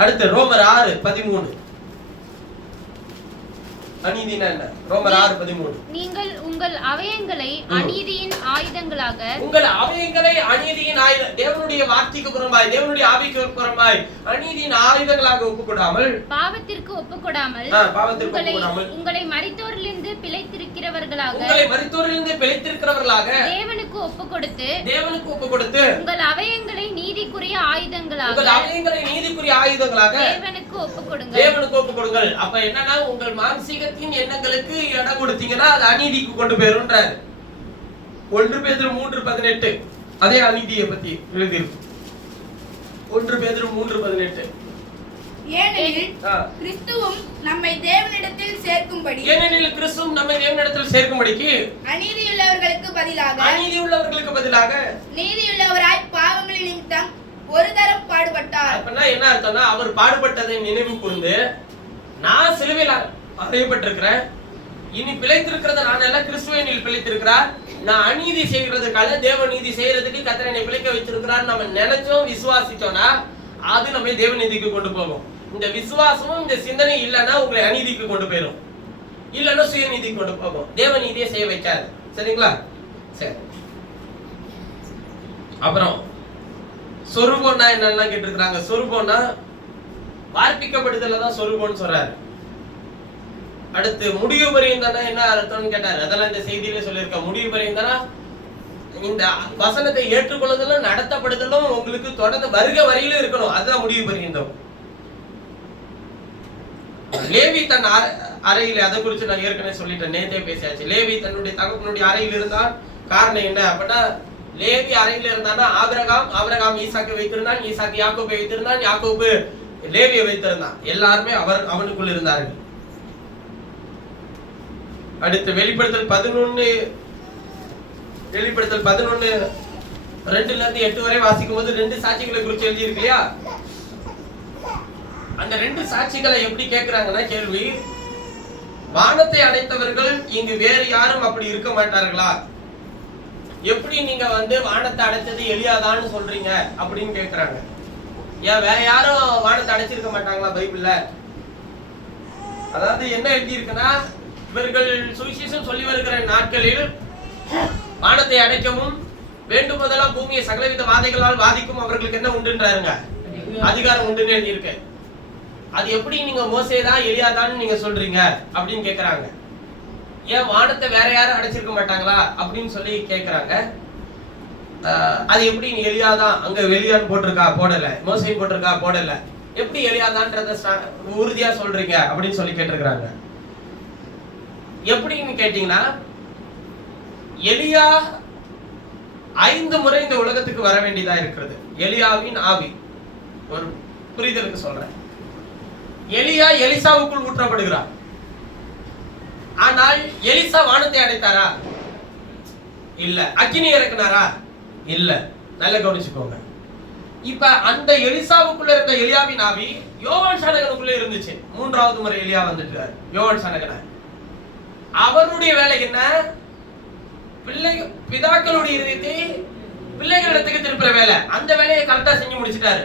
அடுத்து ரோமர் 6:13. அநீதினா என்ன? ரோமர் 6:13. நீங்கள் உங்கள் அவயங்களை அநீதியின் ஆயுதங்களாக, உங்கள் அவயங்களை அநீதியின் ஆயுதம், தேவனுடைய வார்த்தைக்கு புறம்பாய், தேவனுடைய ஆவிக்கு புறம்பாய் அநீதியின் ஆயுதங்களாக ஒப்புக்கொடாமல், பாவத்திற்கு ஒப்புக்கொடாமல், உங்களை மரித்தோரிலிருந்து பிழைத்திருக்கிறவர்களாக, தேவனுக்கு ஒப்புக்கொடுத்து, உங்கள் அவயங்களை நீதிக்குரிய ஆயுதங்களாக, தேவனுக்கு ஒப்புக்கொடுங்கள். அப்ப என்னன்னா, உங்கள் மானசீகத்தின் எண்ணங்களுக்கு இடம் கொடுத்தீங்கன்னா அது அநீதிக்கு கொண்டு போயிருன்றார். 1 பேதுரு 3:18. அதே அநீதியை பத்தி எழுதியிருக்கு. 1 பேதுரு 3:18. ஏனெனில் கிறிஸ்துவும் நம்மை தேவனிடத்தில் சேர்க்கும்படிக்கு அநீதியுள்ளவர்களுக்கு பதிலாக நீதியுள்ளவராய் பாவங்களின் நிமித்தம் ஒரு தரம் பாடுபட்டார். அப்படின்னா என்ன அர்த்தம்னா, அவர் பாடுபட்டதை நினைவு கூர்ந்து, நான் சிலுவையில் அறையப்பட்டிருக்கிறேன், இனி பிழைத்திருக்கிறது நான் எல்லாம், கிறிஸ்துவ என்னில் பிழைத்திருக்கிறார், நான் அநீதி செய்யறதுக்காக தேவ நீதி செய்யறதுக்கு கர்த்தர் என்னை பிழைக்க வச்சிருக்கிறார் நம்ம நினைச்சோம், விசுவாசிச்சோம்னா அது நம்ம தேவ நீதிக்கு கொண்டு போகும். இந்த விசுவாசமும் இந்த சிந்தனை இல்லைன்னா உங்களை அநீதிக்கு கொண்டு போயிடும், இல்லைன்னா சுயநீதிக்கு கொண்டு போகும். தேவ நீதியை செய்ய வைக்காது. சரிங்களா? சரி. அப்புறம் சொரூபம்னா என்னன்னா கேட்டிருக்கிறாங்க. சொரூபம்னா வார்ப்பிக்கப்படுதல தான் சொரூபம்னு சொல்றாரு. அடுத்து முடிவு பரியந்தானா என்ன அர்த்தம்னு கேட்டாரு. அதெல்லாம் இந்த செய்தியில சொல்லியிருக்க. முடிவு பரியந்தானா இந்த வசனத்தை ஏற்றுக்கொள்ளுதலும் நடத்தப்படுதலும் உங்களுக்கு தொடர்ந்து வருக வரையிலும் இருக்கணும். அதுதான் முடிவு பரியந்தம். லேவி தன் அறையில், அதை குறித்து நான் ஏற்கனவே சொல்லிட்டேன், நேத்தே பேசியாச்சு. லேவி தன்னுடைய தகப்பனுடைய அறையில் இருந்தான். காரணம் என்ன அப்படின்னா, லேவி அறையில் இருந்தானா ஆபிரகாம் ஈசாக்கை வைத்திருந்தான், ஈசாக்கு யாக்கோபை வைத்திருந்தான், யாக்கோபு லேவியை வைத்திருந்தான். எல்லாருமே அவனுக்குள் இருந்தார்கள். அடுத்து வெளிப்படுத்தல் 11:2-8 வரை வாசிக்கும் போது 2 சாட்சிகளை குறித்து எழுதி இருக்கு இல்லையா? அந்த 2 சாட்சிகளை எப்படி கேட்கிறாங்கன்னா, கேள்வி, வானத்தை அடைத்தவர்கள் இங்கு வேறு யாரும் அப்படி இருக்க மாட்டார்களா? எப்படி நீங்க வானத்தை அடைத்தது எலியாதான்னு சொல்றீங்க அப்படின்னு கேட்கிறாங்க. ஏன் வேற யாரும் வானத்தை அடைச்சிருக்க மாட்டாங்களா பைபிள்ல? அதாவது என்ன எழுதி இருக்குன்னா, இவர்கள் சுவிசேஷம் சொல்லி வருகிற நாட்களில் வானத்தை அடைக்கவும் வேண்டும்போதெல்லாம் பூமியை சகலவித வாதைகளால் வாதிக்கும் அவர்களுக்கு என்ன உண்டுன்றாருங்க, அதிகாரம் உண்டுன்னு எழுதி இருக்கு. அது எப்படி நீங்க மோசேதான் எலியாதான்னு நீங்க சொல்றீங்க அப்படின்னு கேக்குறாங்க. ஏன் வானத்தை வேற யாரும் அடைச்சிருக்க மாட்டாங்களா அப்படின்னு சொல்லி கேக்குறாங்க. அது எப்படி நீ எலியாதான், அங்க வெளியான்னு போட்டிருக்கா போடல, மோசையும் போட்டிருக்கா போடல, எப்படி எலியாதான்றத உறுதியா சொல்றீங்க அப்படின்னு சொல்லி கேட்டிருக்கிறாங்க. எப்படின்னு கேட்டீங்கன்னா, எலியா 5 முறை இந்த உலகத்துக்கு வர வேண்டியதா இருக்கிறது. எலியாவின் ஆவி, ஒரு புரிதலுக்கு சொல்றேன். எலியா எலிசாவுக்குள் ஊற்றப்படுகிறார். ஆனால் எலிசா வானத்தை அடைத்தாரா? இல்ல. அக்கினி இறக்குனாரா? இல்ல. நல்ல கவனிச்சுக்கோங்க. இப்ப அந்த எலிசாவுக்குள்ள இருந்த எலியாவின் ஆவி யோவான் சானகனுக்குள்ள இருந்துச்சு. 3வது முறை எலியா வந்துட்டார் யோவான் சானகனார். அவருடைய வேலை என்ன? பிதாக்களுடைய இருதயத்தை பிள்ளைகளிடத்துக்கு திருப்புற வேலை. அந்த வேலையை கரெக்டா செஞ்சு முடிச்சிட்டாரு.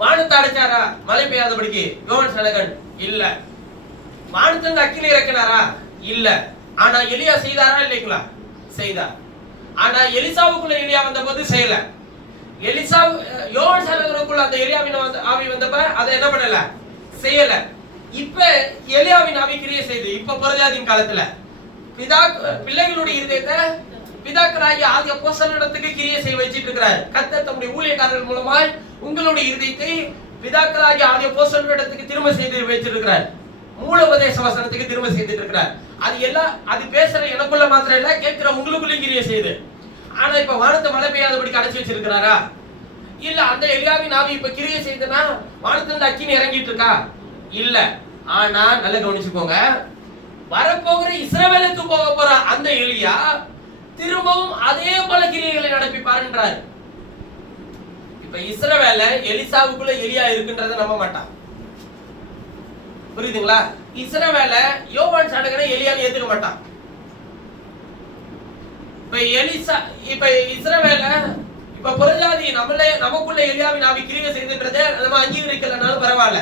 வானத்தை அடைச்சாரா மழை பெய்யாதபடிக்கு? யோவான் ஸ்நானகன் இல்ல. வானத்திலிருந்து அக்கினி இறக்கினாரா? இல்ல. ஆனா எலியா செய்தாரா இல்லைங்களா? செய்தார். ஆனா எலிசாவுக்குள்ள எலியா வந்த போது செய்யல. யோவான் ஸ்நானகனுக்குள்ள அந்த எலியாவின் ஆவி வந்தப்ப அதை என்ன பண்ணல? செய்யல. இப்ப எலியாவின் ஆவி கிரியை செய்து இப்ப புறஜாதியின் காலத்துல பிள்ளைகளுடைய இருதயத்தை பிதாக்களாகிய ஆதி அப்போஸ்தலரிடத்துக்கு கிரியை செய்ய வச்சிட்டு இருக்கிறார். கர்த்தர் தம்முடைய ஊழியக்காரர்கள் மூலமாய் உங்களுடைய இருதயத்தை பிதாக்களாகிய ஆதி அப்போஸ்தலரிடத்துக்கு திரும்ப செய்து வச்சிருக்கிறார். மூல உபதேச வசனத்துக்கு திரும்ப செய்துட்டு இருக்கிறார். அது பேசுற எனக்குள்ள மாத்திரம் இல்ல, கேட்கிற உங்களுக்குள்ளேயும் கிரியை செய்யுது. ஆனா இப்ப வானத்தை மழை பெய்யாதபடிக்கு அடைச்சு வச்சிருக்கிறாரா? இல்ல. அந்த எலியாவின் ஆவி இப்ப கிரியை செய்தனா வானத்திலிருந்து அக்கினி இறங்கிட்டு இருக்கா? இல்ல. ஆனா நல்லா கவனிச்சுக்கோங்க, வரப்போகிற இஸ்ரவேலுக்கு போக போற அந்த எலியா திரும்பவும் அதே போல கிரியைகளை நடப்பிப்பார்ன்றார். இப்ப இஸ்ரவேல எலிசாவுக்குள்ள எலியா இருக்குன்றத நம்ப மாட்டான். புரியுதுங்களா? இஸ்ரவேல யோவான் ஸ்நானகனை எலியான்னு ஏத்துக்க மாட்டான். இப்ப இஸ்ரவேல இப்ப புறஜாதி நமக்குள்ள எலியாவின் ஆவி கிரியை செய்துன்றதே நம்ம அங்கீகரிக்கலனாலும் பரவாயில்ல.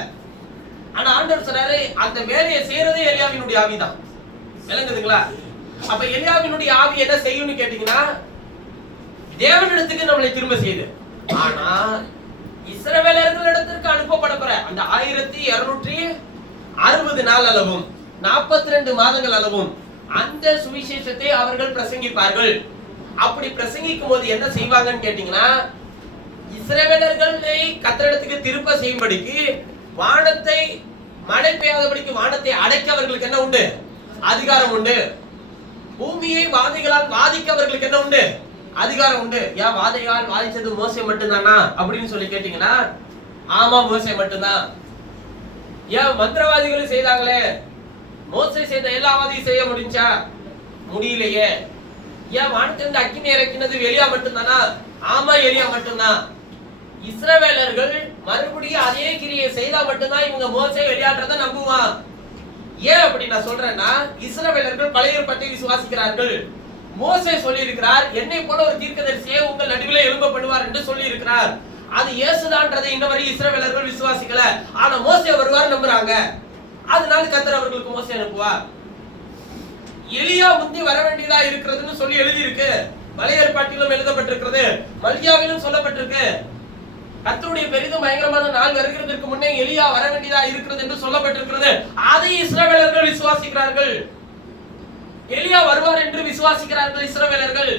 ஆனா ஆண்டவர் சொல்றாரு அந்த வேலையை செய்யறதே எலியாவினுடைய ஆவிதான். விளங்குதுங்களா? அப்ப எலியாவினுடைய ஆவி என்ன செய்யும்னு கேட்டீங்கன்னா தேவனிடத்துக்கு நம்மளை திரும்ப செய்யுது. ஆனா இஸ்ரவேலர்களிடத்திற்கு அனுப்பப்படப்போற அந்த 1260 நாள் அளவும் 42 மாதங்கள் அளவும் அந்த சுவிசேஷத்தை அவர்கள் பிரசங்கிப்பார்கள். அப்படி பிரசங்கிக்கும் போது என்ன செய்வாங்கன்னு கேட்டீங்கன்னா இஸ்ரவேலர்களை கர்த்தரிடத்துக்கு திரும்ப செய்யும்படிக்கு வானத்தை மழை பெய்யாதபடிக்கு வானத்தை அடைக்க அவர்களுக்கு என்ன உண்டு? அதிகாரம் உண்டு. பூமியை வாதைகளால் வாதிக்க அவர்களுக்கு என்ன உண்டு? அதிகாரம் உண்டு. ஏன் வாதைகளால் வாதிச்சது மோசே மட்டும்தானா அப்படின்னு சொல்லி கேட்டீங்கன்னா ஆமா, மோசே மட்டும்தான். ஏன் மந்திரவாதிகளும் செய்தாங்களே, மோசே செய்த எல்லா வாதியும் செய்ய முடிஞ்சா? முடியலையே. ஏன் வானத்திலிருந்து அக்கினி இறக்கினது எலியா மட்டும்தானா? ஆமா, எலியா மட்டும்தான். இஸ்ரவேலர்கள் மறுபடியும் அதே கிரியை செய்தா மட்டும்தான் இவங்க மோசே எலியான்றத நம்புவான். ஏன் அப்படி நான் சொல்றேன்னா இஸ்ரவேலர்கள் பழைய ஏற்பாட்டை விசுவாசிக்கிறார்கள். மோசே சொல்லி இருக்கிறார், என்னை போல ஒரு தீர்க்கதரிசியை உங்கள் நடுவில் எழும்ப பண்ணுவார் என்று சொல்லி இருக்கிறார். அது இயேசுதான்றதை இன்னவரை இஸ்ரவேலர்கள் விசுவாசிக்கல. ஆனா மோசே வருவார் நம்புறாங்க. அதனால கர்த்தர் அவர்களுக்கு மோசே அனுப்புவார். எலியா முந்தி வர வேண்டியதா இருக்கிறதுன்னு சொல்லி எழுதி இருக்கு. பழைய ஏற்பாட்டிலும் எழுதப்பட்டிருக்கிறது, மல்கியாவிலும் சொல்லப்பட்டிருக்கு. கர்த்தருடைய பெரிதும் பயங்கரமான நாள் வருகிறதற்கு முன்னே எலியா வர வேண்டியதா இருக்கிறது என்று சொல்லப்பட்டிருக்கிறது. அதை இஸ்ரவேலர்கள் விசுவாசிக்கிறார்கள். எலியா வருவார் என்று விசுவாசிக்கிறார்கள் இஸ்ரவேலர்கள்.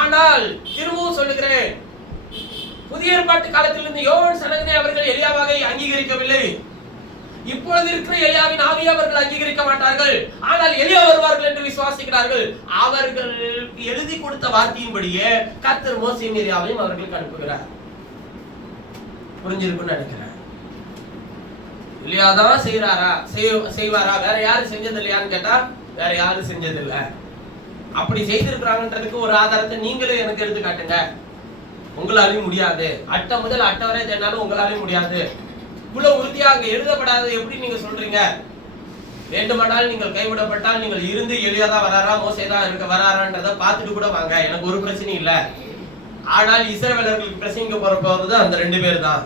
ஆனால் திரும்பவும் சொல்லுகிறேன், புதிய ஏற்பாட்டு காலத்திலிருந்து யோவான் ஸ்நானகனை அவர்கள் எலியாவாக அங்கீகரிக்கவில்லை. இப்பொழுது இருக்கிற எலியாவின் ஆவியை அவர்கள் அங்கீகரிக்க மாட்டார்கள். ஆனால் எலியா வருவார்கள் என்று விசுவாசிக்கிறார்கள். அவர்கள் எழுதி கொடுத்த வார்த்தையின்படியே கர்த்தர் மோசேயும் எலியாவையும் அவர்களுக்கு அனுப்புகிறார். புரிஞ்சிருக்குன்னு நினைக்கிறேன். எலியாதான் செய்வாரா? வேற யாரும் செஞ்சது இல்லையான்னு கேட்டா வேற யாரும் செஞ்சது இல்ல. அப்படி செய்திருக்கிறாங்கன்றதுக்கு ஒரு ஆதாரத்தை நீங்களே எனக்கு எடுத்து காட்டுங்க. உங்களாலையும் முடியாது. அட்டை முதல் அட்டை வரை தேடினாலும் உங்களாலையும் முடியாது. இவ்வளவு உறுதியா அங்க எழுதப்படாது எப்படி நீங்க சொல்றீங்க? வேண்டுமானால் நீங்கள் கைவிடப்பட்டால் நீங்கள் இருந்து எலியாதான் வராரா மோசேதான் இருக்க வராரான்றத பார்த்துட்டு கூட வாங்க, எனக்கு ஒரு பிரச்சனையும் இல்ல. ஆனால் இஸ்ரவேலர்களுக்கு பிரசங்கிக்க போறது அந்த 2 பேர் தான்.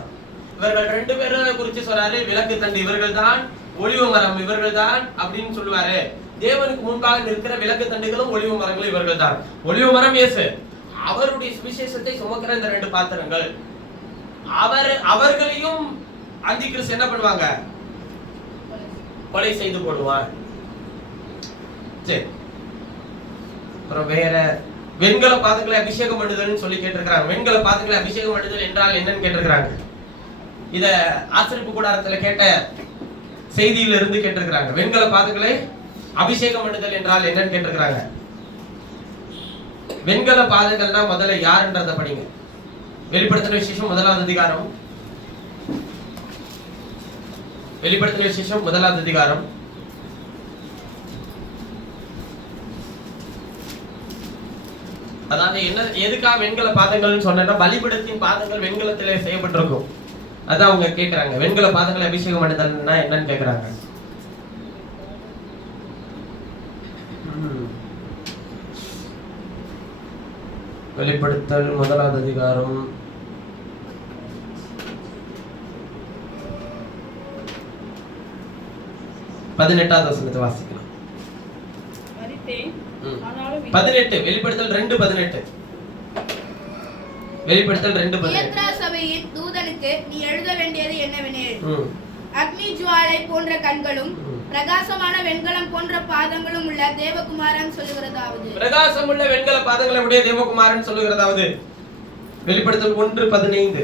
இவர்கள் 2 பேரை குறிச்சு சொல்றாரு, விளக்கு தண்டு இவர்கள் தான், ஒளிவு மரம் இவர்கள் தான் அப்படின்னு சொல்லுவாரு. தேவனுக்கு முன்பாக நிற்கிற விளக்கு தண்டுகளும் ஒளிவு மரங்களும் இவர்கள் தான். ஒளிவு மரம் இயேசு, அவருடைய சுவிசேஷத்தை சுமக்கிற இந்த 2 பாத்திரங்கள். அவர்களையும் அந்தி கிறிஸ்து என்ன பண்ணுவாங்க? கொலை செய்து போடுவான். சரி, அப்புறம் வேற வெண்கல பாதங்களை அபிஷேகம் பண்ணுதல்னு சொல்லி கேட்டிருக்கிறாங்க. வெண்கல பாதங்களை அபிஷேகம் பண்ணுதல் என்றால் என்னன்னு கேட்டிருக்கிறாங்க. இத ஆசரிப்பு கூடாரத்துல கேட்ட செய்தியில இருந்து கேட்டிருக்கிறாங்க. வெண்கல பாதங்களை அபிஷேகம் பண்ணுதல் என்றால் என்னன்னு கேட்டிருக்கிறாங்க. வெண்கல பாதங்கள்னா முதல்ல யாருன்றத படிங்க. வெளிப்படுத்தின விசேஷம் 1வது அதிகாரம். வெளிப்படுத்தின விசேஷம் 1வது அதிகாரம். அதாவது என்ன எதுக்காக வெண்கல பாதங்கள்னு சொன்னா பலிபீடத்தின் பாதங்கள் வெண்கலத்திலே செய்யப்பட்டிருக்கும். அதான் அவங்க கேக்குறாங்க, வெண்கல பாதங்களை அபிஷேகம் பண்ணுதல்னா என்னன்னு கேக்குறாங்க. வெளிப்படுத்தல் 1 அதிகாரம் 18வது வசனத்தை வாசிக்கலாம். 18 வெளிப்படுத்தல் 2:18. வெளிப்படுத்தல் 2:18. தியத்ரா சபையின் தூதனுக்கு நீ எழுத வேண்டியது என்னவெனில், அக்னி ஜுவாலை போன்ற கண்களும் பிரகாசமான வெண்கலம் போன்ற பாதங்களும் உள்ள தேவகுமாரன் சொல்லுகிறதாவது. பிரகாசமுள்ள வெண்கல பாதங்களை உடைய தேவகுமாரன் சொல்லுகிறதாவது. வெளிப்படுத்தல் 1:15.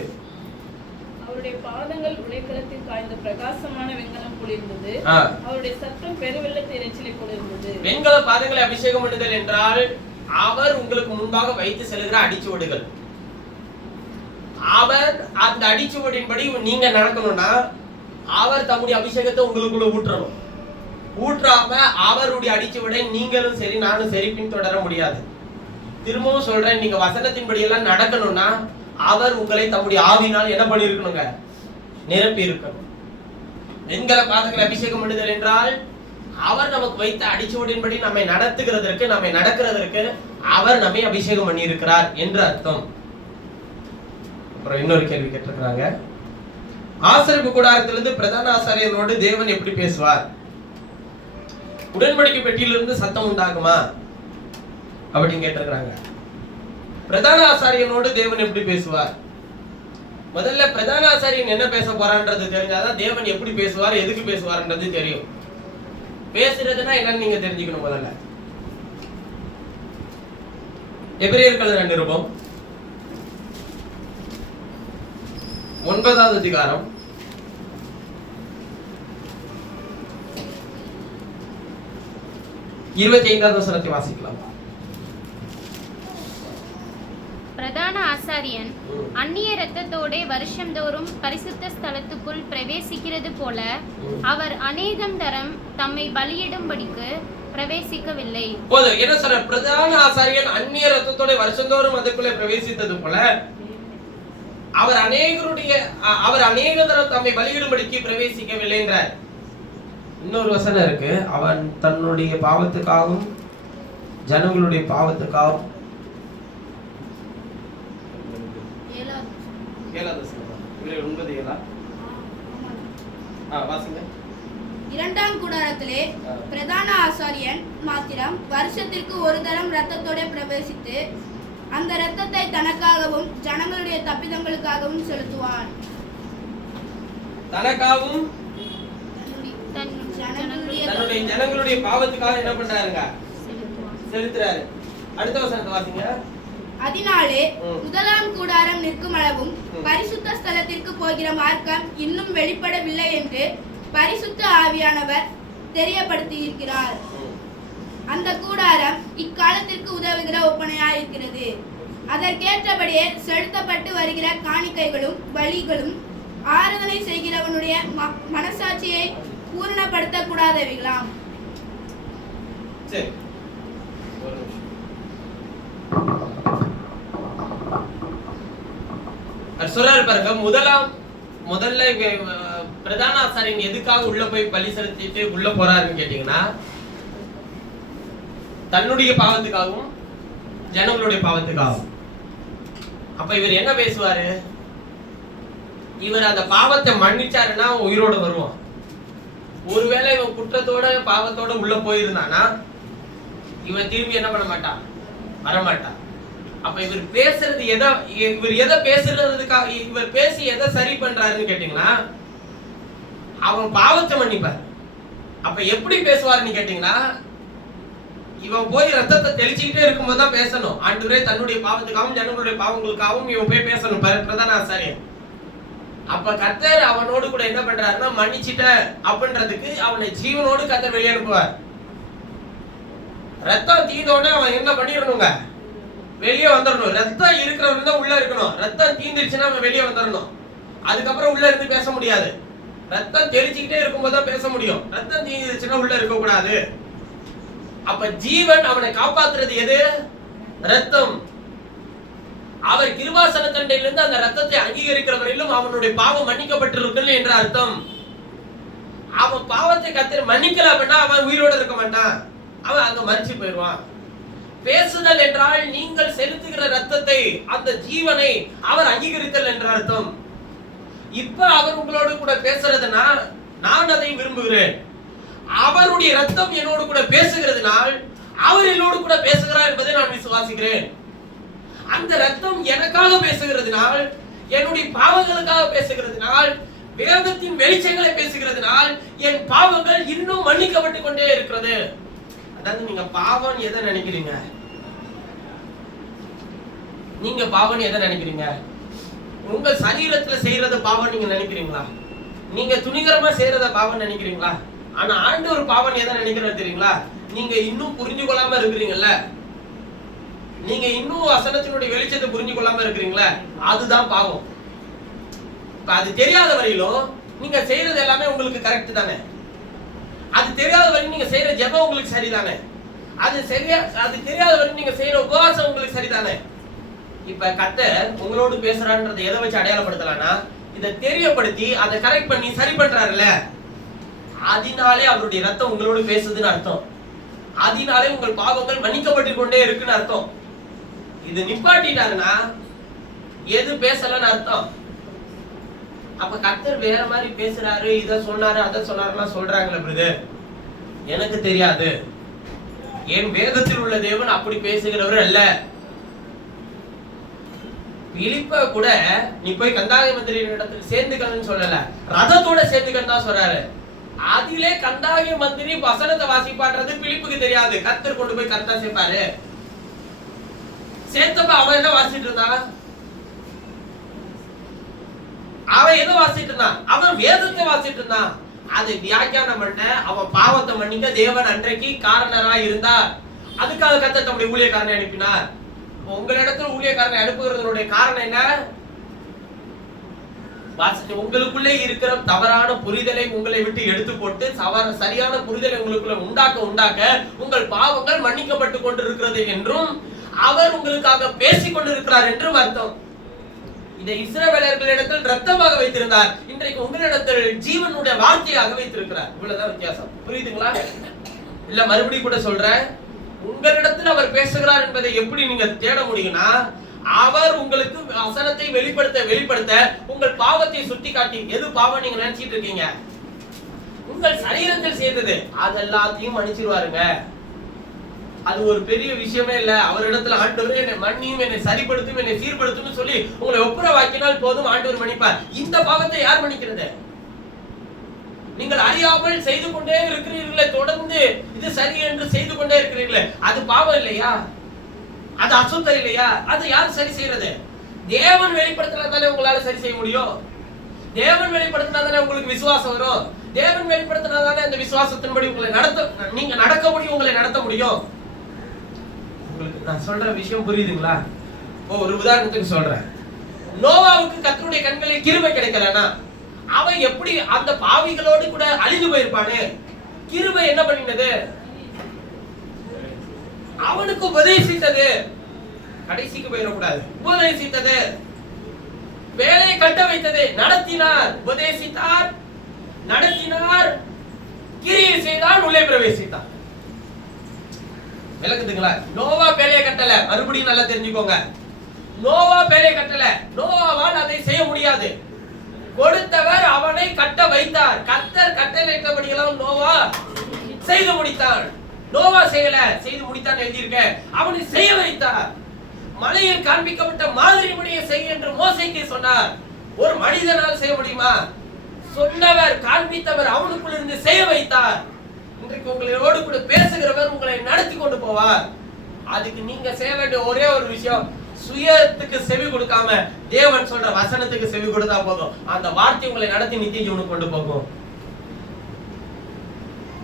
அவருடைய பாதங்கள் உடைக்கலத்தில் காய்ந்த பிரகாசமான வெண்கலம் போல் இருந்தது. அவருடைய சத்தம் பெருவெள்ளத்தை இறைச்சலை போல் இருந்தது. வெண்கல பாதங்களை அபிஷேகம் பண்ணுதல் என்றால் அவர் உங்களுக்கு முன்பாக வைத்து செல்கிற அடிச்சுவடுகள். அவர் அந்த அடிச்சுவடின்படி நீங்க நடக்கணும்னா அவர் தம்முடைய அபிஷேகத்தை உங்களுக்குள்ள ஊற்றணும். ஊற்றாம அவருடைய அடிச்சுவடை நீங்களும் சரி நானும் சரி பின்தொடர முடியாது. திரும்பவும் சொல்றேன், நீங்க வசனத்தின்படி எல்லாம் நடக்கணும்னா அவர் உங்களை தம்முடைய ஆவினால் என்ன பண்ணிருக்கணுங்க, நிரப்பி இருக்கணும். வெண்கல பாதங்களை அபிஷேகம் பண்ணுதல் என்றால் அவர் நமக்கு வைத்த அடிச்சுவடின்படி நம்மை நடத்துகிறதற்கு நம்மை நடக்கிறதற்கு அவர் நம்மை அபிஷேகம் பண்ணி இருக்கிறார் என்று அர்த்தம். அப்புறம் இன்னொரு கேள்வி கேட்டிருக்கிறாங்க, ஆசரிப்பு கூடாரத்திலிருந்து பிரதான ஆசாரியனோடு தேவன் எப்படி பேசுவார்? உடன்படிக்கை பெட்டியிலிருந்து சத்தம் உண்டாகுமா அப்படின்னு கேட்டிருக்கிறாங்க. பிரதான ஆசாரியனோடு தேவன் எப்படி பேசுவார்? முதல்ல பிரதான ஆசாரியன் என்ன பேச போறான்றது தெரிஞ்சாதான் தேவன் எப்படி பேசுவார், எதுக்கு பேசுவார்ன்றது தெரியும். பேசுறதுன்னா என்னன்னு நீங்க தெரிஞ்சுக்கணும். முதல்ல எபிரேயர்கள் நிருபம் 9வது அதிகாரம் 25வது வசனத்தை வாசிக்கலாம். பிரதான ஆசாரியன் அந்நிய இரத்தத்தோட வருஷந்தோறும் பரிசுத்த ஸ்தலத்துக்குள் பிரவேசிக்கிறது போல அவர் அநேகம் தரம் தம்மை பலியிடும்படிக்கு பிரவேசிக்கவில்லை. போதும், என்ன சொல்ற? பிரதான ஆசாரியன் அந்நிய இரத்தத்தோட வருஷந்தோறும் அதுக்குள்ளே பிரவேசித்தது போல அவர் அநேக தரம் தம்மை பலியிடும்படிக்கு பிரவேசிக்கவில்லை என்றார். இன்னொரு வசனம் இருக்கு, அவன் தன்னுடைய பாவத்துக்காகவும் ஜனங்களுடைய பாவத்துக்காகவும் 2ஆம் கூடாரத்திலே பிரதான ஆசாரியன் மாத்திரம் வருஷத்திற்கு ஒரு தரம் இரத்தத்தோட பிரவேசித்து அந்த இரத்தத்தை தனக்காகவும் ஜனங்களுடைய தப்பிதங்களுக்காகவும் செலுத்துவான். தனக்காகவும் தன்னுடைய ஜனங்களுடைய பாவத்துக்காக என்ன பண்றாருங்க, செலுத்துறாரு. அடுத்த வசனத்தை வாசிங்க. அதனாலே முதலாம் கூடாரம் நிற்கும் அளவும் பரிசுத்த ஸ்தலத்திற்கு போகிற மார்க்கம் இன்னும் வெளிப்படவில்லை என்று பரிசுத்த ஆவியானவர் தெரியப்படுத்தி இருக்கிறார். அந்த கூடாரம் இக்காலத்திற்கு உதவுகிற ஒப்பனையாயிருக்கிறது. அதற்கேற்றபடியே செலுத்தப்பட்டு வருகிற காணிக்கைகளும் பலிகளும் ஆராதனை செய்கிறவனுடைய மனசாட்சியை பூரணப்படுத்த கூடாதவைகளாம். சொல்றாரு பாருங்க, முதல்ல பிரதான ஆசாரியன் எதுக்காக உள்ள போய் பலி செலுத்திட்டு உள்ள போறாருன்னு கேட்டீங்கன்னா தன்னுடைய பாவத்துக்காகவும் ஜனங்களுடைய பாவத்துக்காகவும். அப்ப இவர் என்ன பேசுவாரு? இவர் அந்த பாவத்தை மன்னிச்சாருன்னா உயிரோட வருவான். ஒருவேளை இவன் குற்றத்தோட பாவத்தோட உள்ள போயிருந்தானா இவன் திரும்பி என்ன பண்ண மாட்டான், வரமாட்டான். அப்ப இவர் பேசுறது எதை பேசுறதுக்காக, இவர் பேசி எதை சரி பண்றாருன்னு கேட்டீங்கன்னா அவன் பாவத்தை மன்னிப்பார். அப்ப எப்படி பேசுவாருன்னு கேட்டீங்கன்னா இவன் போய் ரத்தத்தை தெளிச்சுக்கிட்டே இருக்கும்போது தான் பேசணும். ஆண்டவரே தன்னுடைய பாவத்துக்காகவும் ஜனங்களுடைய பாவங்களுக்காகவும் இவன் போய் பேசணும் பிரதான ஆசாரியன். அப்ப கர்த்தர் அவனோடு கூட என்ன பண்றாருன்னா மன்னிச்சிட்ட அப்படின்றதுக்கு அவனை ஜீவனோடு கர்த்தர் வெளியே அனுப்புவார். ரத்தம் தீந்தோட அவன் என்ன பண்ணிடணுங்க, வெளியே வந்துடணும். ரத்தம் இருக்கிறவன் தான் உள்ள இருக்கணும். ரத்தம் தீந்துருச்சுன்னா அவன் வெளியே வந்துடணும். அதுக்கப்புறம் உள்ள இருந்து பேச முடியாது. ரத்தம் தெளிச்சுக்கிட்டே இருக்கும்போது தான் பேச முடியும். ரத்தம் தீந்துருச்சுன்னா உள்ள இருக்க கூடாது. அப்ப ஜீவன் அவனை காப்பாத்துறது எது? ரத்தம். அவர் கிருபாசன தண்டையிலிருந்து அந்த ரத்தத்தை அங்கீகரிக்கிற வரையிலும் அவனுடைய பாவம் மன்னிக்கப்பட்டிருக்கு என்ற அர்த்தம். அவன் பாவத்தை கர்த்தர் மன்னிக்கல அப்படின்னா அவன் உயிரோட இருக்க மாட்டான். அவன் அங்க மரிச்சு போயிடுவான். பேசுதல் என்றால் நீங்கள் செலுத்துகிற ரத்தத்தை, அந்த ஜீவனை அவர் அங்கீகரித்தல் என்ற அர்த்தம். இப்ப அவர் உங்களோடு கூட பேசுறதுனா நான் அதை விரும்புகிறேன். அவருடைய ரத்தம் என்னோடு கூட பேசுகிறதுனால் அவர் என்னோடு கூட பேசுகிறார் என்பதை நான் விசுவாசிக்கிறேன். அந்த ரத்தம் எனக்காக பேசுகிறதுனால், என்னுடைய பாவங்களுக்காக பேசுகிறதுனால், வேதத்தின் வெளிச்சங்களை பேசுகிறதுனால் என் பாவங்கள் இன்னும் மன்னிக்கப்பட்டு கொண்டே இருக்கிறது. அதாவது நீங்க பாவம் எதை நினைக்கிறீங்க? நீங்க பாவம் எதை நினைக்கிறீங்க? உங்க சரீரத்துல செய்யறத பாவம் நீங்க நினைக்கிறீங்களா? நீங்க துணிகரமா செய்யறத பாவம் நினைக்கிறீங்களா? ஆனா ஆண்டவர் பாவம் எதை நினைக்கிறது தெரியுங்களா? நீங்க இன்னும் புரிஞ்சு கொள்ளாம இருக்கிறீங்கல்ல, நீங்க இன்னும் வசனத்தினுடைய வெளிச்சத்தை புரிஞ்சு கொள்ளாம இருக்கிறீங்களா, அதுதான் பாவம். அது தெரியாத வரையிலும் நீங்க செய்யறது எல்லாமே உங்களுக்கு கரெக்ட் தானே. அது தெரியாத வரையும் நீங்க செய்யற ஜெபம் உங்களுக்கு சரிதானே. அது தெரியாத வரையும் நீங்க செய்யற உபவாசம் உங்களுக்கு சரிதானே. இப்ப கர்த்தர் உங்களோடு பேசுறான்றதை எதை வச்சு அடையாளப்படுத்தலாம்னா, இதை தெரியப்படுத்தி அதை கரெக்ட் பண்ணி சரி பண்றாருல்ல, அதனாலே அவருடைய ரத்தம் உங்களோடு பேசுதுன்னு அர்த்தம். அதனாலே உங்கள் பாவங்கள் மன்னிக்கப்பட்டு கொண்டே இருக்குன்னு அர்த்தம். இது நிப்பாட்டிட்டாருன்னா எது பேசலன்னு அர்த்தம். அப்ப கர்த்தர் வேற மாதிரி பேசுறாரு, இத சொன்னாரு அதை சொன்னாருன்னா சொல்றாங்களே பிரதர், எனக்கு தெரியாது. என் வேதத்தில் உள்ள தேவன் அப்படி பேசுகிறவர் அல்ல. பிலிப்ப கூட நீ போய் கந்தாய மந்திரியின் இடத்துல சேர்ந்துக்கணும்னு சொல்லல, ரதத்தோட சேர்ந்துக்கன்னு தான் சொல்றாரு. அதிலே கந்தாய மந்திரி வசனத்தை வாசிப்பான்றது பிலிப்புக்கு தெரியாது. கர்த்தர் கொண்டு போய் கரெக்டா சேர்ப்பாரு. சேர்த்தப்ப அவன் என்ன வாசிட்டு இருந்தான்? அவன் எதை வாசிட்டு இருந்தான்? அவன் வேதத்தை வாசிட்டு இருந்தான். அதை வியாக்கியானம் பண்ண, அவன் பாவத்தை மன்னிக்க தேவன் அன்றைக்கு காரணரா இருந்தார். அதுக்காக கர்த்தர் தம்முடைய ஊழியக்காரனை அனுப்பினார். உங்களிடத்தில் ஊழியக்காரனை அனுப்புகிறதனுடைய காரணம் என்ன? உங்களுக்குள்ளே இருக்கிற தவறான புரிதலை உங்களை விட்டு எடுத்து போட்டு சரியான புரிதலை உங்களுக்குள்ள உண்டாக்க உங்கள் பாவங்கள் மன்னிக்கப்பட்டு கொண்டிருக்கிறது என்றும் அவர் உங்களுக்காக பேசிக் கொண்டிருக்கிறார் என்றும் அர்த்தம். இதை இஸ்ரவேலர்களிடத்தில் ரத்தமாக வைத்திருந்தார், இன்றைக்கு உங்களிடத்தில் ஜீவனுடைய வார்த்தையாக வைத்திருக்கிறார். இவ்வளவுதான் வித்தியாசம். புரியுதுங்களா? இல்ல மறுபடியும் கூட சொல்றேன், உங்களிடத்தில் அவர் பேசுகிறார் என்பதை எப்படி நீங்க தேட முடியும்னா, அவர் உங்களுக்கு வசனத்தை வெளிப்படுத்த உங்கள் பாவத்தை சுட்டி காட்டி, எது பாவம் நீங்க நினைச்சிட்டு இருக்கீங்க, உங்கள் சரீரத்தில் செய்தது அதெல்லாத்தையும் மன்னிச்சிருவாருங்க. அது ஒரு பெரிய விஷயமே இல்ல. அவரிடத்துல ஆண்டவரே என்னை மன்னியும், என்னை சரிப்படுத்தும், என்னை சீர்படுத்தும் சொல்லி உங்களை ஒப்புரவாக்கினால் போதும், ஆண்டவர் மன்னிப்பார். இந்த பாவத்தை யார் மன்னிக்கிறது? நீங்கள் அறியாமல் செய்து கொண்டே இருக்கிறீர்களே, தொடர்ந்து இது சரி என்று செய்து கொண்டே இருக்கிறீர்களே, அது பாவம் இல்லையா? அது அசுத்தம் இல்லையா? அது யார் சரி செய்யறது? தேவன் வெளிப்படுத்தினா தானே உங்களால சரி செய்ய முடியும். தேவன் வெளிப்படுத்தினா தானே உங்களுக்கு விசுவாசம் வரும். தேவன் வெளிப்படுத்தினா தானே அந்த விசுவாசத்தின்படி உங்களை நீங்க நடக்க முடியும், உங்களை நடத்த முடியும். உங்களுக்கு நான் சொல்ற விஷயம் புரியுதுங்களா? ஒரு உதாரணத்துக்கு சொல்றேன். நோவாவுக்கு கர்த்தருடைய கண்களில் கிருபை கிடைக்கலனா அவன் எப்படி அந்த பாவிகளோடு கூட அழிந்து போயிருப்பானே? கிருபை என்ன பண்ணினது? அவனுக்கு உபதேசித்தது. கடைசிக்கு போயிடக்கூடாது. உபதேசித்தது, வேலையை கட்ட வைத்தது, நடத்தினார். உபதேசித்தார், நடத்தினார், கிரியை செய்தார், உள்ளே பிரவேசித்தார். விளக்குதுங்களா? நோவா பேலையை கட்டல. மறுபடியும் நல்லா தெரிஞ்சுக்கோங்க, நோவா பேலையை கட்டல. நோவாவால் அதை செய்ய முடியாது. கொடுத்தவர் அவனை கட்ட வைத்தார். கர்த்தர் கட்டளையிட்டபடியெல்லாம் நோவா செய்து முடித்தான். நோவா செய்யல, செய்து முடித்தான் எழுதியிருக்க. அவனை செய்ய வைத்தார். மலையில் காண்பிக்கப்பட்ட மாதிரிபடியே செய் என்று மோசேக்கு சொன்னார். ஒரு மனிதனால் செய்ய முடியுமா? சொன்னவர், காண்பித்தவர் அவனுக்குள்ள இருந்து செய்ய வைத்தார். இன்றைக்கு உங்களோடு கூட பேசுகிறவர் உங்களை நடத்தி கொண்டு போவார். அதுக்கு நீங்க செய்ய வேண்டிய ஒரே ஒரு விஷயம், சுயத்துக்கு செவி கொடுக்காம தேவன் சொல்ற வசனத்துக்கு செவி கொடுத்தா போதும். அந்த வார்த்தை உங்களை நடத்தி நித்திய ஜீவனுக்கு கொண்டு போகும்.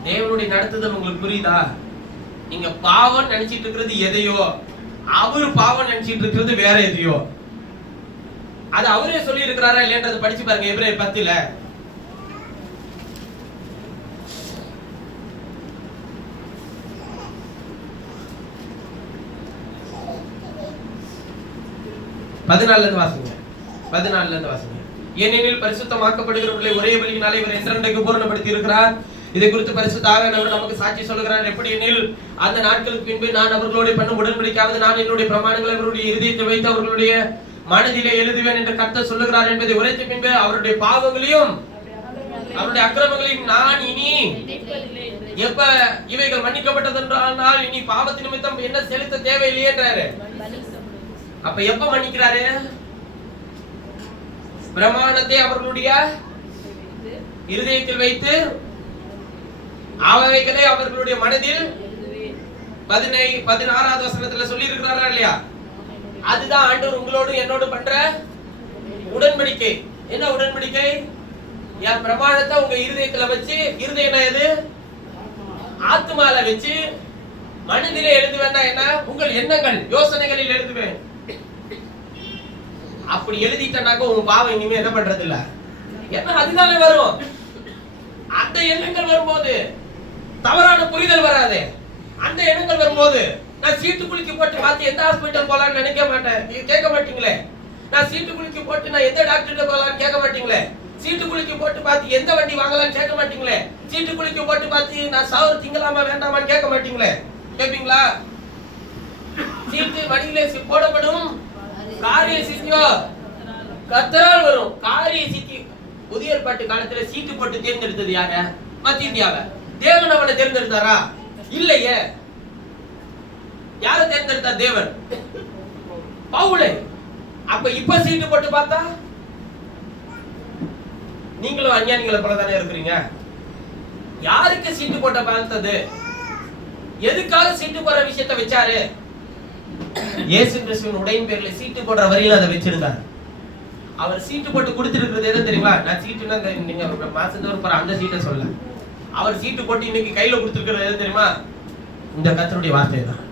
தேவனுடைய நடத்துதல் உங்களுக்கு புரியுதா? நீங்க பாவம் நினைச்சிட்டு இருக்கிறது எதையோ, அவரு பாவம் நினைச்சிட்டு இருக்கிறது வேற எதையோ. அது அவரே சொல்லி இருக்கிறாரா இல்லையன்றதை படிச்சு பாருங்க. எபிரேயர் 10ல பதினாலுல இருந்து வாசிங்க. ஏனெனில் பரிசுத்தமாக்கப்படுகிறவர்களை ஒரே பலியினாலே இவர் என்றென்றைக்கு பூரணப்படுத்தி இருக்கிறார். இதை குறித்து பரிசுத்த ஆவியானவர் நமக்கு சாட்சி சொல்லுகிறார். எப்படி எனில், அந்த நாட்களுக்கு பின்பு நான் அவர்களோடு பண்ணும் உடன்படிக்கையாவது நான் என்னுடைய பிரமாணங்களை அவருடைய இருதயத்தில் வைத்து அவர்களுடைய மனதிலே எழுதுவேன் என்று கர்த்தர் சொல்லுகிறார் என்பதை உரைத்த பின்பு அவருடைய பாவங்களையும் அவருடைய அக்கிரமங்களையும் நான் இனி எப்ப இவைகள் மன்னிக்கப்பட்டதென்றால் இனி பாவத்தின் நிமித்தம் என்ன செலுத்த தேவையில்லையேன்றாரு. அப்ப எப்ப மன்னிக்கிறாரு? பிரமாணத்தை அவர்களுடைய இருதயத்தில் வைத்து அவைகளை அவர்களுடைய மனதில் 16வது வசனத்துல சொல்லி இருக்கிறாரா இல்லையா? அதுதான் ஆண்டவர் உங்களோடு என்னோடு பண்ற உடன்படிக்கை. என்ன உடன்படிக்கை? என் பிரமாணத்தை உங்க இருதயத்துல வச்சு, இருதயம் எது? ஆத்மால வச்சு மனதிலே எழுதுவேன்னா என்ன? உங்கள் எண்ணங்கள் யோசனைகளில் எழுதுவேன். அப்படி எழுதிட்டனாக்க உங்க பாவம் இனிமே என்ன பண்றது இல்ல. ஏன்னா அதுதானே வரும். அந்த எண்ணங்கள் வரும்போது தவறான புரிதல் வராது. அந்த எண்ணங்கள் வரும்போது நான் சீட்டு குலுக்கி போட்டு பார்த்து எந்த ஹாஸ்பிட்டல் போலான்னு நினைக்க மாட்டேன். நீங்க கேட்க மாட்டீங்களே. நான் சீட்டு குலுக்கி போட்டு நான் எந்த டாக்டர்கிட்ட போலான்னு கேட்க மாட்டீங்களே. சீட்டு குலுக்கி போட்டு பார்த்து எந்த வண்டி வாங்கலாம்னு கேட்க மாட்டீங்களே. சீட்டு குலுக்கி போட்டு பார்த்து நான் சவர் திங்கலாமா வேண்டாமான்னு கேட்க மாட்டீங்களே. கேட்பீங்களா? சீட்டு வண்டியிலே போடப்படும், காரிய சித்தியோ கர்த்தரால் வரும். காரிய சித்தி புதிய ஏற்பாட்டு காலத்துல சீட்டு போட்டு தேர்ந்தெடுத்தது யார? மத்தீயாவை. தேவன் அவனை தேர்ந்தெடுத்தாரா? இல்லையே. யாரை தேர்ந்தெடுத்தார்? தேவன் பவுலை. அப்ப இப்ப சீட்டு போட்டு பார்த்தா நீங்களும் அஞ்ஞானிகளை போல தானே இருக்கிறீங்க. யாருக்கு சீட்டு போட்ட பார்த்தது? எதுக்காக சீட்டு போடுற விஷயத்தை வச்சாரு? இயேசு கிறிஸ்துவின் உடையின் பேர்ல சீட்டு போடுற வரையில அதை வச்சிருந்தார். அவர் சீட்டு போட்டு கொடுத்திருக்கிறது எது தெரியுமா? நான் சீட்டுன்னா நீங்க மாசத்தோறும் போற அந்த சீட்டை சொல்ல. அவர் சீட்டு போட்டு இன்னைக்கு கையில கொடுத்திருக்கிறது எது தெரியுமா? இந்த கர்த்தருடைய வார்த்தை தான்.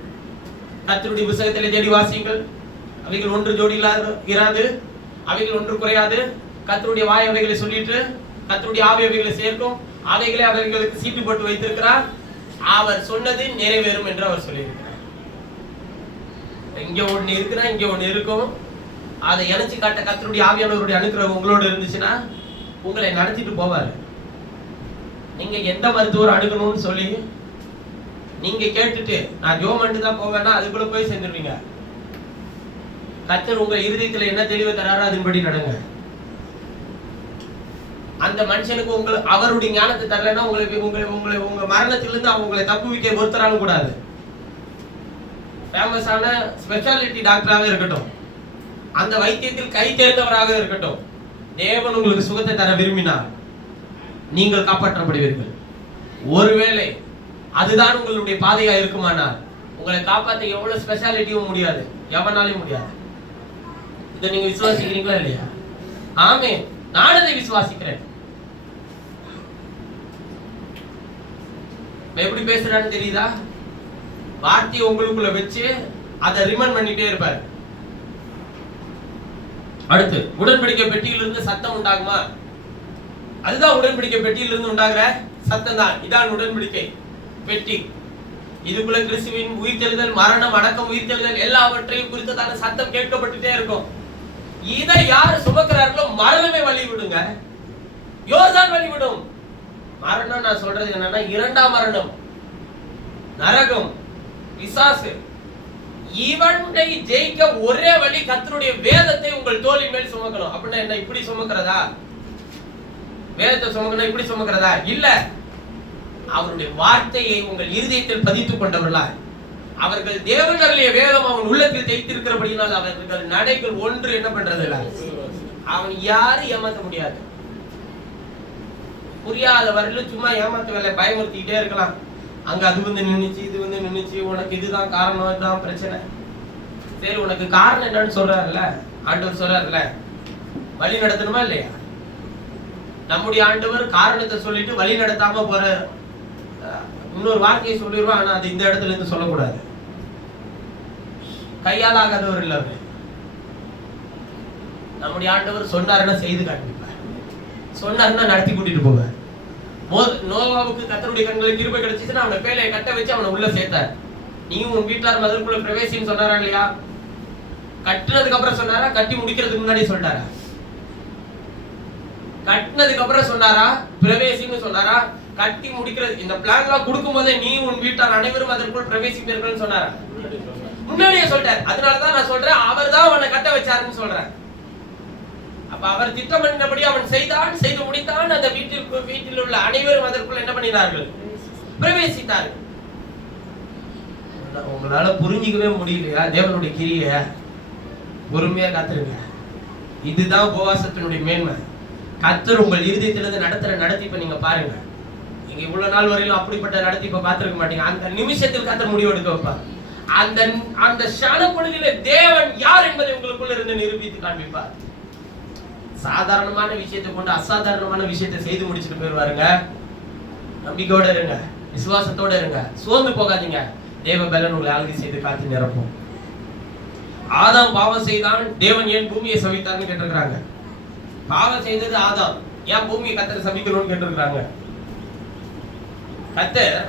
கர்த்தருடைய புத்தகத்திலே தேடி வாசியுங்கள். அவைகள் ஒன்று ஜோடி இராது, அவைகள் ஒன்று குறையாது. கர்த்தருடைய வாய் அவைகளை சொல்லிட்டு கர்த்தருடைய ஆவி அவைகளை சேர்க்கும். அவைகளை அவர்களுக்கு சீட்டு போட்டு வைத்திருக்கிறார். அவர் சொன்னது நிறைவேறும் என்று அவர் சொல்லியிருக்கிறார். இங்க ஒண்ணு இருக்குன்னா இங்க ஒண்ணு இருக்கும். அதை இணைச்சு காட்ட கர்த்தருடைய ஆவியானவருடைய அனுக்கிரகம் உங்களோட இருந்துச்சுன்னா உங்களை நடத்திட்டு போவாரு. நீங்க எந்த மருத்துவர் அணுகணும்னு சொல்லி நீங்க கேட்டுட்டு நான் ஜோமண்டு தான் போவேன்னா அதுக்குள்ள போய் சேர்ந்துருவீங்க. கர்த்தர் உங்க இருதயத்துல என்ன தெளிவு தராரோ அதன்படி நடங்க. அந்த மனுஷனுக்கு அவருடைய ஞானத்தை தரலன்னா உங்க மரணத்திலிருந்து அவங்களை தப்புவிக்க ஒருத்தராலும் கூடாது. ஃபேமஸான ஸ்பெஷாலிட்டி டாக்டராக இருக்கட்டும், அந்த வைத்தியத்தில் கை தேர்ந்தவராக இருக்கட்டும், தேவன் உங்களுக்கு சுகத்தை தர விரும்பினார் நீங்கள் காப்பாற்றப்படுவீர்கள். ஒருவேளை அதுதான் உங்களுடைய பாதையா இருக்குமானால் உங்களை காப்பாற்ற எவ்வளவு ஸ்பெஷாலிட்டியும் முடியாது, எவனாலையும் முடியாது. இதை நீங்க விசுவாசிக்கிறீங்களா இல்லையா? ஆமே, நான் அதை விசுவாசிக்கிறேன். எப்படி பேசுறான்னு தெரியுதா? வார்த்தையை உங்களுக்குள்ள வச்சு அதை ரிமைண்ட் பண்ணிட்டே இருப்பார். அடுத்து, உடன்படிக்கை பெட்டியிலிருந்து சத்தம் உண்டாகுமா? அதுதான் உடன்படிக்கை பெட்டியிலிருந்து உண்டாகிற சத்தம் தான். இதான் உடன்படிக்கை பெட்டி. இதுக்குள்ள கிறிஸ்துவின் உயிர்த்தெழுதல், மரணம், அடக்கம், உயிர்த்தெழுதல் எல்லாவற்றையும் குறித்ததான சத்தம் கேட்கப்பட்டுட்டே இருக்கும். இதை யார் சுமக்கிறார்களோ மரணமே வழி விடுங்க, யோர்தான் வழி விடும். மரணம் நான் சொல்றது என்னன்னா இரண்டாம் மரணம், நரகம், பிசாசு. இவனை ஜெயிக்க ஒரே வழி கர்த்தருடைய வேதத்தை உங்கள் தோளின் மேல் சுமக்கணும். அப்படின்னா என்ன? இப்படி சுமக்கிறதா? வேதத்தை சுமக்கணும் இப்படி சுமக்கிறதா? இல்ல, அவருடைய வார்த்தையை உங்கள் இருதயத்தில் பதித்துக் கொண்டவர்களா அவர்கள் தேவனுடைய வேதம் அவன் உள்ளத்தில் தைத்திருக்கிறபடியால் அவர்கள் நடைகள் ஒன்று என்ன பண்றது இல்ல. அவன் யாரும் ஏமாற்ற முடியாது. புரியாத வரலும் சும்மா ஏமாத்த வேலை பயமுறுத்திக்கிட்டே இருக்கலாம். அங்க அது வந்து நின்னுச்சு, இது வந்து நின்னுச்சு, உனக்கு இதுதான் காரணம், இதுதான் பிரச்சனை. சரி, உனக்கு காரணம் என்னன்னு சொல்றாருல்ல ஆண்டவர், சொல்றாருல்ல வழி நடத்தணுமா இல்லையா? நம்முடைய ஆண்டவர் காரணத்தை சொல்லிட்டு வழி நடத்தாம போற இன்னொரு வார்த்தையை சொல்லிடுவான். ஆனா அது இந்த இடத்துல இருந்து சொல்லக்கூடாது. கையால் ஆகாதவர் இல்ல அவரு. நம்முடைய ஆண்டவர் சொன்னாருன்னா செய்து காட்டிப்பார், சொன்னாருன்னா நடத்தி கூட்டிட்டு போவார். நோவாவுக்கு கர்த்தருடைய கண்களுக்கு கிருபை கிடைச்சிச்சுன்னா அவனை பேலையை கட்ட வச்சு அவனை உள்ள சேர்த்தார். நீயும் உன் வீட்டார் மதற்குள்ள பிரவேசின்னு சொன்னாரா இல்லையா? கட்டினதுக்கு அப்புறம் சொன்னாரா, கட்டி முடிக்கிறதுக்கு முன்னாடி சொல்லிட்டாரா? கட்டினதுக்கு அப்புறம் சொன்னாரா பிரவேசின்னு சொன்னாரா? கட்டி முடிக்கிறது இந்த பிளான்லாம் கொடுக்கும் போதே நீ உன் வீட்டார் அனைவரும் அதற்குள் பிரவேசிப்பீர்கள் சொன்னாரா? முன்னாடியே சொல்லிட்டார். அதனாலதான் நான் சொல்றேன், அவர் தான் அவனை கட்ட வச்சாருன்னு சொல்றேன். அப்ப அவர் திட்டம் பண்ணினபடி அவன் செய்தான், செய்து முடித்தான். அந்த வீட்டில் உள்ள அனைவரும் அதற்குள் என்ன பண்ணினார்கள்? பிரவேசித்தார்கள். உங்களால புரிஞ்சிக்கவே முடியலையா தேவனுடைய கிரியை? பொறுமையா காத்துருங்க. இதுதான் உபவாசத்தினுடைய மேன்மை. கர்த்தர் உங்கள் இருதயத்திலிருந்து நடத்துற நடத்திப்ப நீங்க பாருங்க. நீங்க இவ்வளவு நாள் வரையிலும் அப்படிப்பட்ட நடத்திப்ப பார்த்திருக்க மாட்டீங்க. அந்த நிமிஷத்தில் கர்த்தர் முடிவு எடுக்க வைப்பார். அந்த ஷான பொழுதிலே தேவன் யார் என்பதை உங்களுக்குள்ள இருந்து நிரூபித்து காண்பிப்பார். சாதாரணமான விஷயத்தை கொண்டு அசாதாரணமான விஷயத்தை செய்து முடிச்சுட்டு போயிருவாருங்க. நம்பிக்கையோட இருங்க, விசுவாசத்தோட இருங்க, சோர்ந்து போகாதீங்க. தேவ பலன் உங்களை ஆளுகை செய்து காத்து நிரப்பும். ஆதாம் பாவம் செய்தான், தேவன் ஏன் பூமியை சபித்தார்னு கேட்டிருக்கிறாங்க. பாவம் செய்தது ஆதாம், ஏன் பூமியை கர்த்தர் சபிக்கணும்னு கேட்டிருக்கிறாங்க. கர்த்தர்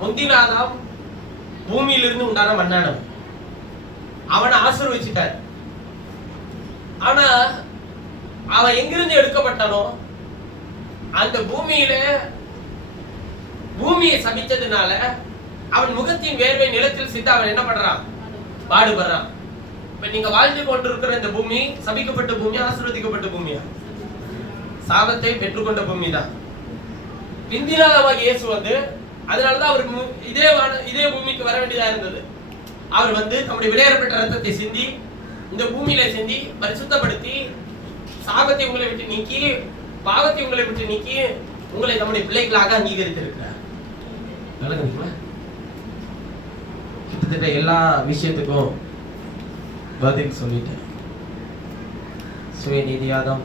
முந்தின ஆதாம் பூமியிலிருந்து உண்டான மண்ணானவன், அவனை ஆசீர்வதிச்சிட்டார். ஆனா அவன் எங்கிருந்து எடுக்கப்பட்டானோ அந்த பூமியை சபித்ததுனால அவன் முகத்தின் வேர்வை நிலத்தில் சித்த அவன் என்ன பண்றான்? பாடுபடுறான். இப்ப நீங்க வாழ்ந்து கொண்டிருக்கிற இந்த பூமி சபிக்கப்பட்ட பூமியா ஆசீர்வதிக்கப்பட்ட பூமியா? சாபத்தை பெற்றுக்கொண்ட பூமி தான். பிந்தினாலமாக இயேசு வந்து அதனாலதான் அவர் இதே பூமிக்கு வர வேண்டியதா இருந்தது. அவர் வந்து நம்முடைய விலையேறப்பட்ட ரத்தத்தை சிந்தி இந்த பூமியில சிந்தி பரிசுத்தப்படுத்தி சாபத்தை உங்களை விட்டு நீக்கி பாவத்தை உங்களை விட்டு நீக்கி உங்களை நம்முடைய பிள்ளைகளாக அங்கீகரித்திருக்கிறார். கிட்டத்தட்ட எல்லா விஷயத்துக்கும் பதில் சொல்லிட்டேன். சுயநீதியாதான்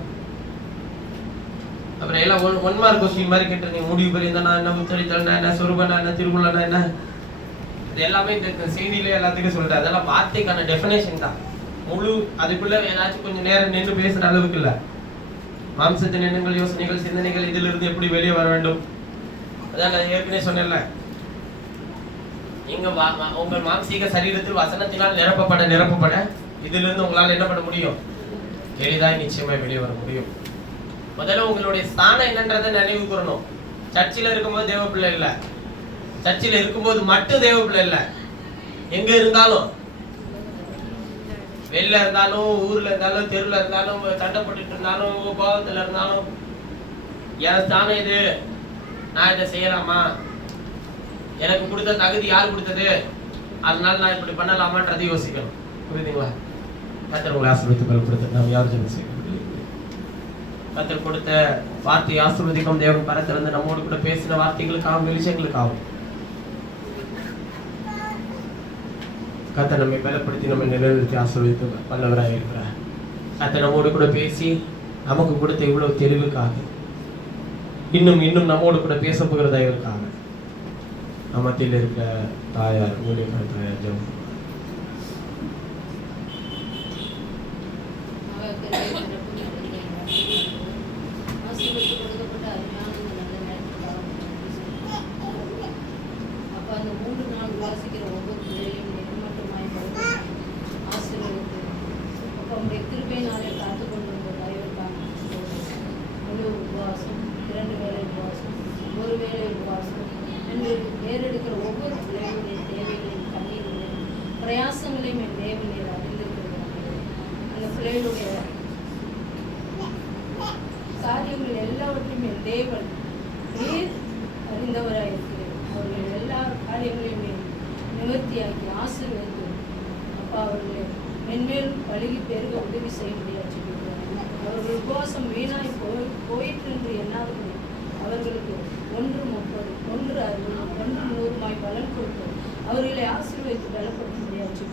அப்புறம் எல்லாம் ஒன் மார்க் கொஸ்டின் மாதிரி கேட்டிருந்தீங்க. முடிவு பெரிய என்ன, முத்தடித்தல்னா என்ன, சொருபனா என்ன, திருக்குள்ளனா என்ன, இது எல்லாமே இந்த செய்தியில எல்லாத்துக்கும் சொல்லிட்டேன். அதெல்லாம் வார்த்தைக்கான டெஃபினேஷன் தான். முழு அதுக்குள்ள ஏதாச்சும் கொஞ்சம் நேரம் நின்று பேசுற அளவுக்கு இல்ல. மாம்சத்தின் எண்ணங்கள், யோசனைகள், சிந்தனைகள் இதுல இருந்து எப்படி வெளியே வர வேண்டும், அதான் நான் ஏற்கனவே சொன்னேன்ல. நீங்க உங்கள் மாம்சீக சரீரத்தில் வசனத்தினால் நிரப்பப்பட இதுல இருந்து உங்களால் என்ன பண்ண முடியும்? எளிதாய் நிச்சயமா வெளியே வர முடியும். முதல்ல உங்களுடைய ஸ்தானம் என்னன்றதை நினைவு கூறணும். சர்ச்சில் இருக்கும்போது தேவ பிள்ளை இல்ல, சர்ச்சில் இருக்கும்போது மட்டும் தேவ பிள்ளை இல்ல, எங்க இருந்தாலும், வெளில இருந்தாலும், ஊர்ல இருந்தாலும், தெருவில் இருந்தாலும், சண்டை போட்டுட்டு இருந்தாலும், கோபத்துல இருந்தாலும், என் ஸ்தானம் இது, நான் இதை செய்யலாமா, எனக்கு கொடுத்த தகுதி யார் கொடுத்தது, அதனால நான் இப்படி பண்ணலாமான்றதை யோசிக்கணும். புரியுதுங்களா? கர்த்தர் உங்களை ஆசீர்வதித்து பலப்படுத்த நாம் யாரும் ஜெபம் செய்யணும். கர்த்தர் கொடுத்த வார்த்தையை ஆசீர்வதிக்கும். தேவன் பரத்திலிருந்து நம்மோடு கூட பேசின வார்த்தைகளுக்காகவும் வெளிச்சங்களுக்காகவும் கர்த்தர் நம்மை பலப்படுத்தி நம்மை நிலைநிறுத்தி ஆசீர்வதித்து வல்லவராக இருக்கிறார். கர்த்தர் நம்மோடு கூட பேசி நமக்கு கொடுத்த இவ்வளவு தெளிவுக்காக, இன்னும் நம்மோடு கூட பேச போகிற தயவுக்காக நம்ம மத்தியில் இருக்கிற தாயார், ஊழியக்கார தாயார் ஜெபம். ஏறெடுக்கிற ஒவ்வொரு பிள்ளைகளுடைய தேவைகளையும் கண்ணீர்களையும் பிரயாசங்களையும் என் தேவன் நீர் அறிந்திருக்கிறார். அந்த பிள்ளைகளுடைய காரியங்கள் எல்லாவற்றையும் என் தேவன் நீர் அறிந்தவராக இருக்கிறேன். அவர்கள் எல்லா காரியங்களையும் நிவர்த்தியாக்கி ஆசீர்வதித்து அப்பா அவர்களை மென்மேலும் பழகி பெருக உதவி செய்ய முடியாது. அவர்கள் உபவாசம் வீணாய் போயிற்று என்று எண்ணாதபடி அவர்களுக்கு 130, 160, 100 பலன் கொடுத்து அவர்களை ஆசீர்வதித்து பலப்படுத்த முடியாது.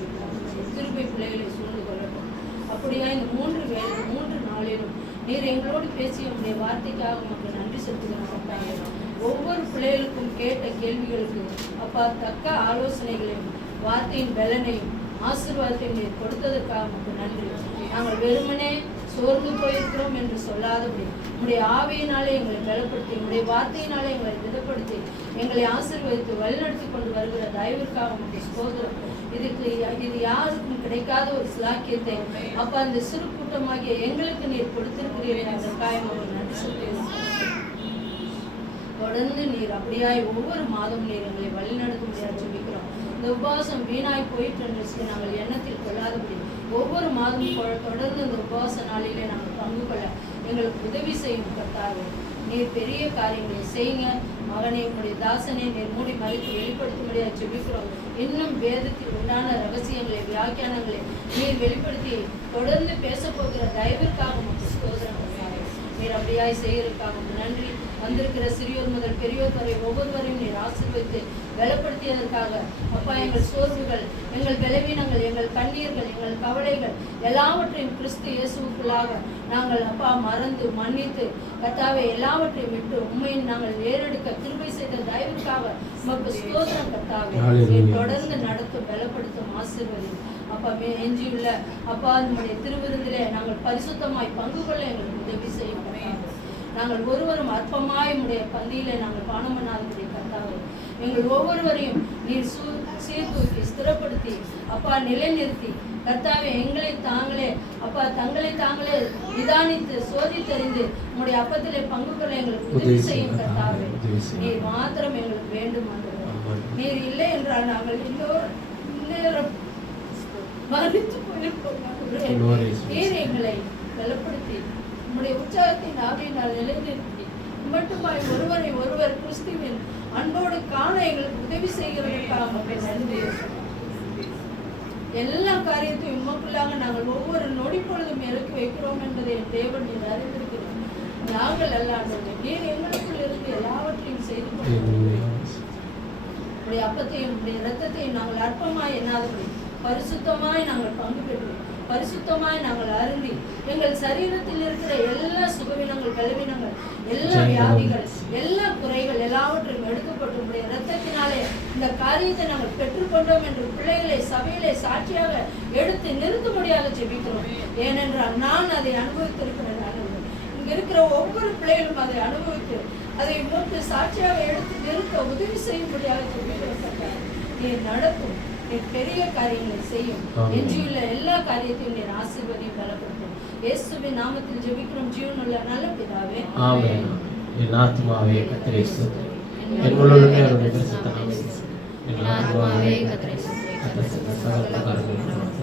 திருப்பை பிள்ளைகளை சூழ்ந்து கொள்ளட்டும். அப்படியா இந்த 3 நாளிலும் நீர் எங்களோடு பேசிய உடைய வார்த்தைக்காக உமக்கு நன்றி செலுத்துகிறோம். ஒவ்வொரு பிள்ளைகளுக்கும் கேட்ட கேள்விகளுக்கு அப்பா தக்க ஆலோசனைகளையும் வார்த்தையின் பலனையும் ஆசீர்வாதத்தை நீர் கொடுத்ததற்காக உமக்கு நன்றி. நாங்கள் வெறுமனே சோர்ந்து போயிருக்கிறோம் என்று சொல்லாதபடி உங்களுடைய ஆவியினாலே எங்களை பலப்படுத்தி, உங்களுடைய வார்த்தையினாலே எங்களை திடப்படுத்தி எங்களை ஆசீர்வதித்து வழிநடத்தி கொண்டு வருகிற தயவிற்காக உங்களுடைய ஸ்தோத்திரம். இது யாருக்கும் கிடைக்காத ஒரு சிலாக்கியத்தை அப்ப அந்த சிறு கூட்டமாகிய எங்களுக்கு நீர் கொடுத்திருக்கிறீர்கள். அதற்காக உங்களுக்கு நன்றி சொல்கிறேன். தொடர்ந்து நீர் அப்படியாய் ஒவ்வொரு மாதம் நீர் எங்களை வழிநடத்த முடியாது ஜெபிக்கிறோம். இந்த உபவாசம் வீணாய் போயிட்டு என்று நாங்கள் எண்ணத்தில் கொள்ளாதபடி ஒவ்வொரு மாதமும் தொடர்ந்து இந்த உபவாச நாளிலே நாங்கள் பங்கு கொள்ள எங்களுக்கு உதவி செய்யும் கர்த்தாவே. நீர் பெரிய காரியங்களை செய்யுங்க. மகனே, உடைய தாசனை நீர் மூடி மறைத்து வெளிப்படுத்த முடியாது ஜெபிக்கிறோம். இன்னும் வேதத்தில் உண்டான ரகசியங்களை வியாக்கியானங்களை நீர் வெளிப்படுத்தி தொடர்ந்து பேச போகிற தயவிற்காக நமக்கு ஸ்தோத்திரம் கர்த்தாவே. நீர் அப்படியாய் செய்யறதுக்காக நன்றி. வந்திருக்கிற சிறியோர் முதல் பெரியோர் வரை ஒவ்வொருவரையும் நீர் ஆசீர்வதித்து பலப்படுத்தியதற்காக அப்பா, எங்கள் சோர்வுகள், எங்கள் பலவீனங்கள், எங்கள் கண்ணீர்கள், எங்கள் கவலைகள் எல்லாவற்றையும் கிறிஸ்து இயேசுவுக்குள்ளாக நாங்கள் அப்பா மறந்து மன்னித்து கர்த்தாவே எல்லாவற்றையும் விட்டு உண்மை நாங்கள் ஏறெடுக்க கிருபை செய்த தயவுக்காக உமக்கு ஸ்தோத்திரம் கர்த்தாவே. தொடர்ந்து நடத்தும் பலப்படுத்தும் ஆசீர்வதி அப்பா. எஞ்சியுள்ள அப்பா நம்முடைய திருவிருந்திலே நாங்கள் பரிசுத்தமாய் பங்கு கொள்ள எங்களுக்கு உதவி செய்யும். நாங்கள் ஒருவரும் அற்பமாய் உடைய பந்தியிலே நாங்கள் பானம் பண்ணாதபடி கர்த்தாவே எங்கள் ஒவ்வொருவரையும் நீர் சீர்தூக்கி ஸ்திரப்படுத்தி அப்பா நிலைநிறுத்தி கர்த்தாவே எங்களை தாங்களே அப்பா தங்களை தாங்களே நிதானித்து சோதித்தறிந்து உங்களுடைய அப்பத்திலே பங்கு கொள்ள எங்களுக்கு உதவி செய்யும் கர்த்தாவே. நீர் மாத்திரம் எங்களுக்கு வேண்டும். நீர் இல்லை என்றால் நாங்கள் இன்னொரு மறித்து போயிருப்போம். நீர் எங்களை பலப்படுத்தி உங்களுடைய உற்சாகத்தின் ஆவியினால் நிலைநிறுத்தி மட்டுமாய் ஒருவரை ஒருவர் கிறிஸ்துவின் அன்போடு காண எங்களுக்கு உதவி செய்கிறதற்காக நன்றி. எல்லா காரியத்தையும் உமக்குள்ளாக நாங்கள் ஒவ்வொரு நொடி பொழுதும் இறக்கி வைக்கிறோம் என்பதை என் தேவன் நீர் அறிந்திருக்கிறோம். நாங்கள் அல்லாண்டது நீர் எங்களுக்குள் இருந்து எல்லாவற்றையும் செய்து கொள்கிறோம். உடைய அப்பத்தையும் உடைய இரத்தத்தையும் நாங்கள் அற்பமாய் எண்ணாதபடி பரிசுத்தமாய் நாங்கள் பங்கு பெற்றோம். பரிசுத்தமாய் நாங்கள் அருந்தி எங்கள் சரீரத்தில் இருக்கிற எல்லா சுகவீனங்கள், பலவீனங்கள், எல்லா வியாதிகள், எல்லா குறைகள் எல்லாவற்றையும் எடுக்கப்பட்டு உடைய இரத்தத்தினாலே இந்த காரியத்தை நாங்கள் பெற்றுக்கொண்டோம் என்று பிள்ளைகளை சபையிலே சாட்சியாக எடுத்து நிறுத்தும்படியாக ஜெபிக்கிறோம். ஏனென்றால் நான் அதை அனுபவித்திருக்கிறேன். இங்க இருக்கிற ஒவ்வொரு பிள்ளைகளும் அதை அனுபவித்து அதை மூன்று சாட்சியாக எடுத்து நிறுத்த உதவி செய்யும்படியாக ஜெபிக்கிறோம். நீ நடத்தும், நீ பெரிய காரியங்களை செய்யும். எஞ்சியுள்ள எல்லா காரியத்தையும் நீர் ஆசீர்வதியும் பலப்படுத்தும். இயேசுவின் நாமத்தில் ஜெபிக்கிறோம் ஜீவனுள்ள நல்ல பிதாவே. ஆமென். என் ஆத்துமாவே கர்த்தரை ஸ்தோத்திரி. என் முழுவதுமே அவருடைய பரிசுத்த நாமத்தை ஸ்தோத்திரி. என் ஆத்துமாவே கர்த்தரை ஸ்தோத்திரி. கர்த்தர் சகல காரியங்களும்